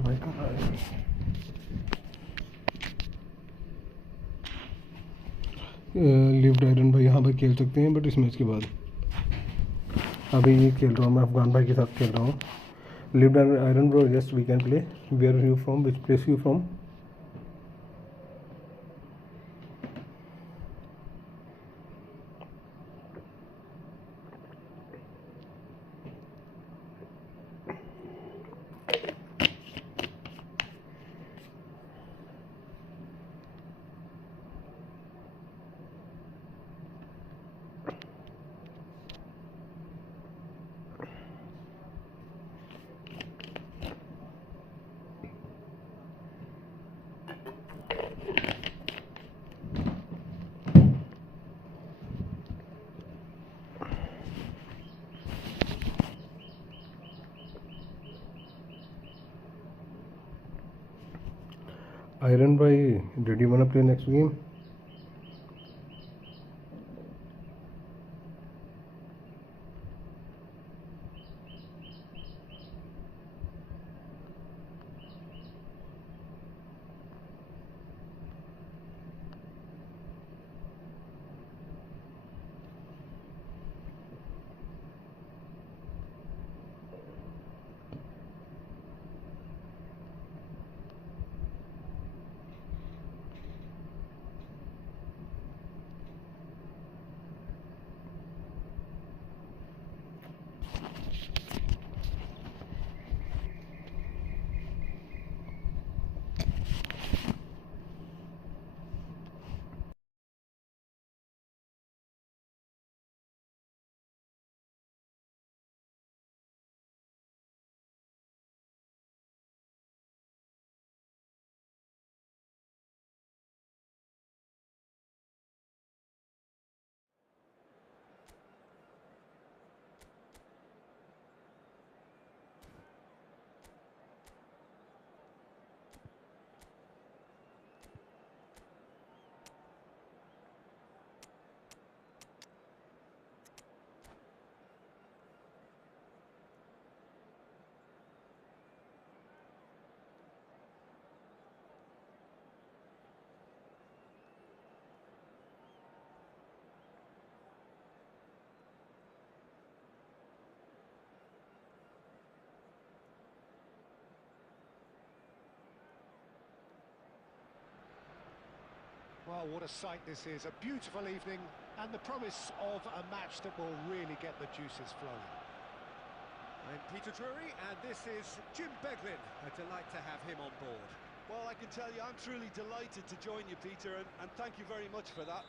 भाई कहाँ है? लिव्ड आयरन भाई यहाँ पर खेल सकते हैं, बट इस मैच के बाद। अभी ये खेल रहा हूँ मैं, अफगान भाई के साथ खेल रहा हूँ। Lived iron bro, yes we can play. Where are you from, which place you from? Iron Bhai, did you wanna play next game? Oh, what a sight this is. A beautiful evening and the promise of a match that will really get the juices flowing. I'm Peter Drury and this is Jim Beglin. A delight to have him on board. Well, I can tell you I'm truly delighted to join you, Peter, and thank you very much for that.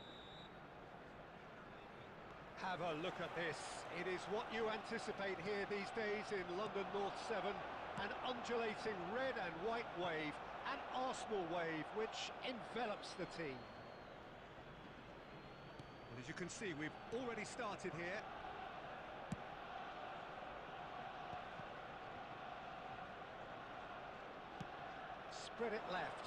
Have a look at this. It is what you anticipate here these days in London North 7. An undulating red and white wave, an Arsenal wave which envelops the team. Well, as you can see, we've already started here. Spread it left.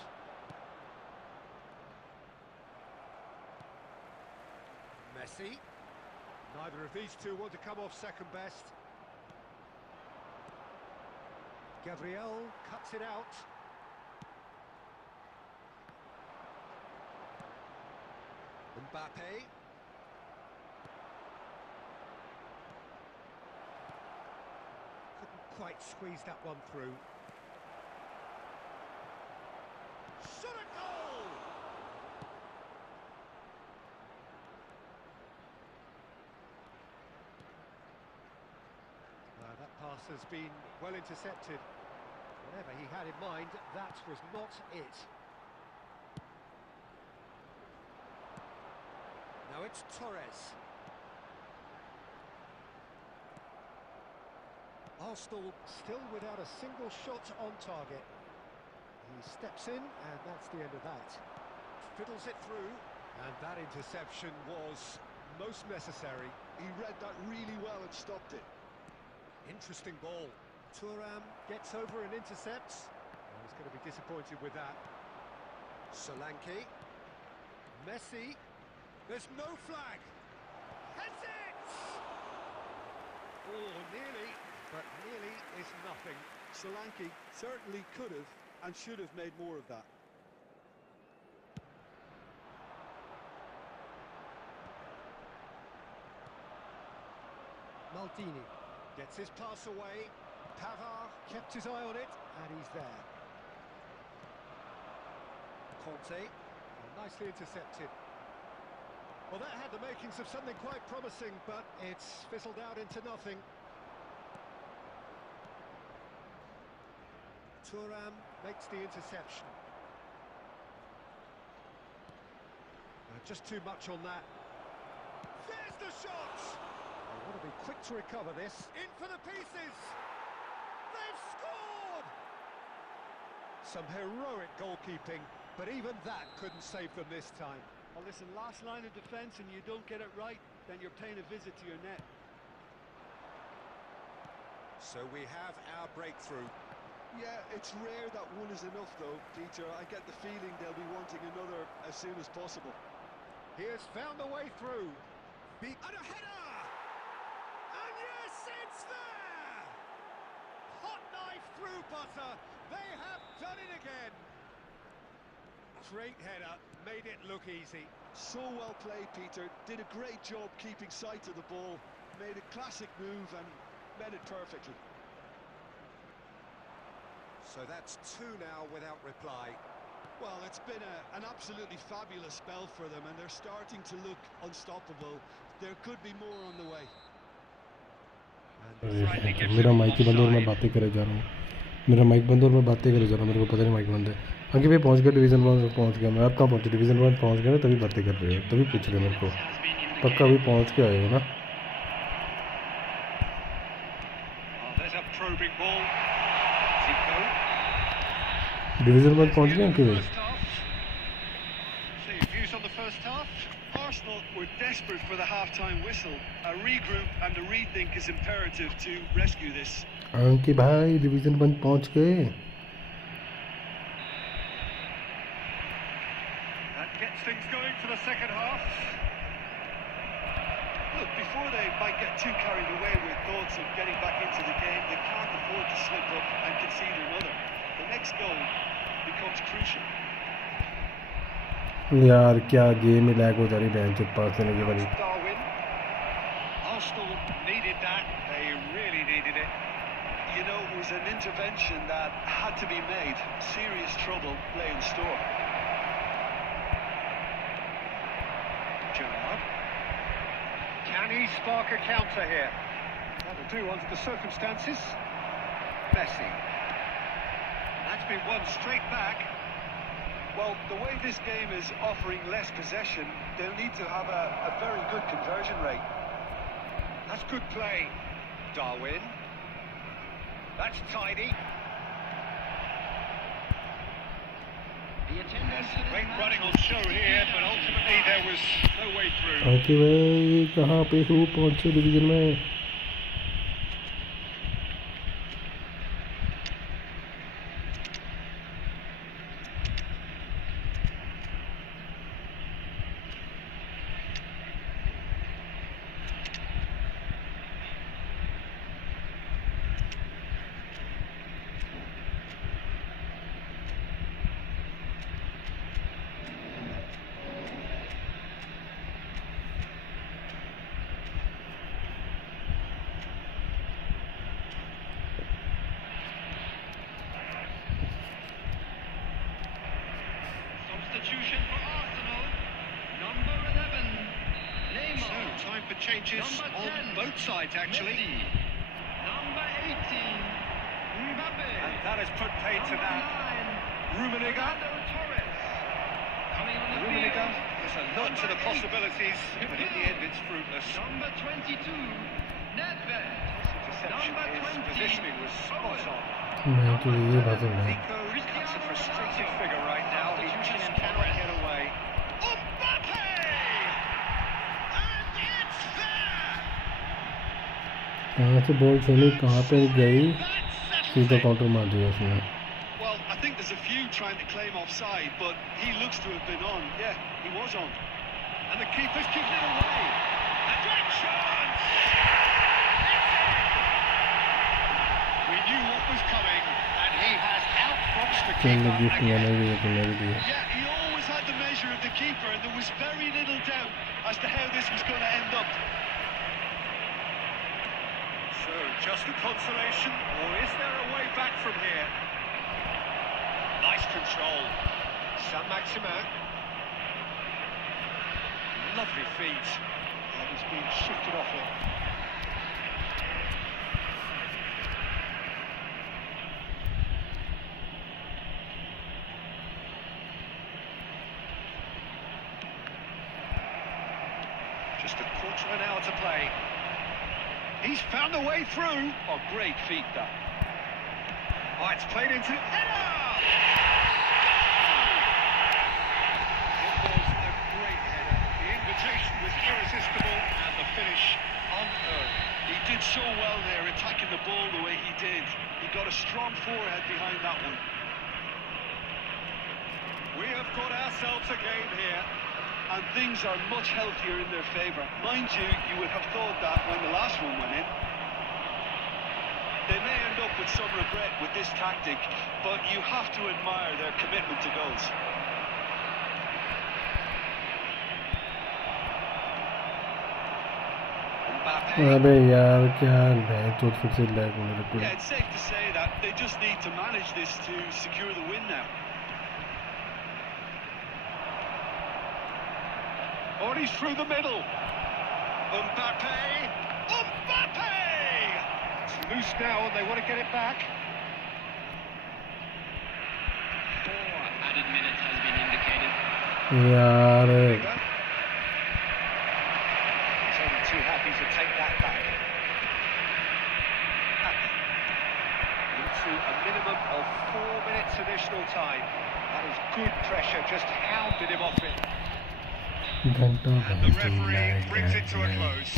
Messi. Neither of these two want to come off second best. Gabriel cuts it out. Mbappe. Couldn't quite squeeze that one through. Shot a goal! That pass has been well intercepted. Whatever he had in mind, that was not it. Now it's Torres. Arsenal still without a single shot on target. He steps in, and that's the end of that. Fiddles it through, and that interception was most necessary. He read that really well and stopped it. Interesting ball. Thuram gets over and intercepts. Oh, he's going to be disappointed with that. Solanke. Messi. There's no flag. Heads it! Oh, nearly, but nearly is nothing. Solanke certainly could have and should have made more of that. Maldini gets his pass away. Pavard kept his eye on it, and he's there. Conte, nicely intercepted. Well, that had the makings of something quite promising, but it's fizzled out into nothing. Thuram makes the interception. Just too much on that. There's the shot! They want to be quick to recover this. In for the pieces! They've scored! Some heroic goalkeeping, but even that couldn't save them this time. Well, listen, last line of defence and you don't get it right, then you're paying a visit to your net. So we have our breakthrough. Yeah, it's rare that one is enough though, Peter. I get the feeling they'll be wanting another as soon as possible. He has found a way through. And a header! And yes, it's there! Hot knife through butter. They have done it again. Great header, made it look easy. So well played, Peter. Did a great job keeping sight of the ball. Made a classic move and met it perfectly. So that's two now without reply. Well, it's been an absolutely fabulous spell for them, and they're starting to look unstoppable. There could be more on the way. मेरा mic ही बंद और मैं बातें करे जा रहा हूँ. मेरा माइक बंद और मैं बातें करे जा रहा हूँ. मेरे को पता नहीं माइक बंद है. आगे भाई पहुँच गया डिवीज़न 1 पहुँच गया. मैं आप कहाँ पहुँचे? डिवीज़न 1 पहुँच गया ना, तभी बातें कर रहे हो, तभी पूछ रहे हो मेरे को. पक्का अभी पहुँच के आए हो ना? डिवीज़न 1 पहुँच गए कि नहीं? Views on the first half. Arsenal were desperate for the half-time whistle. A regroup and a rethink is imperative to rescue this. अंकी भाई डिवीज़न 1 पहुँच गए. That gets things going for the second half. Look, before they might get too carried away with thoughts of getting back into the game, they can't afford to slip up and concede another. The next goal becomes crucial. यार क्या game में lag हो जा रही है पास देने के बाद. Arsenal needed that. They really needed it. You know, it was an intervention that had to be made. Serious trouble lay in store. Can he spark a counter here? That'll do under the circumstances. Messi. That's been won straight back. Well, the way this game is offering less possession, they'll need to have a very good conversion rate. That's good play. Darwin. That's tidy. The attendance Great running on show here, but ultimately there was no way through. आके भाई कहाँ पे हूँ पहुँचे division में. Substitution for Arsenal. Number 11, Neymar. So, time for changes Number on 10, both sides, actually. Messi. Number 18, Mbappe. And that has put paid to that. Rummenigge. Torres. Coming on the Rummenigge field. is a nod to the possibilities, but in the end it's fruitless. Number 22, Nedved. Deception, his positioning was spot on. मैं तो ये बात है. Nico cuts a frustrated figure right now. He just cannot get away. Mbappe! And it's there! कहाँ से ball खेली, कहाँ पे गई, सीधा काउंटर मार दिया उसने. Well, I think there's a few trying to claim offside, but he looks to have been on. Yeah, he was on. And the keeper's given it away. A great chance! We knew what was coming, and he has outboxed the चलने keeper की again. मैंने भी है, तुमने भी है. Yeah, he always had the measure of the keeper, and there was very little doubt as to how this was going to end up. So, just a consolation, or is there a way back from here? Nice control. Saint-Maximin. Lovely feet. And he's been shifted off it. Just a quarter of an hour to play. He's found a way through. Oh, great feet, that. Oh, it's played into the header! It was a great header. The invitation was irresistible, and the finish unearned. He did so well there, attacking the ball the way he did. He got a strong forehead behind that one. We have got ourselves a game here. And things are much healthier in their favour. Mind you, you would have thought that when the last one went in. They may end up with some regret with this tactic, but you have to admire their commitment to goals. Mbappe. अबे यार क्या है, तो फिर से lag होने लग Yeah, गया. it's safe to say that they just need to manage this to secure the win now. Oh, and he's through the middle. Mbappe! Mbappe! It's loose now, and they want to get it back. 4 added minutes has been indicated. यार He's only too happy to take that back. Into a minimum of 4 minutes additional time. That is good pressure, just hounded him off it. घंटा And the referee brings it to a close.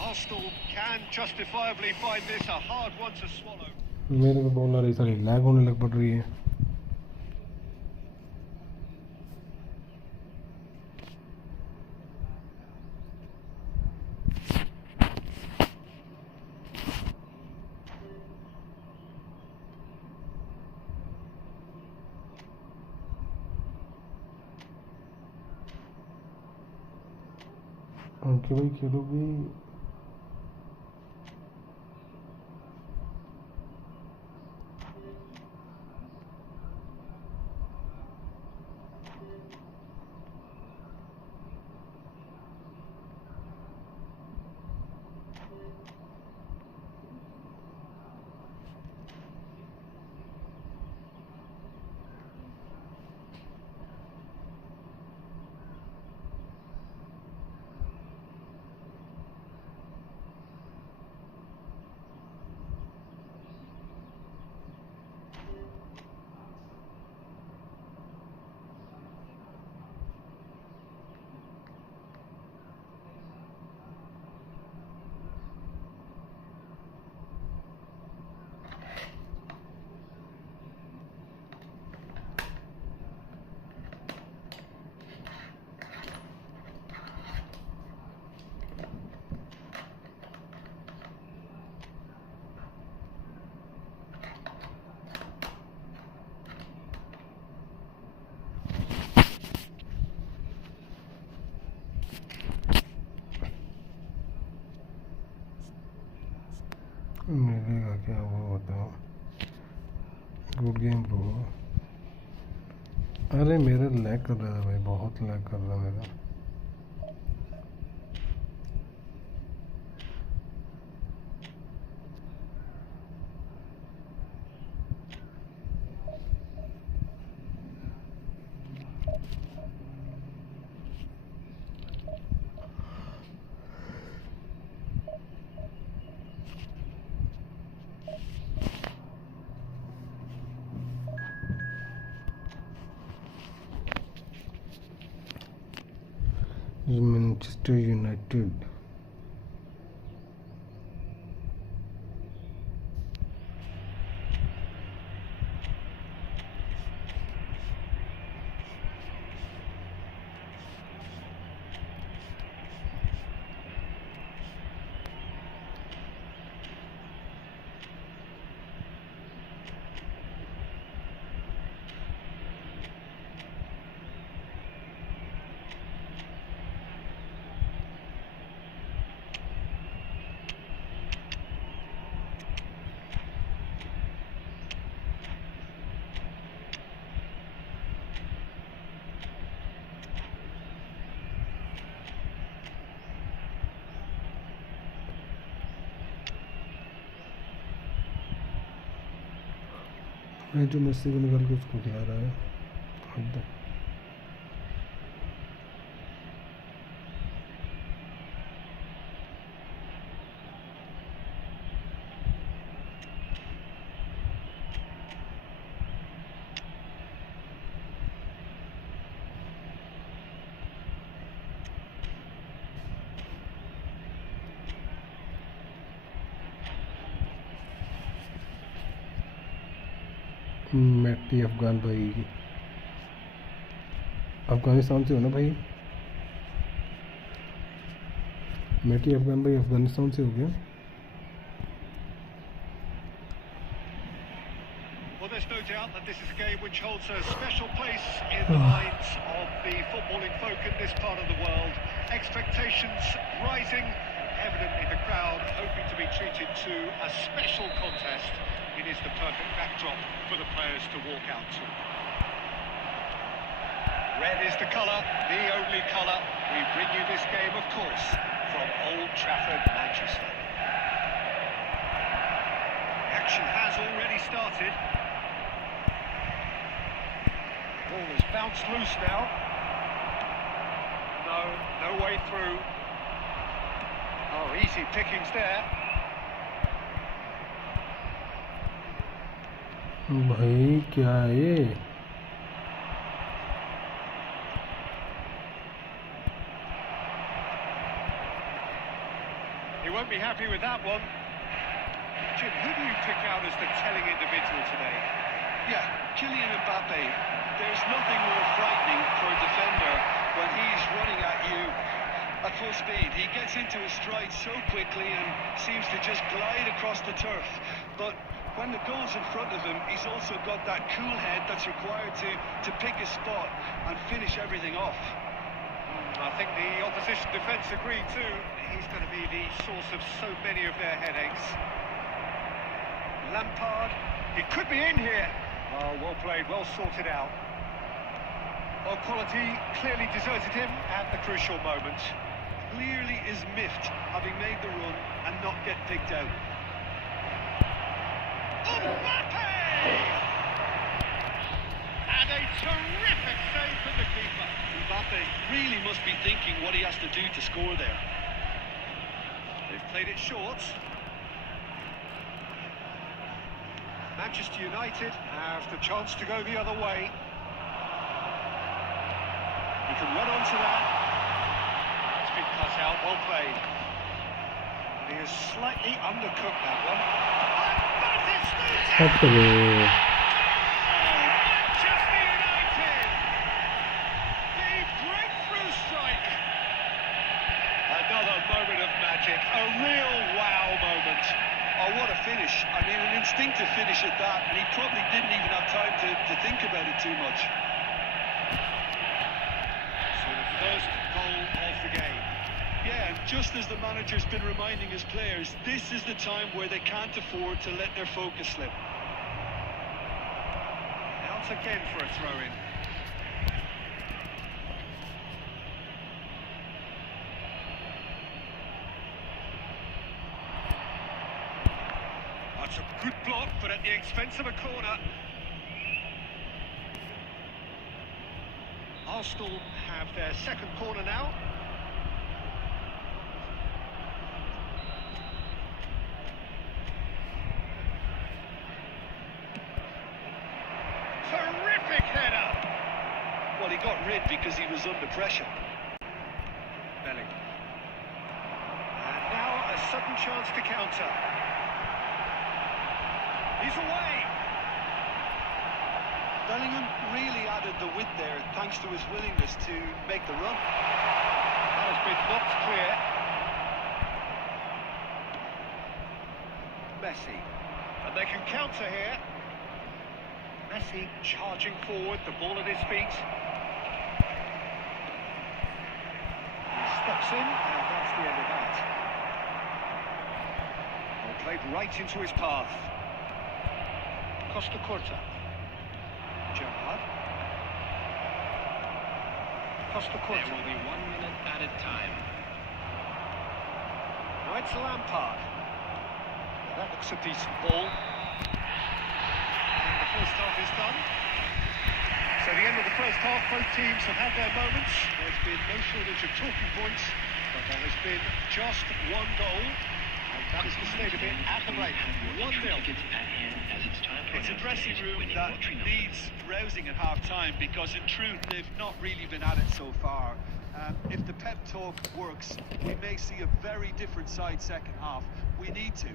Arsenal can justifiably find this a hard one to swallow. मेरे को बोलना रही सारी lag होने लग पड़ रही है. ओके भाई खेलोगी. मिलेगा क्या वो बताओ। Good game bro. अरे मेरा लैग कर रहा था भाई, बहुत लैग कर रहा मेरा। Manchester United. मैं जो मेसी को निकाल के उसको खिला रहा है। मैटी अफगान भाई, अफगानिस्तान से हो ना भाई? मैटी अफगान भाई अफगानिस्तान से हो गया? Well, there's no doubt that this is a game which holds a special place in the minds of the footballing folk in this part of the world. Expectations rising, evident in the crowd, hoping to be treated to a special contest. It is the perfect backdrop for the players to walk out to. Red is the colour, the only colour. We bring you this game, of course, from Old Trafford, Manchester. The action has already started. Ball has bounced loose now. No way through. Oh, easy pickings there. भाई क्या है ये? He won't be happy with that one. Jim, who do you pick out as the telling individual today? Yeah, Kylian Mbappe. There's nothing more frightening for a defender when he's running at you at full speed. He gets into his stride so quickly and seems to just glide across the turf. But when the goal's in front of him, he's also got that cool head that's required to pick a spot and finish everything off. I think the opposition defence agreed too. He's going to be the source of so many of their headaches. Lampard, he could be in here. Oh, well played, well sorted out. Well, quality clearly deserted him at the crucial moment. Clearly is miffed having made the run and not get picked out. Mbappe! And a terrific save from the keeper. Mbappe really must be thinking what he has to do to score there. They've played it short. Manchester United have the chance to go the other way. You can run onto that. It's been cut out, well played. He has slightly undercooked that one. Manchester United, the breakthrough strike. Another moment of magic, a real wow moment. Oh, what a finish. I mean, an instinctive finish at that, and he probably didn't even have time to think about it too much. So the first goal of the game. Yeah, and just as the manager's been reminding his players, this is the time where they can't afford to let their focus slip. Out again for a throw-in. That's a good block, but at the expense of a corner. Arsenal have their second corner now. Terrific header! Well, he got rid because he was under pressure. Belling. And now a sudden chance to counter. He's away! Bellingham really added the width there thanks to his willingness to make the run. That has been knocked clear. Messi. And they can counter here. Messi charging forward, the ball at his feet. He steps in, and that's the end of that. Well played right into his path. Costa Curta. Gerrard. Costa Curta. There will be 1 minute added time. Now it's Lampard. Now that looks a decent ball. And the first half is done. So the end of the first half, both teams have had their moments. There's been no shortage of talking points, but there has been just one goal. And that is the state of it at the break. 1-0. It's a dressing room that needs rousing at half-time because, in truth, they've not really been at it so far. If the pep talk works, we may see a very different side second half. We need to.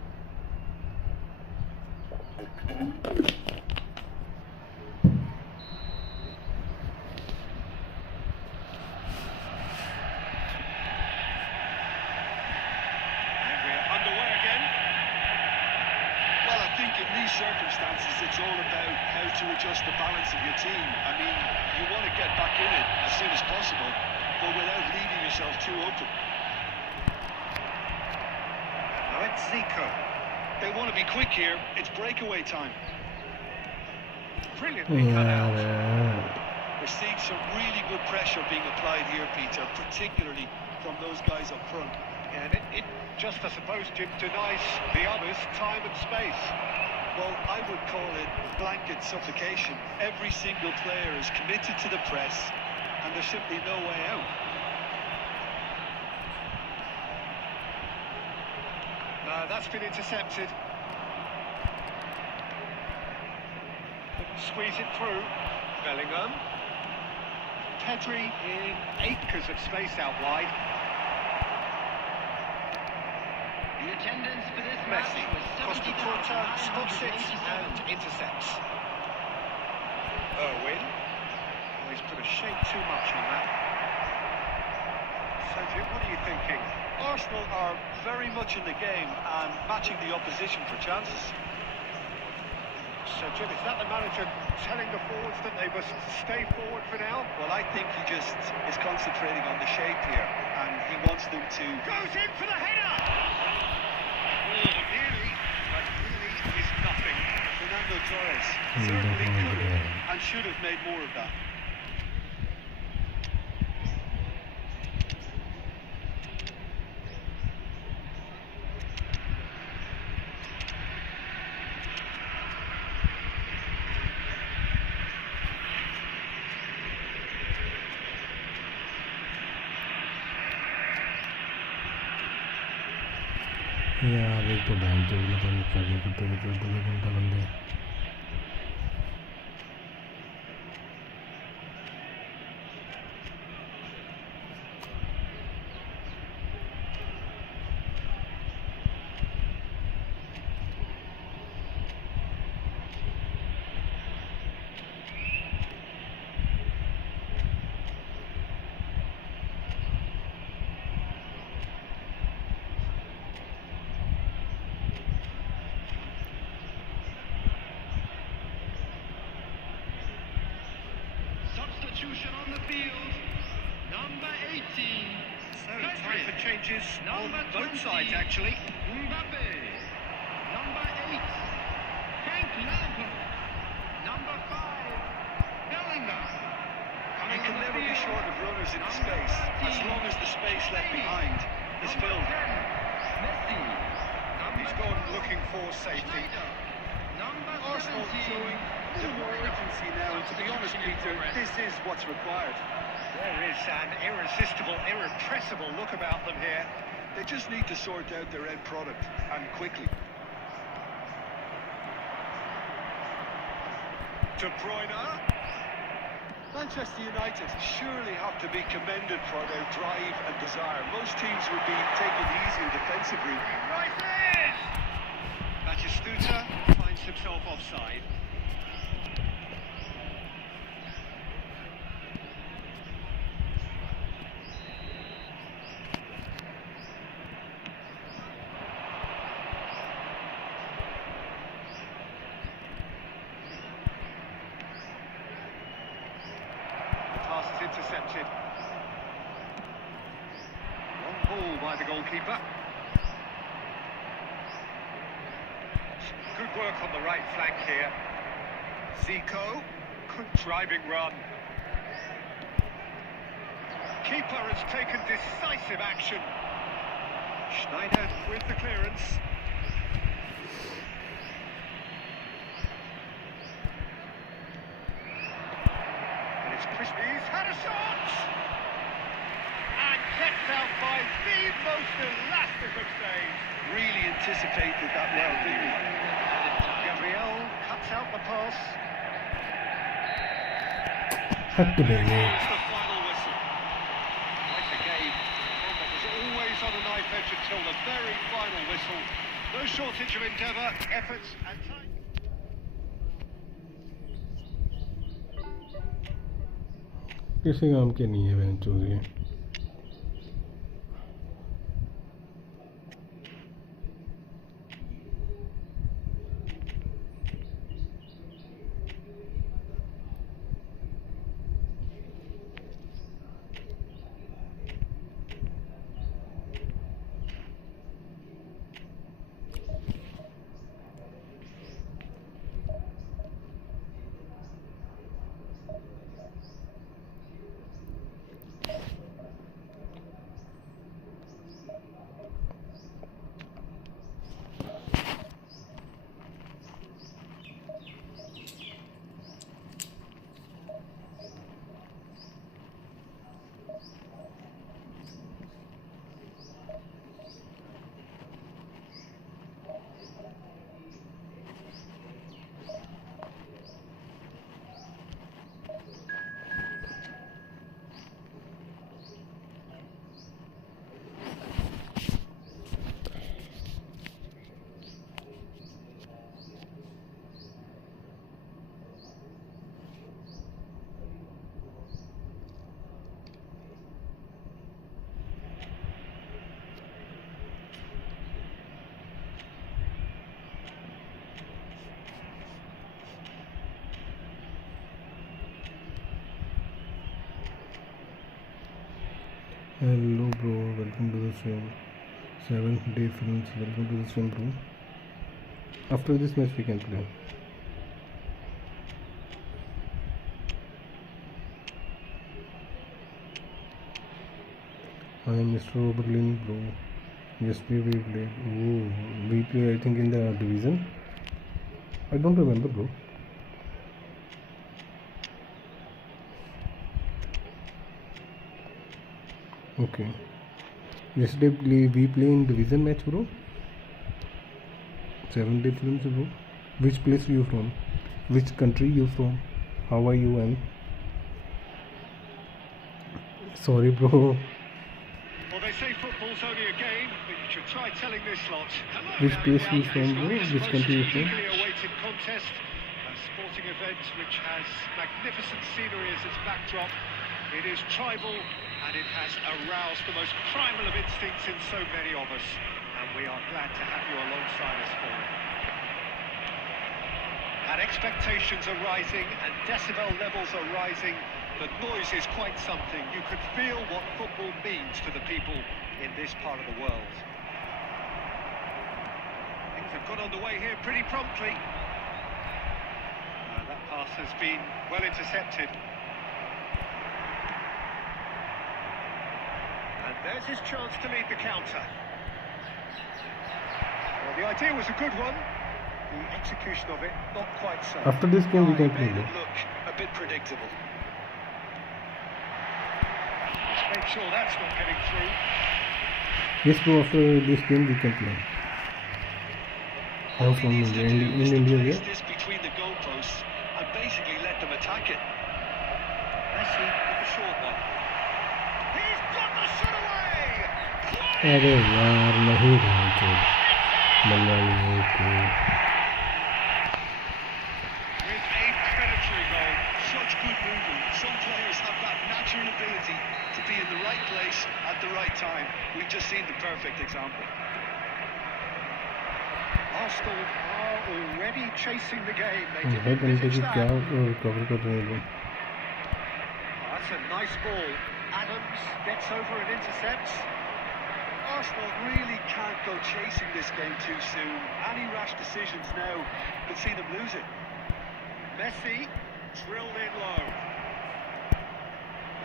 Circumstances, it's all about how to adjust the balance of your team. I mean, you want to get back in it as soon as possible, but without leaving yourself too open. Now it's Zico. They want to be quick here. It's breakaway time. Brilliantly cut out. We're seeing some really good pressure being applied here, Peter, particularly from those guys up front. And it just, I suppose, Jim, denies the others time and space. Well, I would call it blanket suffocation. Every single player is committed to the press, and there's simply no way out. That's been intercepted. Couldn't squeeze it through. Bellingham. Pedri in acres of space out wide. The attendance for this Messi. match was Costa Curta stops it and intercepts. Irwin. Oh, he's put a shade too much on that. So, Jim, what are you thinking? Arsenal are very much in the game and matching the opposition for chances. So, Jim, is that the manager telling the forwards that they must stay forward for now? Well, I think he just is concentrating on the shape here, and he wants them to... Goes in for the header! Oh, nearly, but really is nothing. Fernando Torres certainly could have and should have made more of that. यार एक तो bank जो मतलब क्या करते रहते 2 घंटा बंदे Substitution on the field. Number 18. So time for changes on both sides, actually. Mbappe. Number 8. Frank Lampard. Number 5. Bellingham. You can never be short of runners in space, as long as the space left behind is filled. Messi. He's gone looking for safety. Arsenal showing a little more urgency now, and to be honest, Peter, this is what's required. There is an irresistible, irrepressible look about them here. They just need to sort out their end product, and quickly. De Bruyne. Manchester United surely have to be commended for their drive and desire. Most teams would be taking the easier defensive route. Right there! Batistuta finds himself offside. Intercepted. Long ball by the goalkeeper. Good work on the right flank here. Zico, good driving run. Keeper has taken decisive action. Schneider with the clearance. He's had a shot! And kept out by the most elastic of saves. Really anticipated that well, didn't he? Gabriel cuts out the pass. Had to be. There's the final whistle. Quite a game. One that was always on a knife edge until the very final whistle. No shortage of endeavour, efforts and time. किसी काम के नहीं है मैंने choose Hello bro, welcome to the stream. 7-day films, welcome to the stream bro. After this match we can play. I am Mr. Oberlin bro. Yesterday we played. Oh, we play I think in the division. I don't remember bro. Okay. Yesterday we play in division match bro. 7-day films bro. Which place you from? Which country you from? How are you and? Sorry bro. Well, they say football's only a game, but you should try telling this lot. Which place you from bro? Which country you from? Eagerly awaited contest, a sporting event which has magnificent scenery as its backdrop. It is tribal and it has aroused the most primal of instincts in so many of us, and we are glad to have you alongside us for it. And expectations are rising and decibel levels are rising The noise is quite something. You could feel what football means to the people in this part of the world. Things have got underway here pretty promptly. That pass has been well intercepted. And there's his chance to lead the counter. Well, the idea was a good one. The execution of it, not quite so. After this game, we can play. Look a bit predictable. Let's make sure that's not getting through. Yes, bro, after this game, we can play. I'm from India. In India, yeah. This between the goalposts and basically let them attack it. Messi with the short one. He's got the shot away! अरे यार नहीं भाई मलयाली को With a predatory goal, such good movement. Some players have that natural ability to be in the right place at the right time. We've just seen the perfect example. Arsenal are already chasing the game. They भाई didn't बनते envisage कि that. क्या cover कर रहे हैं लोग That's a nice ball. Adams gets over and intercepts. Arsenal really can't go chasing this game too soon. Any rash decisions now could see them lose it. Messi drilled in low.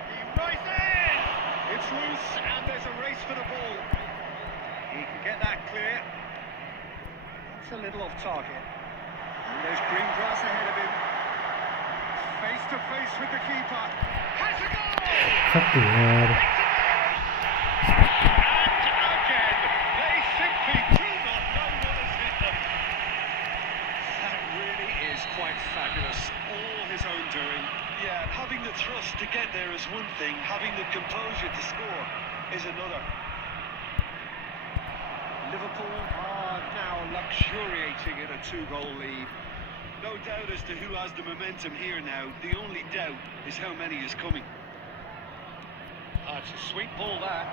He rises! It's loose and there's a race for the ball. He can get that clear. That's a little off target. And there's green grass ahead of him. Face to face with the keeper. Has a goal! सब यार Quite fabulous, all his own doing. Yeah, having the thrust to get there is one thing, having the composure to score is another. Liverpool are now luxuriating in a 2-goal lead. No doubt as to who has the momentum here now. The only doubt is how many is coming. It's a sweet ball that,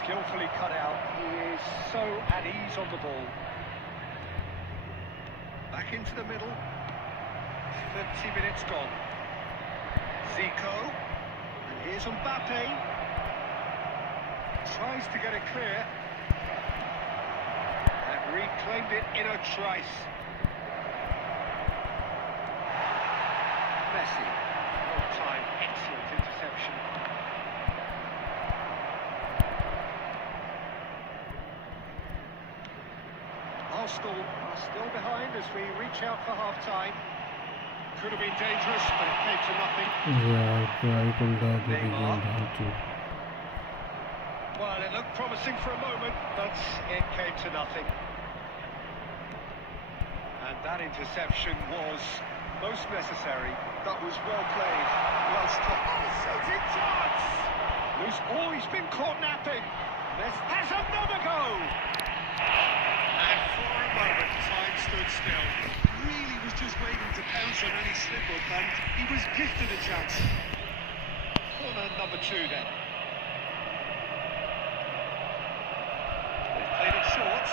skillfully cut out. He is so at ease on the ball. Back into the middle. 30 minutes gone. Zico, and here's Mbappe. Tries to get it clear. And reclaimed it in a trice. Messi, well timed, excellent interception. Arsenal are still behind as we reach out for half-time. Could have been dangerous, but it came to nothing. यार क्या ही कर रहा है तो game बहुत Well, it looked promising for a moment, but it came to nothing. And that interception was most necessary. That was well played, well stopped. Oh, shooting chance! Loose. Oh, he's been caught napping. Messi has another go! And for a moment, time stood still. Really was just waiting to pounce on any slip-up, and he was gifted a chance. Corner number 2 then. They've played it short.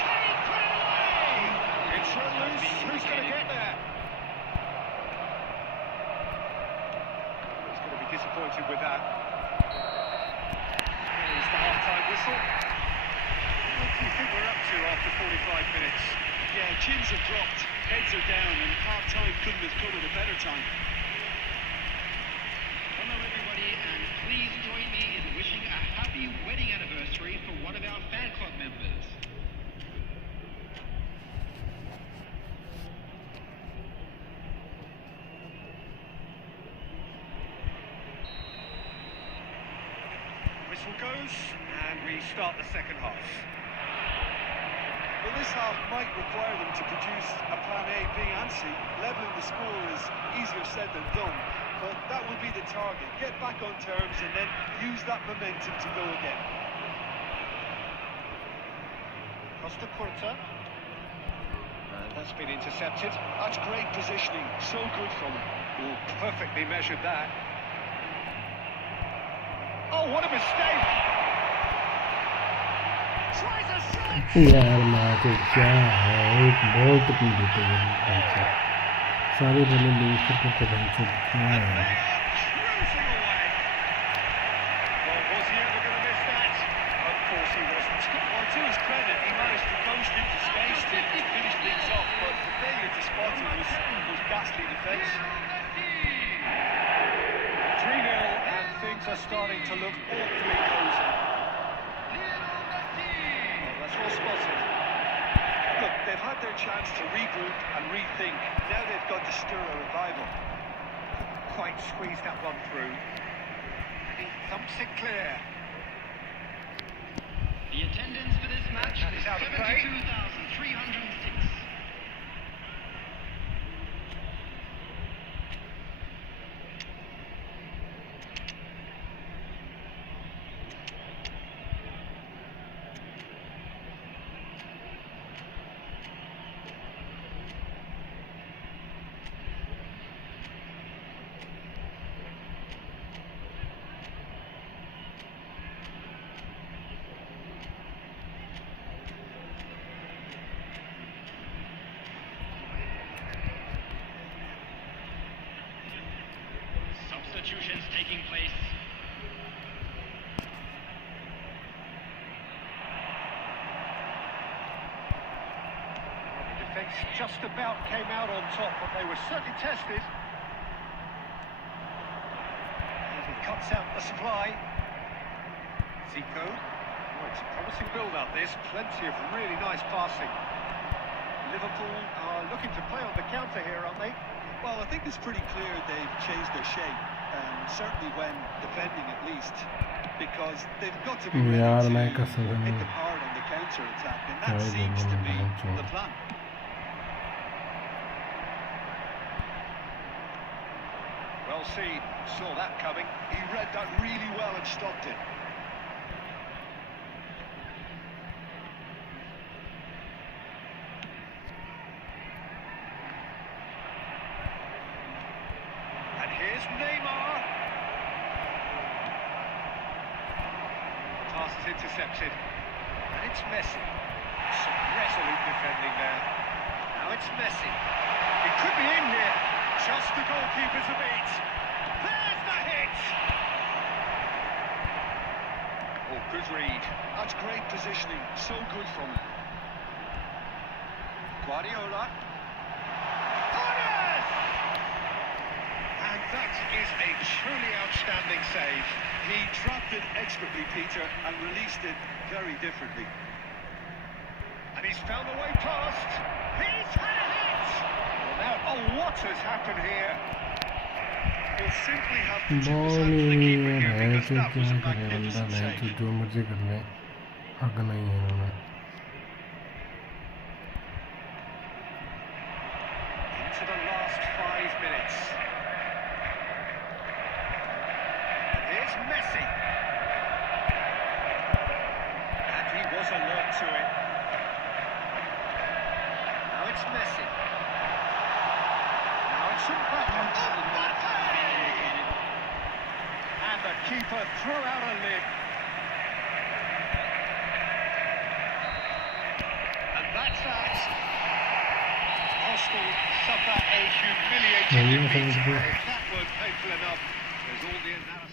Can he put it away? It's run loose. Who's going to get there? He's going to be disappointed with that. Here's the half-time whistle. What do you think we're up to after 45 minutes? Yeah, chins have dropped, heads are down, and half-time couldn't have come at a better time. Hello everybody, and please join me in wishing a happy wedding anniversary for one of our fan club members. Whistle goes, and we start the second half. Well, this half might require them to produce a plan A, B and C. Levelling the score is easier said than done, but that will be the target. Get back on terms and then use that momentum to go again. Costa Curta. And that's been intercepted. That's great positioning, so good from him. Oh, perfectly measured that. Oh, what a mistake! Tries a shot! यार माँ को क्या है एक बहुत पीछे सारे बने लूज करके पहुंच चुके हैं। Was he ever going to miss that? Of course he wasn't. Well, to his credit, he managed to ghost into space to finish things off, but the failure to spot him was ghastly defence. 3-0, and things are starting to look awfully cosy. Well, that's well spotted. Look, they've had their chance to regroup and rethink. Now they've got to stir a revival. Quite squeezed that one through. And he thumps it clear. The attendance for this match That is is out of play. 72,306. Substitutions taking place. Well, the defence just about came out on top, but they were certainly tested. And he cuts out the supply. Zico. Oh, it's a promising build-up, this. Plenty of really nice passing. Liverpool are looking to play on the counter here, aren't they? Well, I think it's pretty clear they've changed their shape, certainly when defending at least, because they've got to be ready to hit them hard on the counter-attack, and that seems to be the plan. Well seen. Saw that coming. He read that really well and stopped it. And here's Neymar. Pass is intercepted. And it's Messi. Some resolute defending there. Now it's Messi. He could be in here. Just the goalkeeper's a beat. There's the hit. Oh, good read. That's great positioning, so good from him. Guardiola. Corners! And that is a truly outstanding save. He trapped it expertly, Peter, and released it very differently. And he's found the way past. He's had a hit! Well, now, oh, what has happened here? He'll simply have to tip his ball hand to the he keeper here है because तो that was क्या a करे बंदा magnificent नहीं तो save. जो मर्जी कर ले हक नहीं है इन्होंने। Into the last 5 minutes. And here's Messi. And he was alert to it. Now it's Messi. Now it's Mbappe. And the keeper threw out a lid. And that's that. Arsenal suffer a humiliating defeat. If that weren't painful enough, there's all the analysis.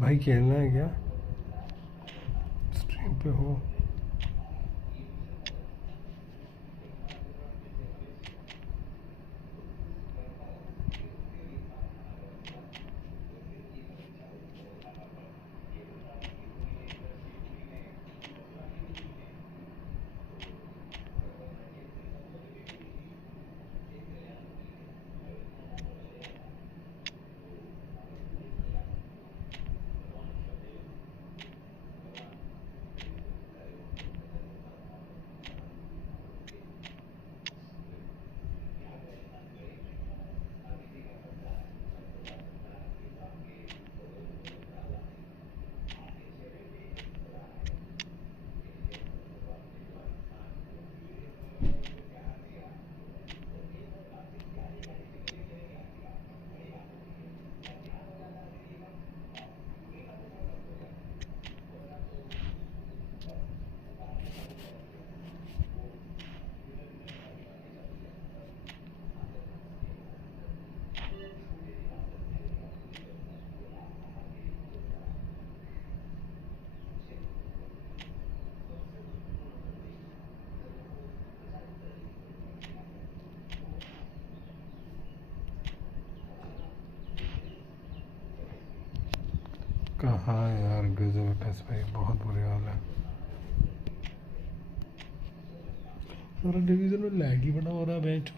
भाई खेलना है क्या? Stream पे हो? हाँ यार गजब है पैस भाई, बहुत बुरे हाल है। हमारा डिवीजन में लैग ही बना हो रहा है बेंच।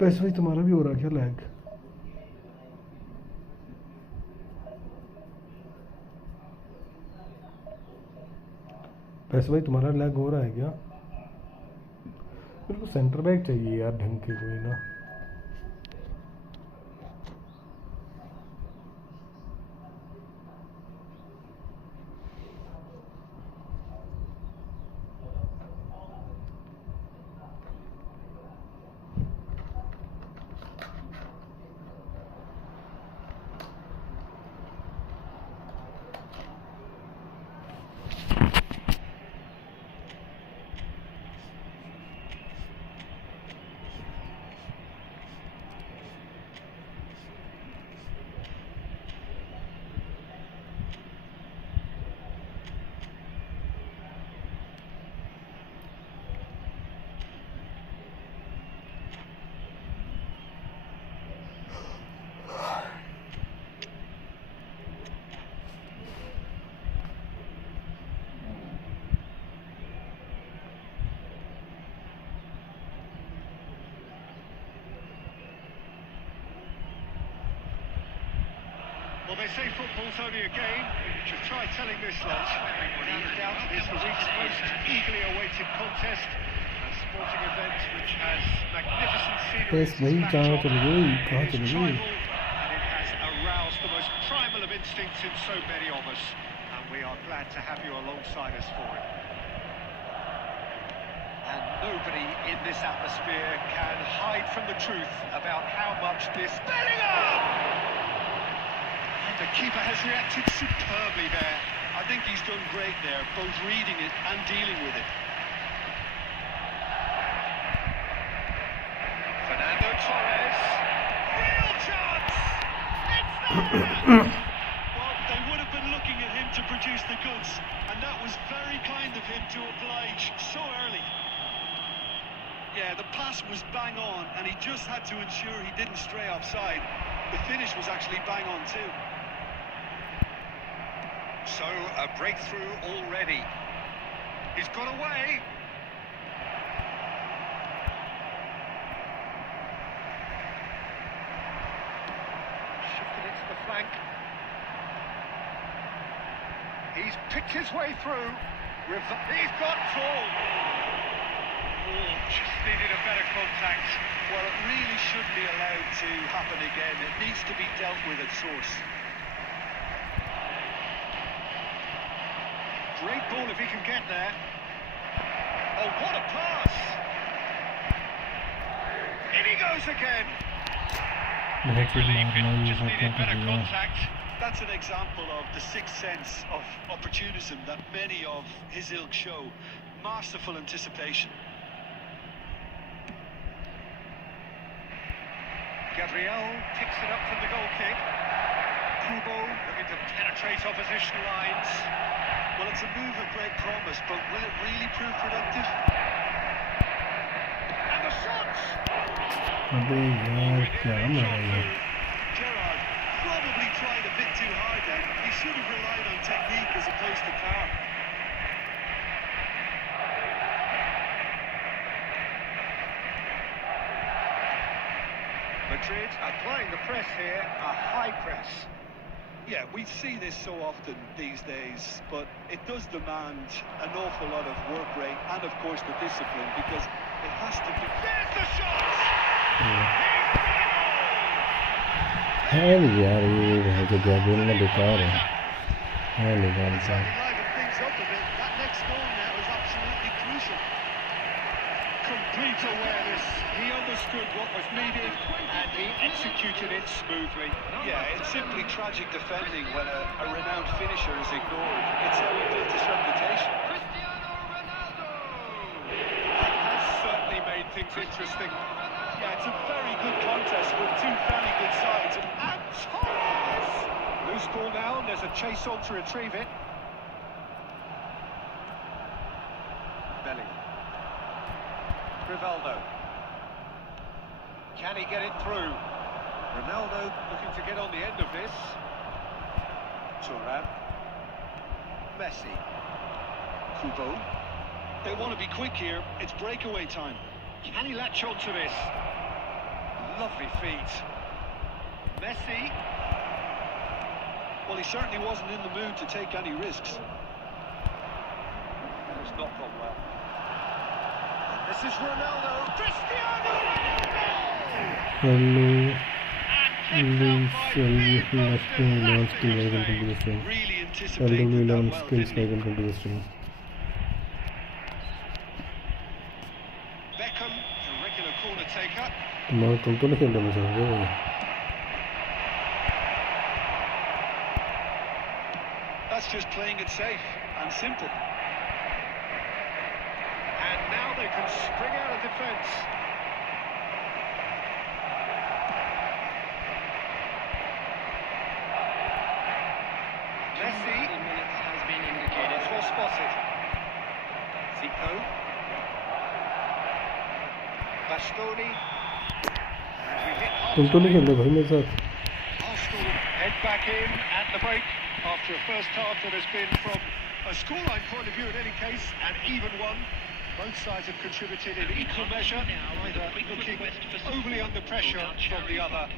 पैस भाई तुम्हारा भी हो रहा है क्या लैग? पैस भाई तुम्हारा लैग हो रहा है क्या? मेरे को सेंटर बैक चाहिए यार ढंग के कोई ना। Well, they say football's only a game. You should try telling this lot. Without a doubt, it is the week's most eagerly awaited contest. A sporting event which has magnificent scenery. पैस भाई कहाँ चल गई, कहाँ चल गई? And it has aroused the most primal of instincts in so many of us. And we are glad to have you alongside us for it. And nobody in this atmosphere can hide from the truth about how much this... Bellingham! The keeper has reacted superbly there. I think he's done great there, both reading it and dealing with it. Fernando Torres. Real chance! It's there! Well, they would have been looking at him to produce the goods, and that was very kind of him to oblige so early. Yeah, the pass was bang on, and he just had to ensure he didn't stray offside. The finish was actually bang on too. So, a breakthrough already. He's got away. Shifted it to the flank. He's picked his way through. He's got tall. Oh, just needed a better contact. Well, it really shouldn't be allowed to happen again. It needs to be dealt with at source. Great ball if he can get there. Oh, what a pass! In he goes again. Just needed better contact. That's an example of the sixth sense of opportunism that many of his ilk show. Masterful anticipation. Gabriel picks it up from the goal kick. Kubo looking to penetrate opposition lines. Well, it's a move of great promise, but will it really prove productive? And the shots! अबे यार क्या मारा ये? Gerrard probably tried a bit too hard then. He should have relied on technique as opposed to power. Madrid applying the press here, a high press. Yeah, we see this so often these days, but it does demand an awful lot of work rate and, of course, the discipline, because it has to be... There's the shot! है नहीं यार, ये है जो क्या बोलना बेकार है नहीं जानता। Liven things up a bit. That next goal now is absolutely crucial. Complete awareness. He understood what was needed and he executed it smoothly. Yeah, it's simply tragic defending when a renowned finisher is ignored. It's how he built his reputation. That has certainly made things interesting. Yeah, it's a very good contest with two very good sides. And Torres! Loose ball now, and there's a chase on to retrieve it. Bellingham. Rivaldo. Can he get it through? Ronaldo looking to get on the end of this. Turnip. Messi. Kubo. They want to be quick here. It's breakaway time. Can he latch on to this? Lovely feet. Messi. Well, he certainly wasn't in the mood to take any risks. It's not gone well. This is Ronaldo. Cristiano Ronaldo! Really anticipated that well, didn't he? Beckham, a regular corner taker. That's just playing it safe and simple. And now they can spring out of defence. Messi has been indicated. well spotted. Zico. Bastoni. And we hit Arsenal head back in at the break after a first half that has been, from a scoreline point of view in any case, an even one. Both sides have contributed in equal measure, neither looking overly under pressure from the other.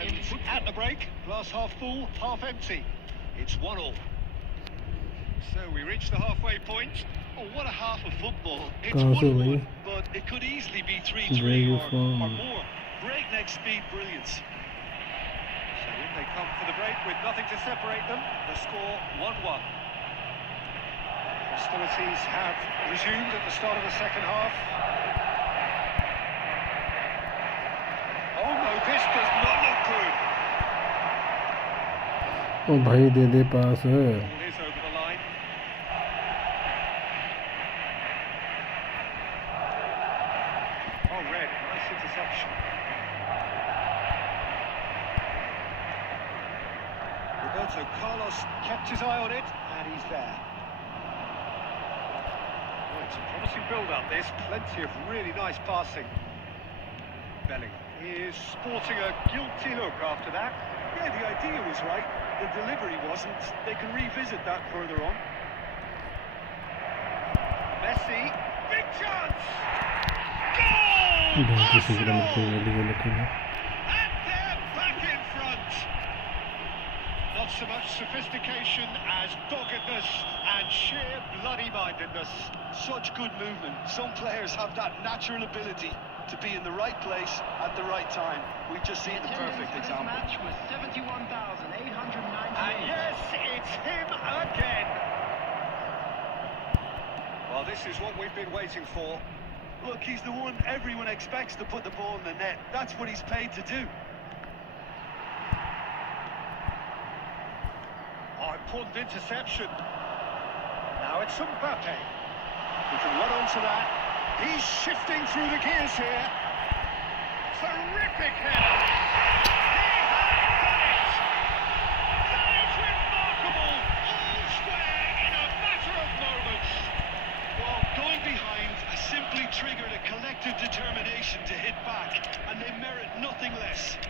And at the break, glass half full, half empty. It's 1-1. So we reach the halfway point. Oh, what a half of football. It's 1-1, but it could easily be 3-3 or more. Breakneck speed brilliance. So in they come for the break with nothing to separate them. The score 1-1. Hostilities have resumed at the start of the second half. Oh no, this does not look good. ओ भाई दे पास है. Ball is over the line. Oh, red, nice interception. Roberto Carlos kept his eye on it, and he's there. Oh, it's a promising build-up, this. Plenty of really nice passing. Bellingham is sporting a guilty look after that. Yeah, the idea was right. The delivery wasn't. They can revisit that further on. Messi, big chance! Goal! Arsenal! And they're back in front. Not so much sophistication as doggedness and sheer bloody-mindedness. Such good movement. Some players have that natural ability to be in the right place at the right time. We've just seen the perfect example. Match was 71,898. And yes, it's him again. Well, this is what we've been waiting for. Look, he's the one everyone expects to put the ball in the net. That's what he's paid to do. Oh, important interception. Now it's Mbappe. He can run onto that. He's shifting through the gears here. Terrific header. He has done it. That is remarkable. All square in a matter of moments. Well, going behind has simply triggered a collective determination to hit back, and they merit nothing less.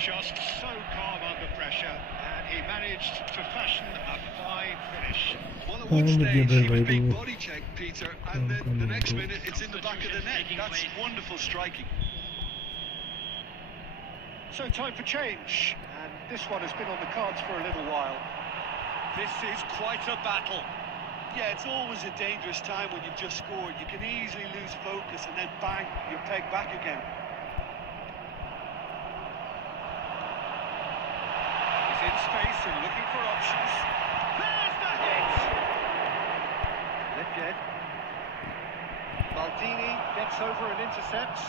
Just so calm under pressure, and he managed to fashion a fine finish. Well, at one stage he was being body checked, Peter, and then the next minute it's in the back of the net. That's wonderful striking. So time for change, and this one has been on the cards for a little while. This is quite a battle. Yeah, it's always a dangerous time when you've just scored. You can easily lose focus and then bang, you're pegged back again. He's in space and looking for options. There's the hit! Ledged. Maldini gets over and intercepts.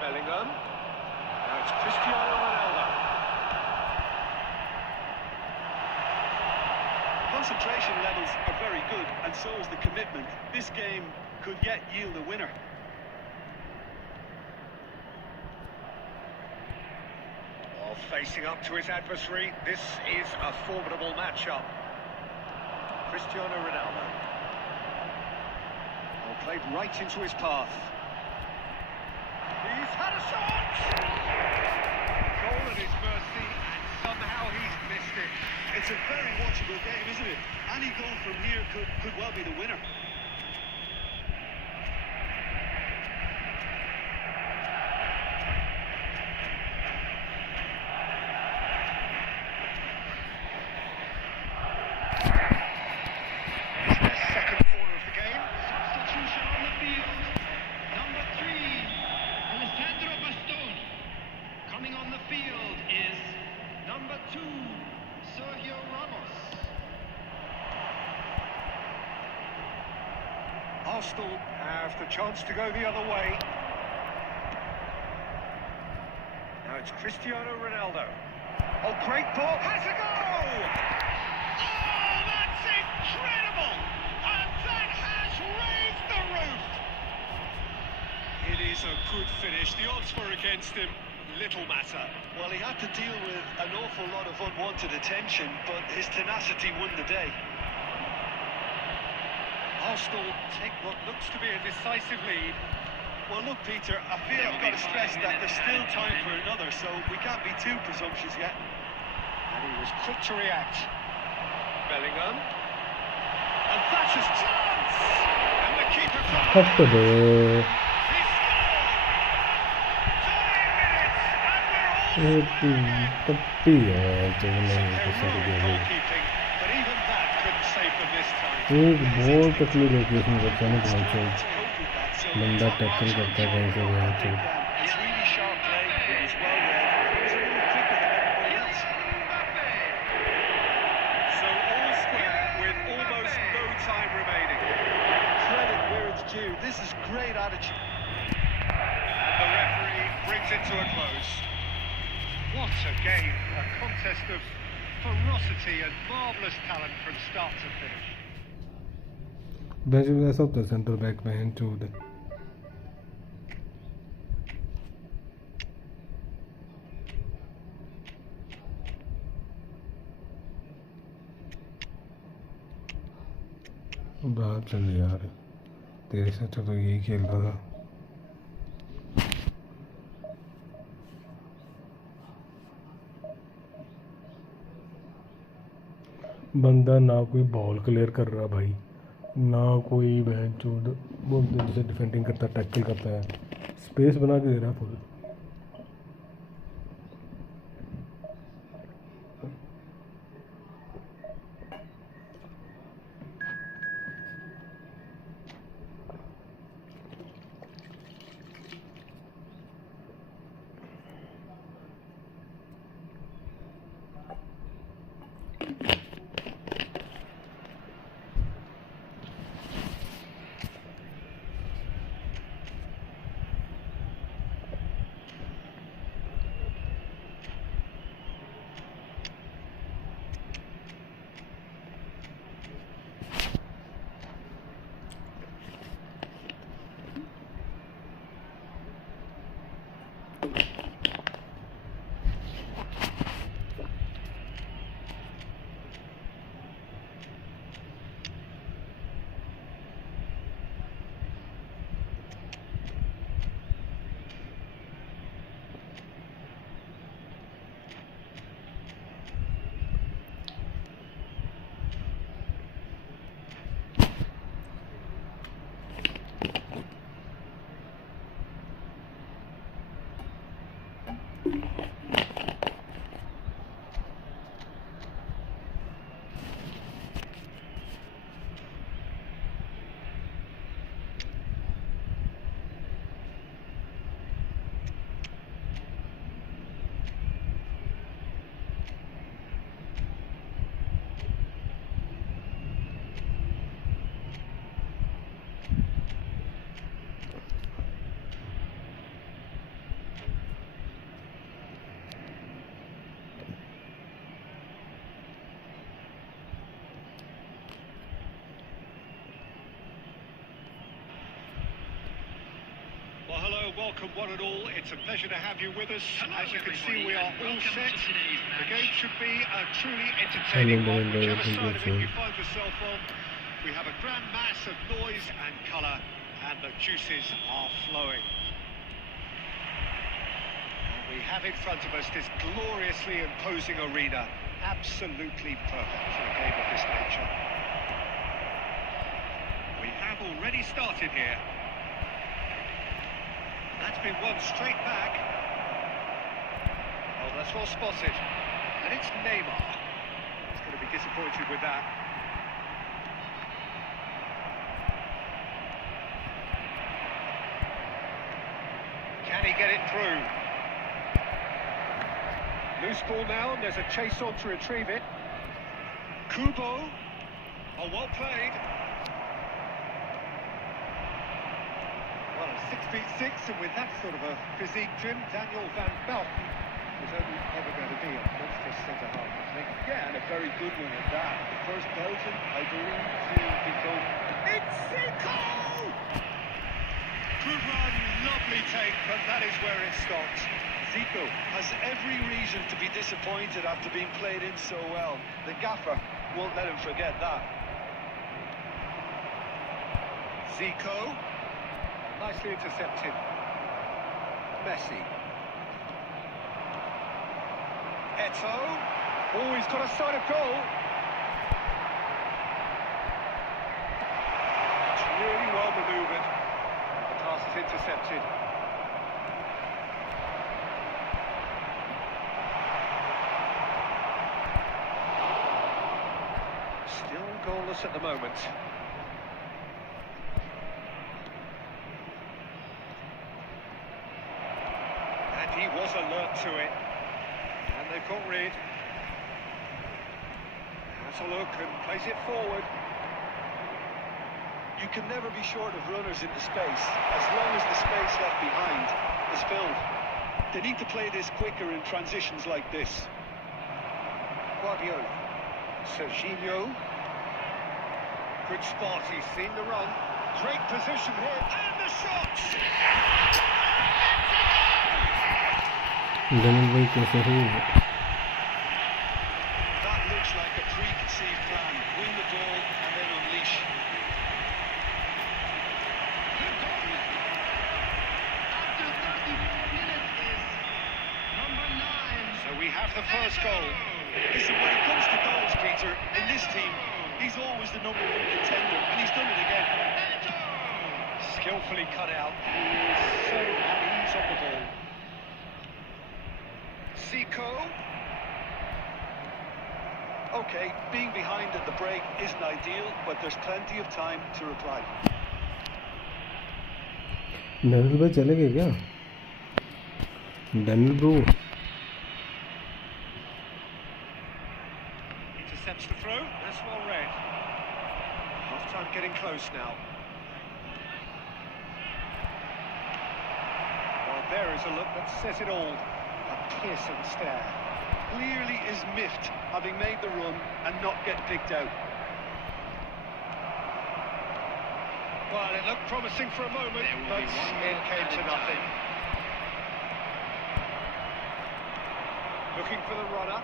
Bellingham. Now it's Cristiano Ronaldo. Concentration levels are very good, and so is the commitment. This game could yet yield a winner. Oh, facing up to his adversary, this is a formidable matchup. Cristiano Ronaldo. Oh, played right into his path. He's had a shot! Goal at his mercy, and somehow he's missed it. It's a very watchable game, isn't it? Any goal from here could well be the winner. Arsenal have the chance to go the other way. Now it's Cristiano Ronaldo. Oh, great ball. Has a goal! Oh, that's incredible! And that has raised the roof! It is a good finish. The odds were against him. Little matter. Well, he had to deal with an awful lot of unwanted attention, but his tenacity won the day. Arsenal take what looks to be a decisive lead. Well, look, Peter, I feel I've got to stress that there's still time for another, so we can't be too presumptuous yet. And he was quick to react. Bellingham. And that's his chance! And the keeper... Up to the... He scored! 30 minutes, and we're all... goalkeeping, but even that couldn't save them this time. एक बहुत तकलीफ location करता है ना बहुत से बंदा tackle करता है कहीं से बहुत से It's really sharp play. It was well read. It was a little quicker than everybody else. So all square with almost no time remaining. Credit where it's due. This is great attitude. And the referee brings it to a close. What a game. A contest of ferocity and marvellous talent from start to finish. वैसे ऐसा होता है centre back में हैं चूद बात चल यार तेरे से अच्छा तो यही खेल रहा था बंदा ना कोई बॉल क्लियर कर रहा भाई ना कोई बैन चूद बहुत जल्दी से डिफेंडिंग करता है टैकल करता है स्पेस बना के दे रहा है full Well, hello, welcome one and all. It's a pleasure to have you with us. As you can see, we are all set. The game should be a truly entertaining one. Whichever side of it you find yourself on, we have a grand mass of noise and colour, and the juices are flowing. We have in front of us this gloriously imposing arena. Absolutely perfect for a game of this nature. We have already started here. That's been won straight back. Oh, that's well spotted. And it's Neymar. He's going to be disappointed with that. Can he get it through? Loose ball now, and there's a chase on to retrieve it. Kubo. Oh, well played. Well, a 6'6", and with that sort of a physique, Jim, Daniel van Belten was only ever going to be a monstrous centre-half, I think. Yeah, and a very good one at that. The first Belgian, I believe, to become... It's Zico! Good run, lovely take, but that is where it stops. Zico has every reason to be disappointed after being played in so well. The gaffer won't let him forget that. Zico, nicely intercepted. Messi. Eto. Oh, he's got a side of goal. It's really well manoeuvred. The pass is intercepted. Still goalless at the moment. And he was alert to it. And they've got rid. Has a look and plays it forward. You can never be short of runners into space, as long as the space left behind is filled. They need to play this quicker in transitions like this. Guardiola. Serginho. Good spot, he's seen the run. Great position here, and the shot! That looks like a preconceived plan. Win the ball and then unleash. After 34 minutes is number 9. So we have the first goal. Listen, when it comes to goals, Peter, in this team, he's always the #1 contender, and he's done it again. Skillfully cut out. He's so at ease on the ball. Zico. Okay, being behind at the break isn't ideal, but there's plenty of time to reply. Daniel भाई चले गए क्या? Daniel bro Intercepts the throw. That's well read. Half-time getting close now. Well, there is a look that says it all. A piercing stare. Clearly is miffed, having made the run and not get picked out. Well, it looked promising for a moment, but it came to nothing. Looking for the runner.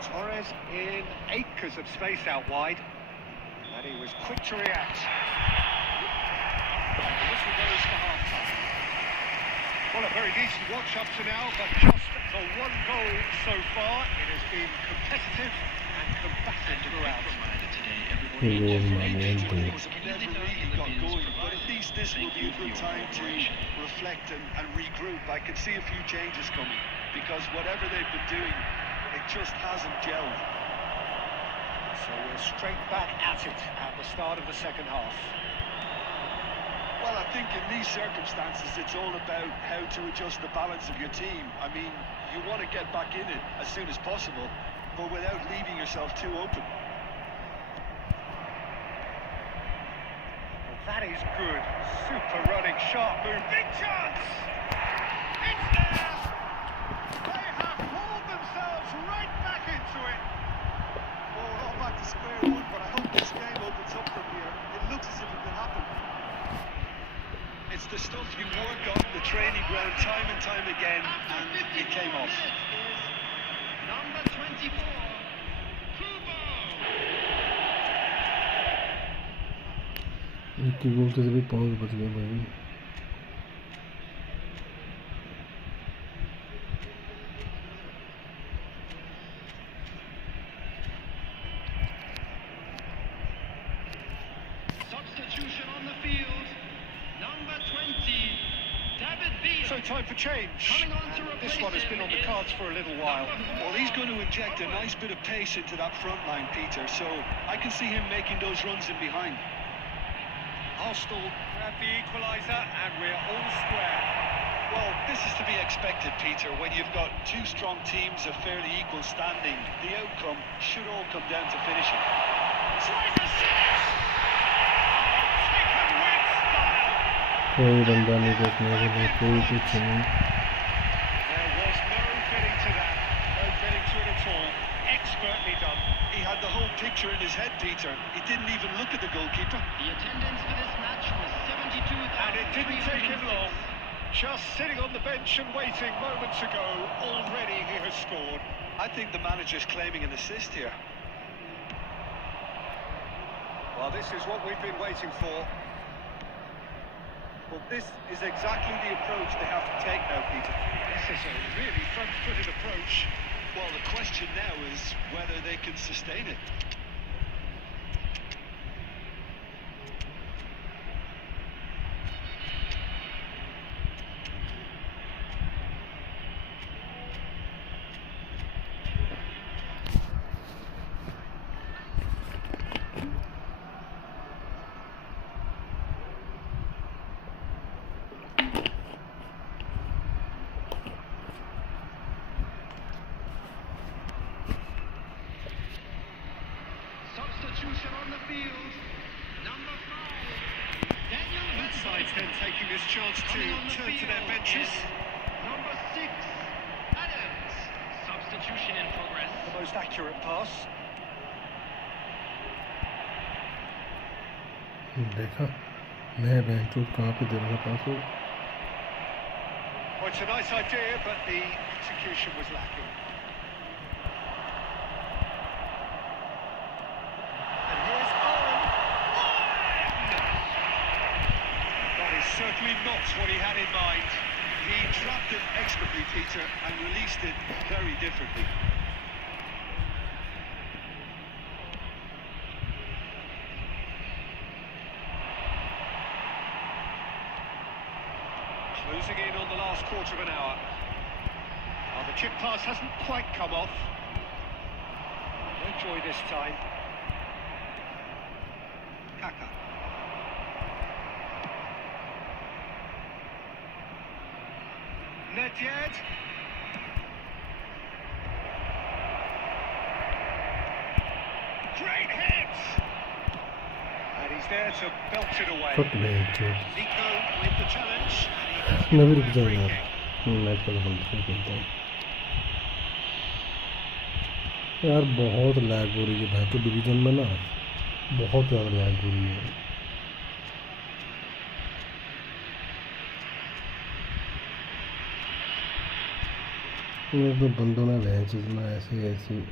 Torres in acres of space out wide. And he was quick to react. And the whistle goes for half-time. Well, a very decent watch up to now, but just the one goal so far. It has been competitive and combative throughout. Never really got going, but at least this will be a good time to reflect and regroup. I can see a few changes coming, because whatever they've been doing, it just hasn't gelled. So we're straight back at it at the start of the second half. Well, I think in these circumstances, it's all about how to adjust the balance of your team. I mean, you want to get back in it as soon as possible, but without leaving yourself too open. Well, that is good. Super running, sharp move. Big chance! It's there! They have hauled themselves right back into it. Well, we're all back to square one, but I hope this game opens up from here. It looks as if it could happen. It's the stuff you work on the training ground time and time again, and it came off. Number 24, Kubo. एक की गोल तो सभी pause बच गए भाई. Substitution on the field. Number 20, David Villa. So time for change. Coming on to This replace one has him been on the is cards for a little while. Well, he's going to inject a nice bit of pace into that front line, Peter, so I can see him making those runs in behind. Arsenal grab the equaliser and we're all square. Well, this is to be expected, Peter. When you've got two strong teams of fairly equal standing, the outcome should all come down to finishing. Tries a finish! Taken with style! कोई बंदा नहीं देखने वाला, कोई कुछ नहीं. There was no getting to that. No getting to it at all. Expertly done. He had the whole picture in his head, Peter. He didn't even look at the goalkeeper. The attendance for this match was 72,000. And it didn't take him long. Just sitting on the bench and waiting moments ago, already he has scored. I think the manager's claiming an assist here. Well, this is what we've been waiting for. Well, this is exactly the approach they have to take now, Peter. This is a really front-footed approach. Well, the question now is whether they can sustain it. Substitution on the field. Number 5, Daniel Both sides then taking this chance to Coming on the turn to field their benches. is number 6, Adams. Substitution in progress. The most accurate pass. देखा मैं बैंकरूट कहाँ पे दे रहा था पास. Well, it's a nice idea, but the execution was lacking. And here's Owen. That is certainly not what he had in mind. He trapped it expertly, Peter, and released it very differently. Closing in on the last quarter of an hour. Well, the chip pass hasn't quite come off. No joy this time. Kaka. Nedved. Great hit! And he's there to belt it away. फट गए थे. Nico with the challenge. And he मैं भी has रुक given जाऊँ a free यार. kick. Match का बंद कर देता हूँ. यार बहुत लैग हो रही है भाई, तो डिवीजन में ना बहुत ज़्यादा लैग हो रही है. मेरे तो बंदों ने मैच में ऐसे ऐसे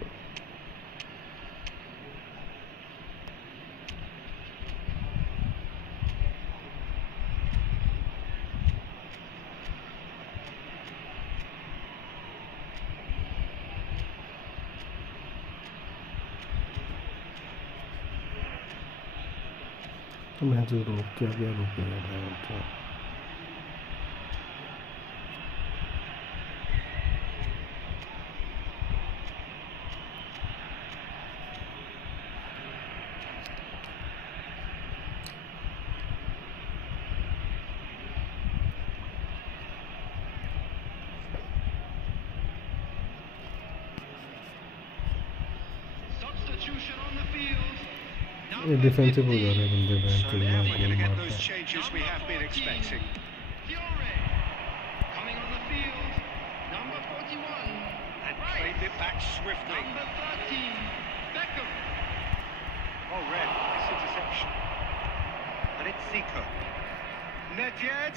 मैं जो रोक क्या रोकेगा भाई. Substitution on the field. ये डिफेंसिव हो जा रहे हैं बंदे बैंक So के now लिए we're going to goal get मारते those हैं. changes we have been expecting. Fiore. Coming on the field. Number 41. And claimed it back swiftly. Number 13. Beckham. Oh, red. This interception. And it's Zico. Nedved.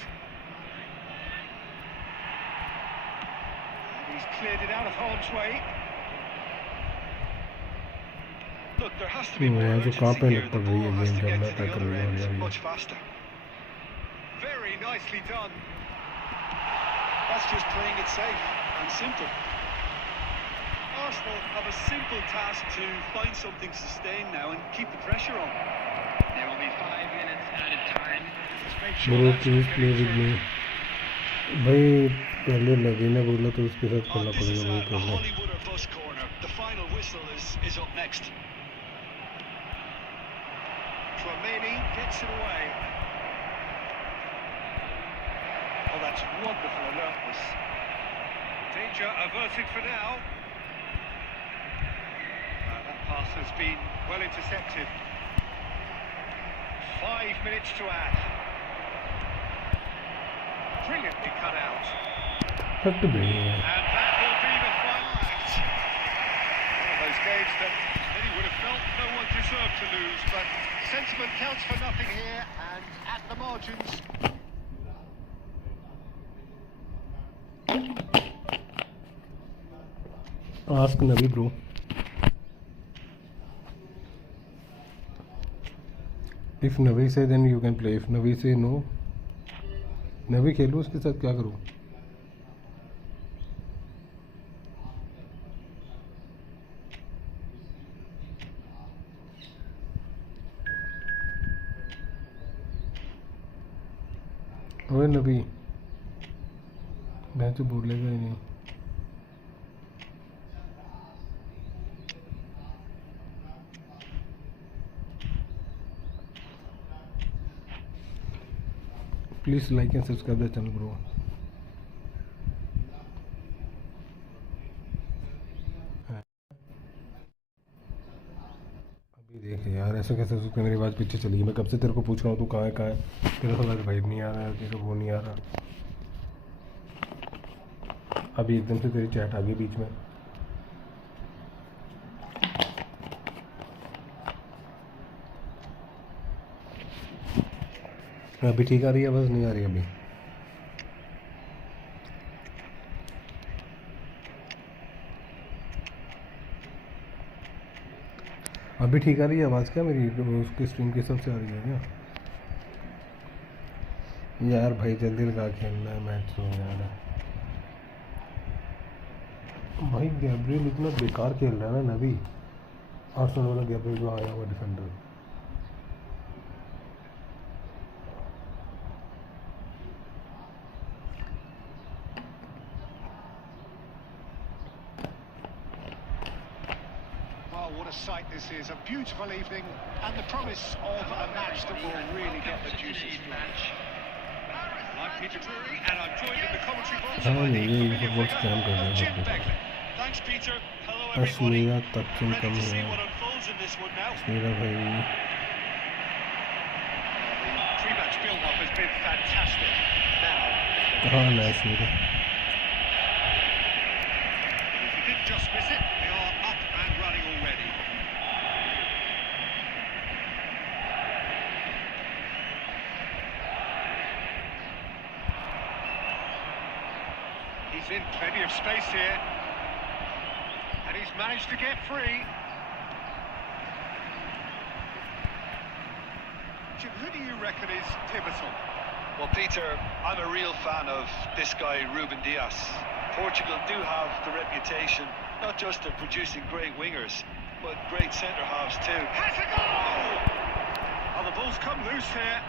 And he's cleared it out of harm's way. Look, there has to be more मैं जो कहाँ urgency पे here. निकल The रही है ball has game to जब get मैं to the tackle other end मार much faster. Very nicely done. That's just playing it safe and simple. Arsenal have a simple task to find something sustained now and keep the pressure on. There will be 5 minutes make sure bro that's please not play getting with through. मी भाई। पहले नवी ने बोला तो उसके साथ खेलना This is पड़ेगा a भाई पहले। Hollywood or bus corner. The final whistle is up next. Tramini gets it away. Oh, that's wonderful alertness. Danger averted for now. That pass has been well intercepted. 5 minutes to add. Brilliantly cut out. हट भी And that will be the final act. One of those games that many would have felt no one deserved to lose, but sentiment counts for nothing here, and at the margins. Ask Navi bro. If Navi say then you can play, if Navi say no. नवी खेलूँ उसके साथ क्या करूँ? ओए नबी, मैं तो बोलेगा ही नहीं। Please like and subscribe the channel bro. अभी देख यार, ऐसा कैसे उसके मेरी आवाज़ पीछे चली गई। मैं कब से तेरे को पूछ रहा हूँ तू कहाँ है तेरा तो वाइब नहीं आ रहा है, तेरा वो नहीं आ रहा। अभी एकदम से तेरी चैट आ गई बीच में। अभी ठीक आ रही है आवाज़? नहीं आ रही अभी? अभी ठीक आ रही है आवाज़ क्या मेरी? उसके स्ट्रीम के हिसाब से आ रही है क्या? यार भाई जल्दी लगा खेलना है मैच तो यार। भाई गैब्रियल इतना बेकार खेल रहा है ना नबी। आर्सेनल वाला गैब्रियल जो आया हुआ defender. What a sight this is, a beautiful evening and the promise of a match that will really get the juices flowing. I'm Peter Drury and I'm joined in the commentary box by the familiar figure of Jim Begley. Thanks, Peter. Hello, everybody. Ready to see what unfolds in this one now. मेरा भाई The pre-match build-up has been fantastic. Now, हाँ nice मेरा। if you didn't just miss it, they are up and running already. He's in plenty of space here, and he's managed to get free. Jim, who do you reckon is pivotal? Well, Peter, I'm a real fan of this guy, Ruben Dias. Portugal do have the reputation, not just of producing great wingers, but great centre-halves too. Has a goal! Oh, the ball's come loose here.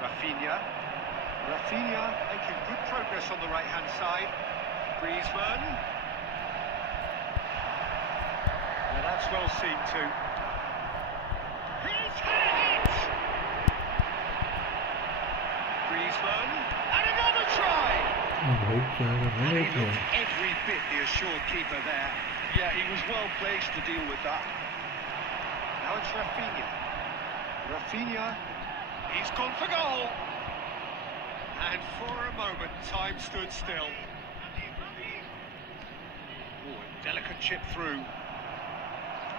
Rafinha making good progress on the right-hand side. Griezmann. Now that's well seen too. He's had it! Griezmann, and another try! भाई क्या कर रहे And हैं he looked every bit the assured keeper there. Yeah, he was well placed to deal with that. Now it's Rafinha, he's gone for goal. And for a moment, time stood still. Oh, a delicate chip through.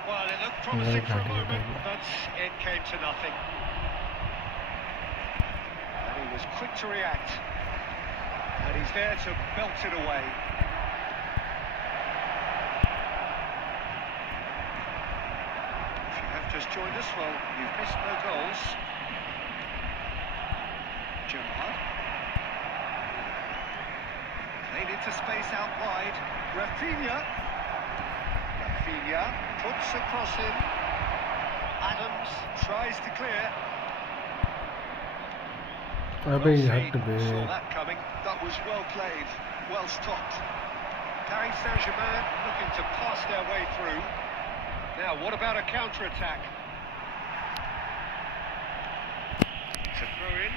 Well, it looked promising for a moment, but it came to nothing. And he was quick to react. And he's there to belt it away. If you have just joined us, well, you've missed no goals. Gerard. Played into space out wide. Rafinha puts a cross in. Adams tries to clear. अबे हट बे Saw that coming. That was well played, well stopped. Paris Saint-Germain looking to pass their way through. Now, what about a counter-attack? It's a throw-in.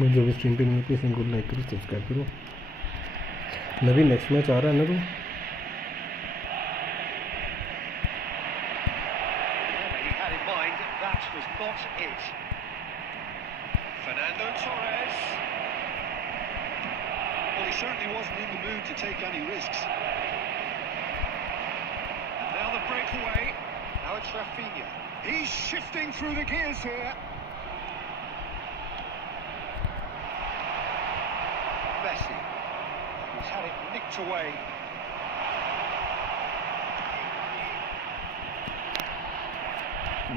मुझे भी stream पे नहीं please इनको like करो subscribe करो नवी next match आ रहा है ना तू Whatever he had in mind, that was not it. Fernando Torres. Well, he certainly wasn't in the mood to take any risks. And now the breakaway. Now it's Rafinha. He's shifting through the gears here. Messi. He's had it nicked away.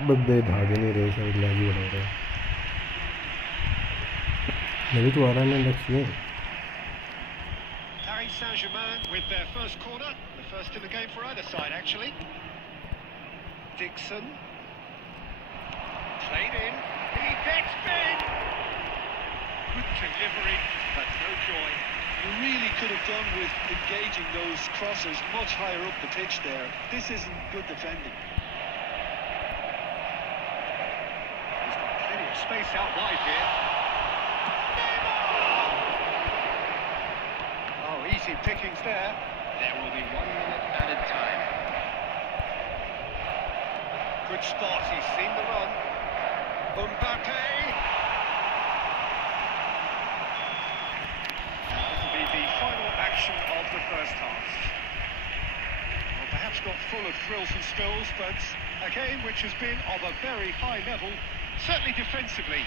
बंदे भाग नहीं रहे side लागी बना रहे नवी तो आ रहा है नेक्स्ट में Paris Saint-Germain with their first corner. The first in the game for either side, actually. Dixon. Played in. He gets in. Good delivery, but no joy. You really could have done with engaging those crossers much higher up the pitch there. This isn't good defending. He's got plenty of space out wide here. Oh, easy pickings there. There will be 1 minute added time. Good spot, he's seen the run. Mbappe. This will be the final action of the first half. Well, perhaps not full of thrills and spills, but a game which has been of a very high level, certainly defensively,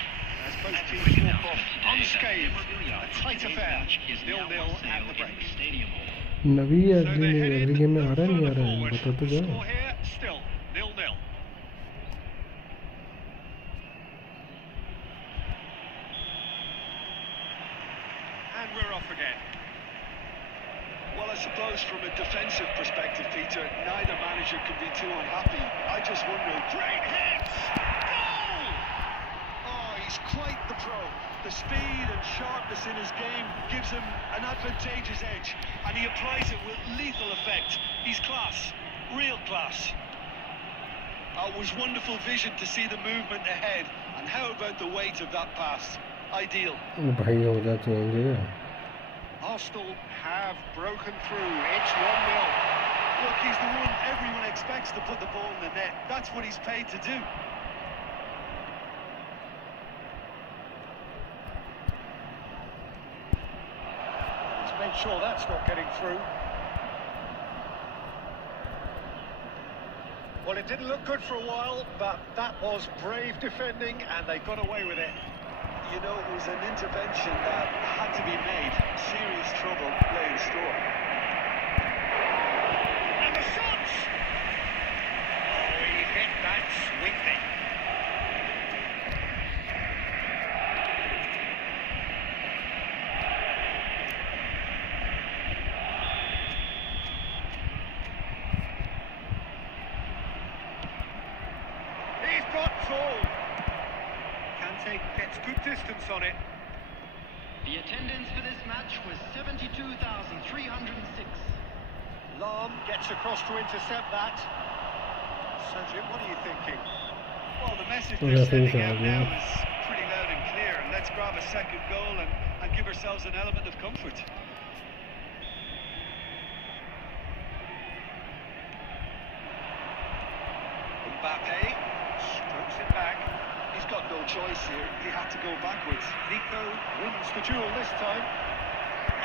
as both teams walk off unscathed. A tight affair, 0-0 at the break. Navi So अगली they're अगली headed game में आ रहा है नहीं आ further रहा है forward. बता तो The जा score here still 0-0. And we're off again. Well, I suppose from a defensive perspective, Peter, neither manager can be too unhappy. I just wonder... Great hit! Goal! Oh, he's quite the pro. The speed and sharpness in his game gives him an advantageous edge, and he applies it with lethal effect. He's class, real class. It was wonderful vision to see the movement ahead, and how about the weight of that pass? Ideal. भाई हो जा change Arsenal have broken through. It's 1-0. Look, he's the one everyone expects to put the ball in the net. That's what he's paid to do. Let's make sure that's not getting through. Well, it didn't look good for a while, but that was brave defending, and they got away with it. You know, it was an intervention that had to be made. Serious trouble lay in store. And the shots! Oh, he hit that sweetly. He's got full. Kante gets good distance on it. The attendance for this match was 72,306. Lam gets across to intercept that. So, Jim, what are you thinking? Well, the message Well, they're I think sending so, out yeah. now is pretty loud and clear. Let's grab a second goal and give ourselves an element of comfort. Mbappe Strokes it back. he's got no choice here. He had to go backwards. Nico wins the duel this time.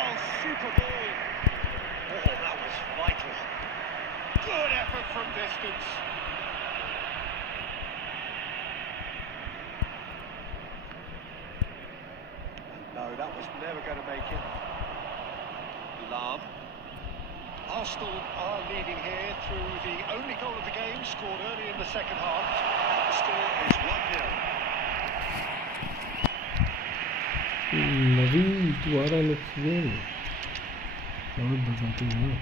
Oh, super goal. Oh, that was vital. Good effort from distance. No, that was never going to make it. Lam. Arsenal are leading here through the only goal of the game, scored early in the second half. The score is 1-0. नवी तू आ रहा है next game और बताते हैं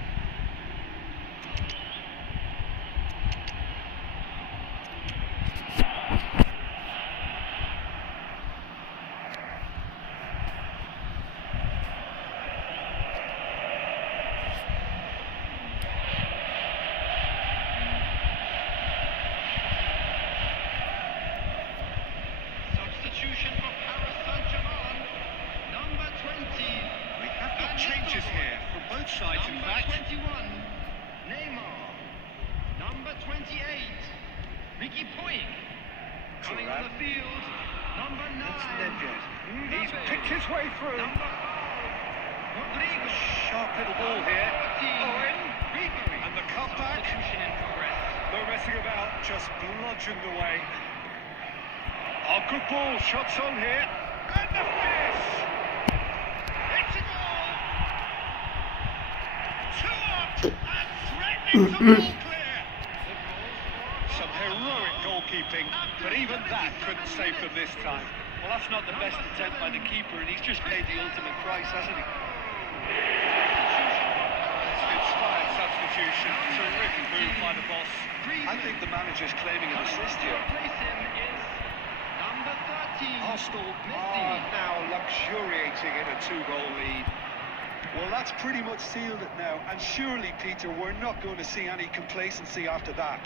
changes here from both sides, in fact. Number 21, Neymar. Number 28, Ricky Point. Coming on the field, number 9. He's picked his way through. Number 5, Rodrigo. Sharp little ball here. Owen. And the cutback. Substitution in progress. No messing about, just bludgeoned away. Oh, good ball, shots on here. And the finish! It's a goal! 2 up and threatening to ball clear. Some heroic goalkeeping, but even that couldn't save them this time. Well, that's not the best attempt by the keeper, and he's just paid the ultimate price, hasn't he? Inspired substitution, terrific move by the boss. I think the manager's claiming an assist here. Replace him is number 13. Arsenal Messi. are now luxuriating in a 2-goal lead. Well, that's pretty much sealed it now, and surely, Peter, we're not going to see any complacency after that.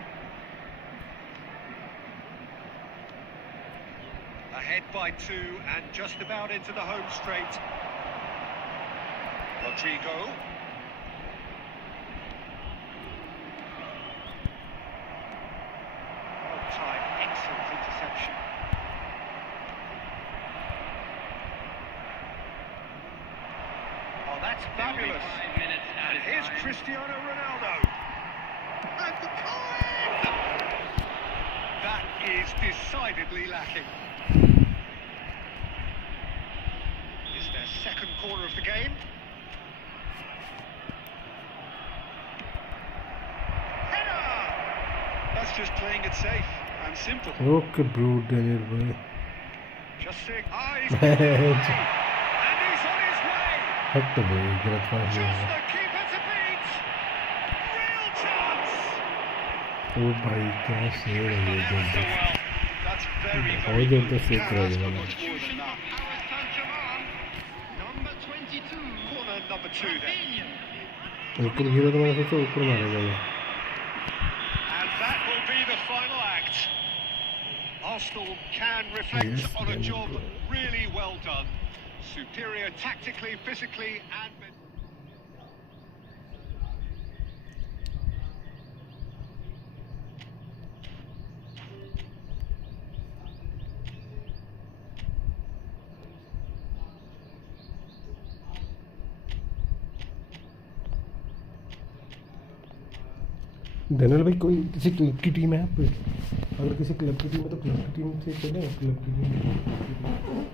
Ahead by 2 and just about into the home straight. Rodrigo. Well timed, excellent interception. Oh, that's fabulous. 5 minutes And added here's time. Cristiano Ronaldo. And the coin! That is decidedly lacking. Is their second corner of the game. Header! That's just playing it safe and simple. Okay, bro, Daniel bhai. Just seeing eyes. And he's on his way. हट तो भाई गलत पास Just हो गया the keeper to beat. Real chance. ओ भाई क्या शेर है ये So जल्दी well. That's very, बहुत very जल्द good. से Can't कर ask for देगा much more than that. Paris Saint-Germain. Number 22. Corner number 2 then. Rafinha. ऊपर गिरा तो मैंने सोचा ऊपर मारेगा ये And that will be the final act. Arsenal can reflect Yes, on a very job good. really well done. Superior tactically, physically, and धनल भाई कोई किसी क्लब की टीम है आप अगर किसी क्लब की टीम है तो क्लब की टीम से चले क्लब की team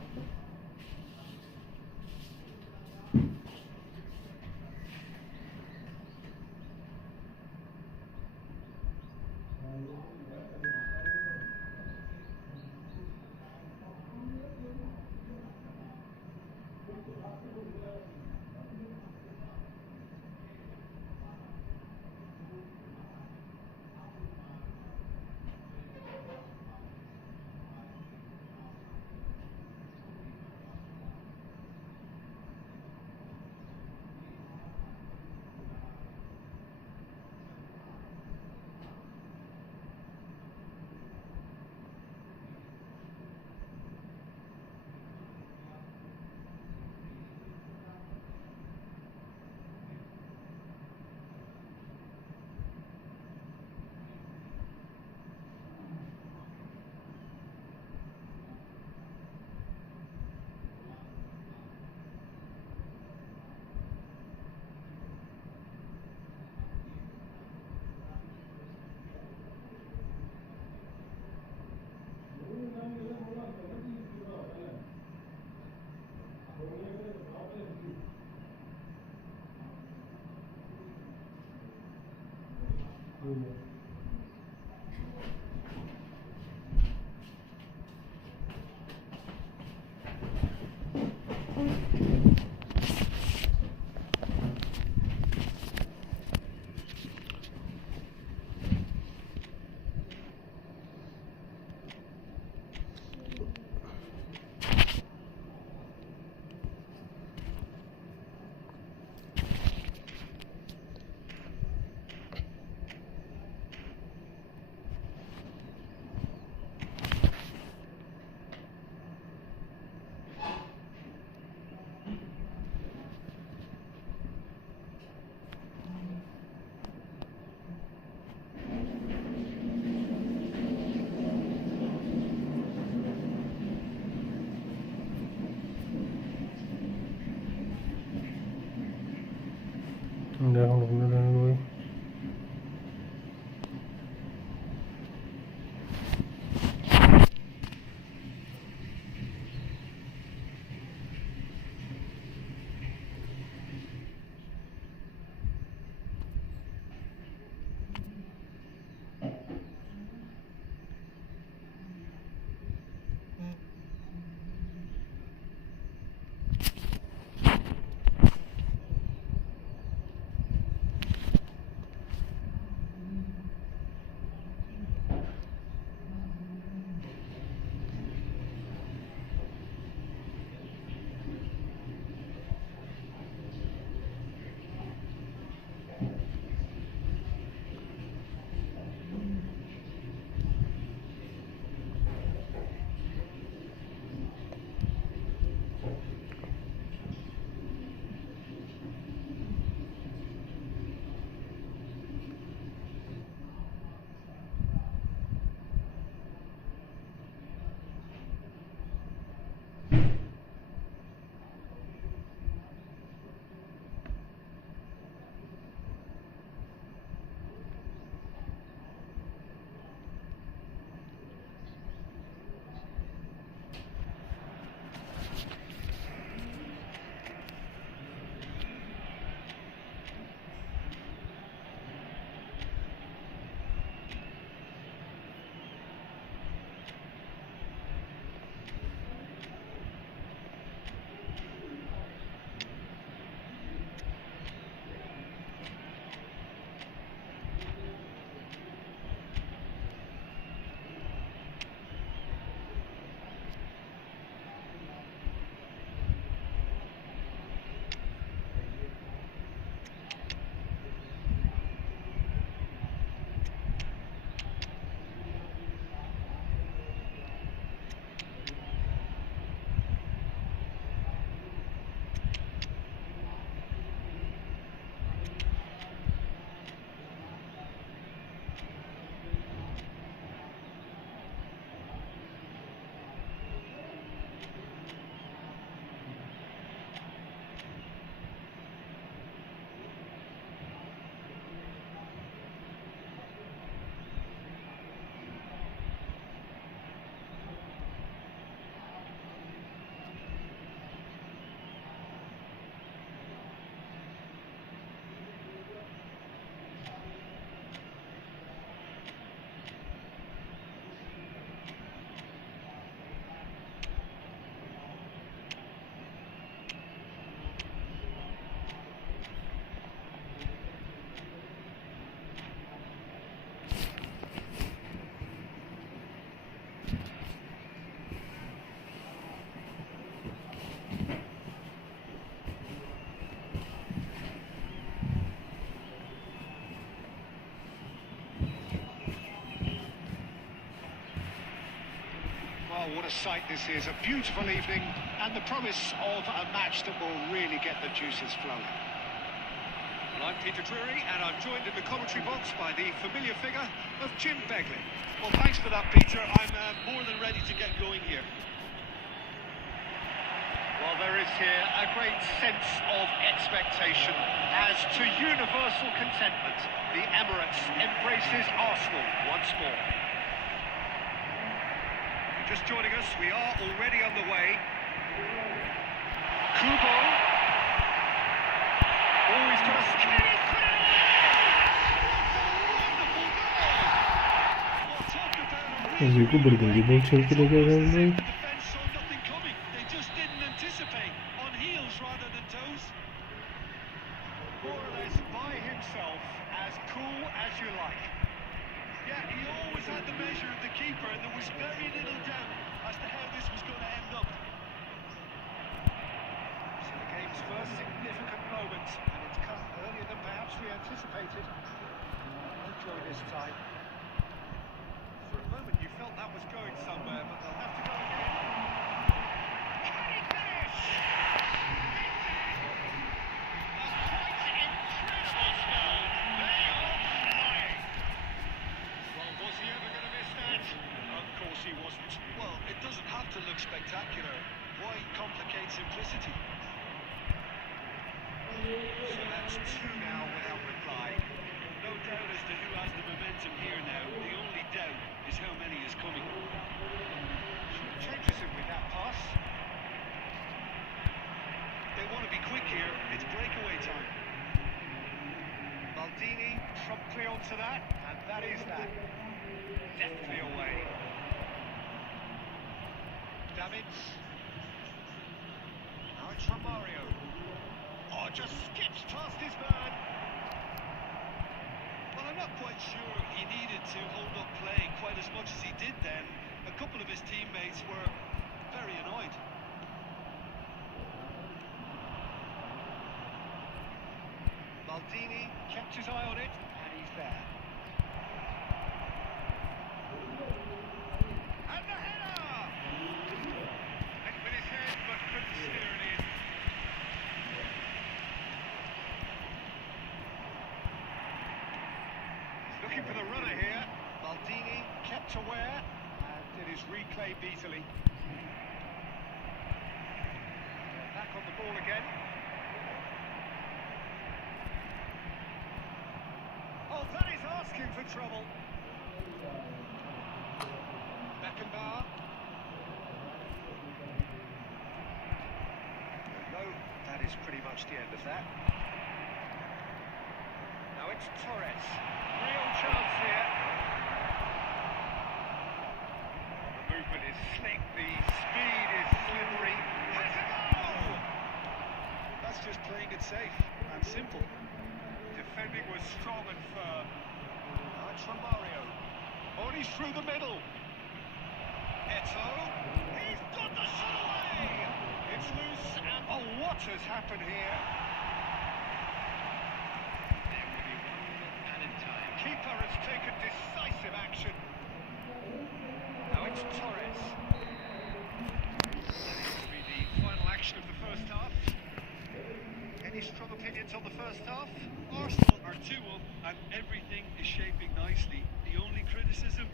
Oh, what a sight this is. A beautiful evening and the promise of a match that will really get the juices flowing. Well, I'm Peter Drury, and I'm joined in the commentary box by the familiar figure of Jim Begley. Well, thanks for that, Peter. I'm more than ready to get going here. Well, there is here a great sense of expectation as to universal contentment. The Emirates embraces Arsenal once more. Just joining us, we are already on the way. Kubo. Oh, he's got a skate. को बड़ी गंदी ball छोड़ के लेके गए हैं भाई। They just didn't anticipate, on heels rather than toes. More or less by himself, as cool as you like. Yeah, he always had the measure of the keeper, and there was very little doubt as to how this was going to end up. So the game's first significant moment, and it's come earlier than perhaps we anticipated. No joy this time. For a moment you felt that was going somewhere, but they'll have to go again. Can he finish? Of course he wasn't. Well, it doesn't have to look spectacular. Why complicate simplicity? So that's two now without reply. No doubt as to who has the momentum here now. The only doubt is how many is coming. Changes him with that pass. They want to be quick here. It's breakaway time. Maldini trumped clear onto that, and that is that. Deftly away. Davids. Now it's from Mario. Oh, just skips past his man. Well, I'm not quite sure he needed to hold up play quite as much as he did then. A couple of his teammates were very annoyed. Maldini kept his eye on it, and he's there. And the header! Went with his head, but couldn't steer it in. He's looking for the runner here. Maldini kept aware, and did his replay beatily. Back on the ball again. Oh, that is asking for trouble. Beckenbauer. No, that is pretty much the end of that. Now it's Torres. Real chance here. The movement is slick, the speed is slippery. Has a goal! That's just playing it safe and simple. Defending was strong and firm. Now it's from Mario. Oh, he's through the middle. Eto. He's got the shot away. It's loose and oh, what has happened here? There will be one more added time. Keeper has taken decisive action. Now it's Torres. That is to be the final action of the first half. Any strong opinions on the first half? Arsenal are 2-up and everything is shaping nicely. The only criticism,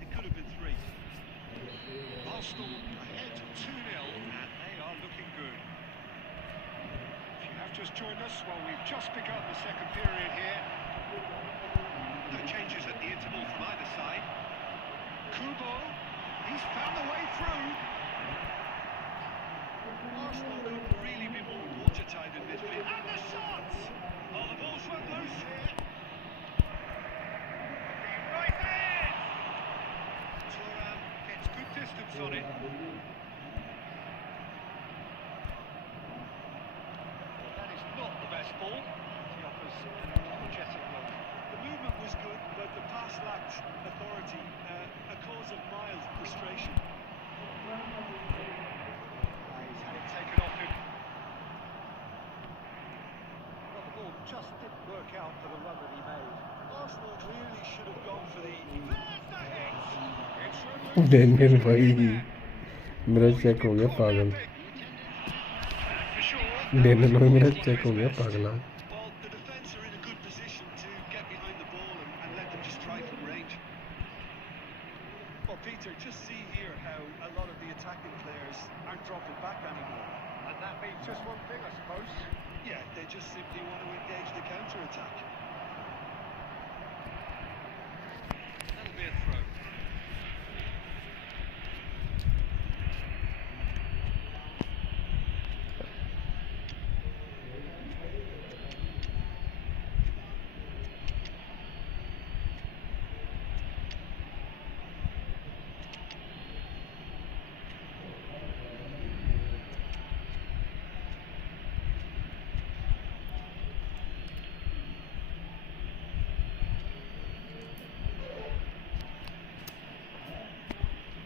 it could have been 3. Arsenal ahead 2-0 and they are looking good. If you have just joined us, well, we've just begun the second period here. No changes at the interval from either side. Kubo, he's found the way through. Arsenal could really be more watertight in midfield. And the shots! Oh, the ball's run loose here. Right in! Thuram gets good distance on it. That is not the best ball. He offers an apologetic look. The movement was good, but the pass lacked authority, a cause of mild frustration. He's had it taken off him. Well, the ball just didn't work out for the run that he made. Arsenal really should have gone for the... There's the hit! It's removed. Daniel भाई मेरा check हो गया पागल For sure. Daniel भाई मेरा check हो गया पागला Well, the defence are in a good position to get behind the ball and let them just drive from range. Well, Peter, just see here how a lot of the attacking players aren't dropping back anymore. And that means just one thing, I suppose. Yeah, they just simply want to engage the counter-attack. That'll be a throw.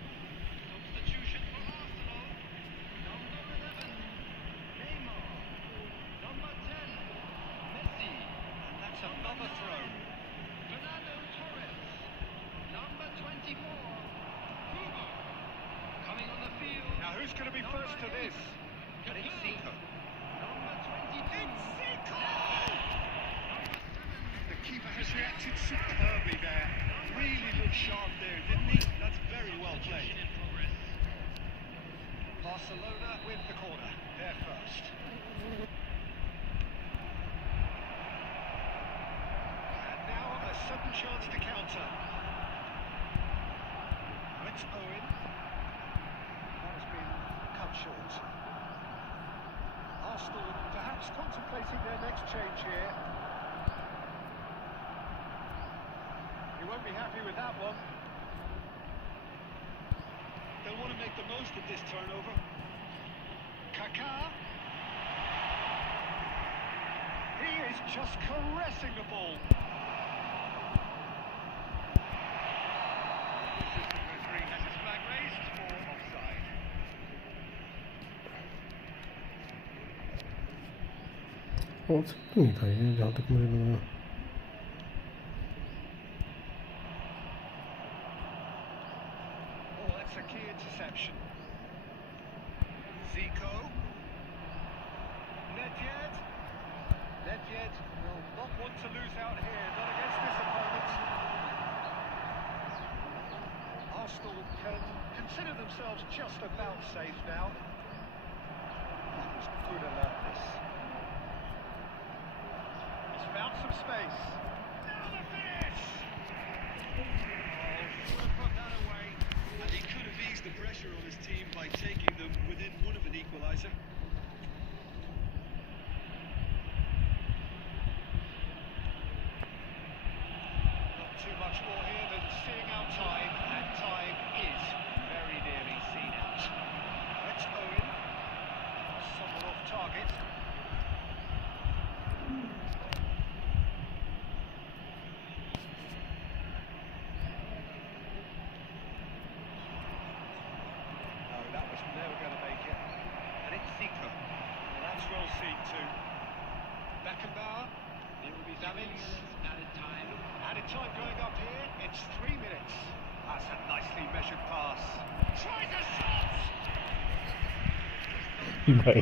Substitution for Arsenal. Number 11, Neymar. Number 10, Messi. And that's another throw. Fernando Torres. Number 24, Kubo. Coming on the field. Now, who's going to be first to this? And it's Zico. Number 22. The keeper has reacted superbly there. Really looked sharp there, didn't he? That's very well played. In progress. Barcelona with the corner. They're first. sudden chance to counter. It's Owen. That has been cut short. Arsenal perhaps contemplating their next change here. You won't be happy with that one. They'll want to make the most of this turnover. Kaká. He is just caressing the ball. Assistant referee has his flag raised for offside. Offside नहीं था ये, जहाँ तक मुझे लग रहा। Oh, that's a key interception. Zico. Nedved. Nedved will not want to lose out here, not against this opponent. Arsenal can consider themselves just about safe now. That was good alertness. He's found some space. Now the finish! Should have put that away, and he could have eased the pressure on his team by taking them within one of an equaliser. Not too much more here than seeing out time, and time is very nearly seen out. That's Owen. Somewhat off target. No, that was never going to make it. And it's Zico. Well, that's well seen too. Beckenbauer. It will be Davids. Added time. Added time going up here. It's 3 minutes. That's a nicely measured pass. Tries a shot! भाई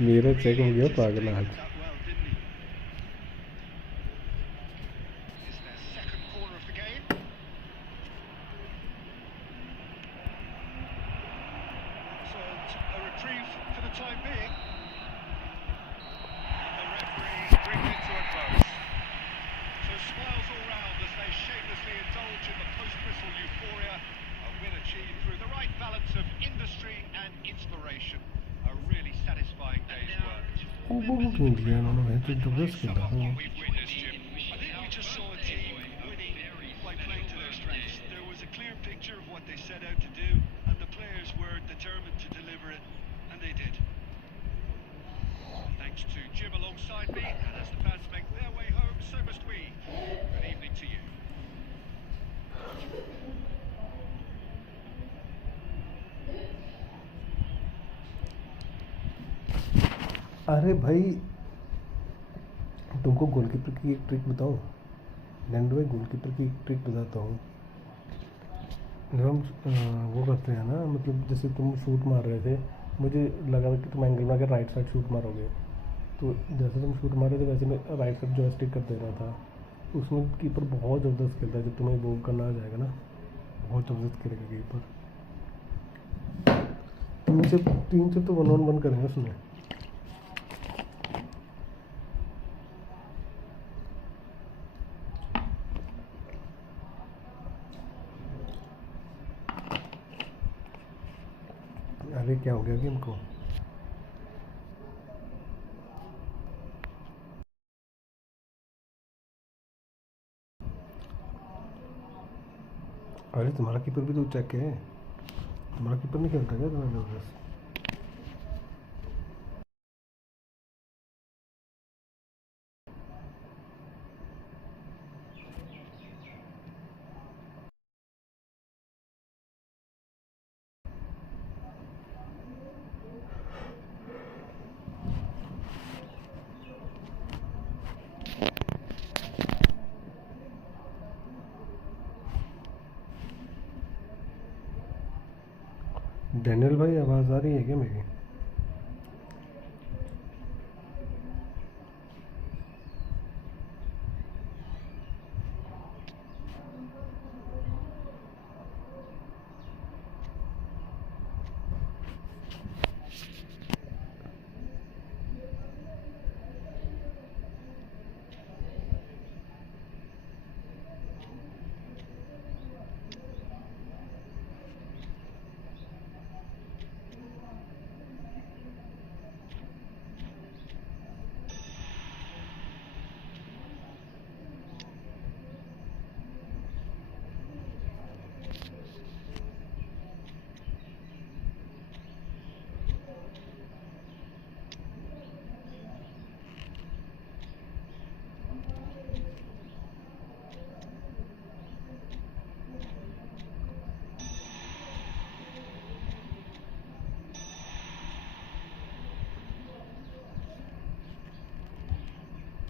मेरा check हो गया पागल आज। That well, didn't he? Is their second corner of the game. So a reprieve for the time being. And the referee brings it to a close. So smiles all round as they shamelessly indulge in the post-whistle euphoria. A win achieved through the right balance of industry and inspiration. A really satisfying day's work. वो क्यों दिया इन्होंने भाई, तो जबरदस्त खेला था वो। We've witnessed, Jim. I think we just saw a team winning by playing to their strengths. There was a clear picture of what they set out to do, and the players were determined to deliver it, and they did. Thanks to Jim alongside me, and as the fans make their way home, so must we. Good evening to you. अरे भाई तुमको goalkeeper की एक trick बताऊँ? लैंडो भाई goalkeeper की एक trick बताता हूँ। जब हम वो करते हैं ना, मतलब जैसे तुम शूट मार रहे थे, मुझे लगा कि तुम एंगल में आकर राइट साइड शूट मारोगे, तो जैसे तुम शूट मार रहे थे वैसे मैं राइट साइड जॉयस्टिक कर दे रहा था। उसमें कीपर बहुत ज़बरदस्त खेलता है। जब तुम्हें वो करना आ जाएगा ना, बहुत ज़बरदस्त खेलेगा कीपर। 3 से तो 1-on-1 करेंगे उसमें। अरे क्या हो गया गेम को? अरे तुम्हारा कीपर भी तो चेक है, तुम्हारा कीपर नहीं खेलता क्या तुम्हारे जबरदस्त? डैनियल भाई आवाज़ आ रही है क्या मेरी?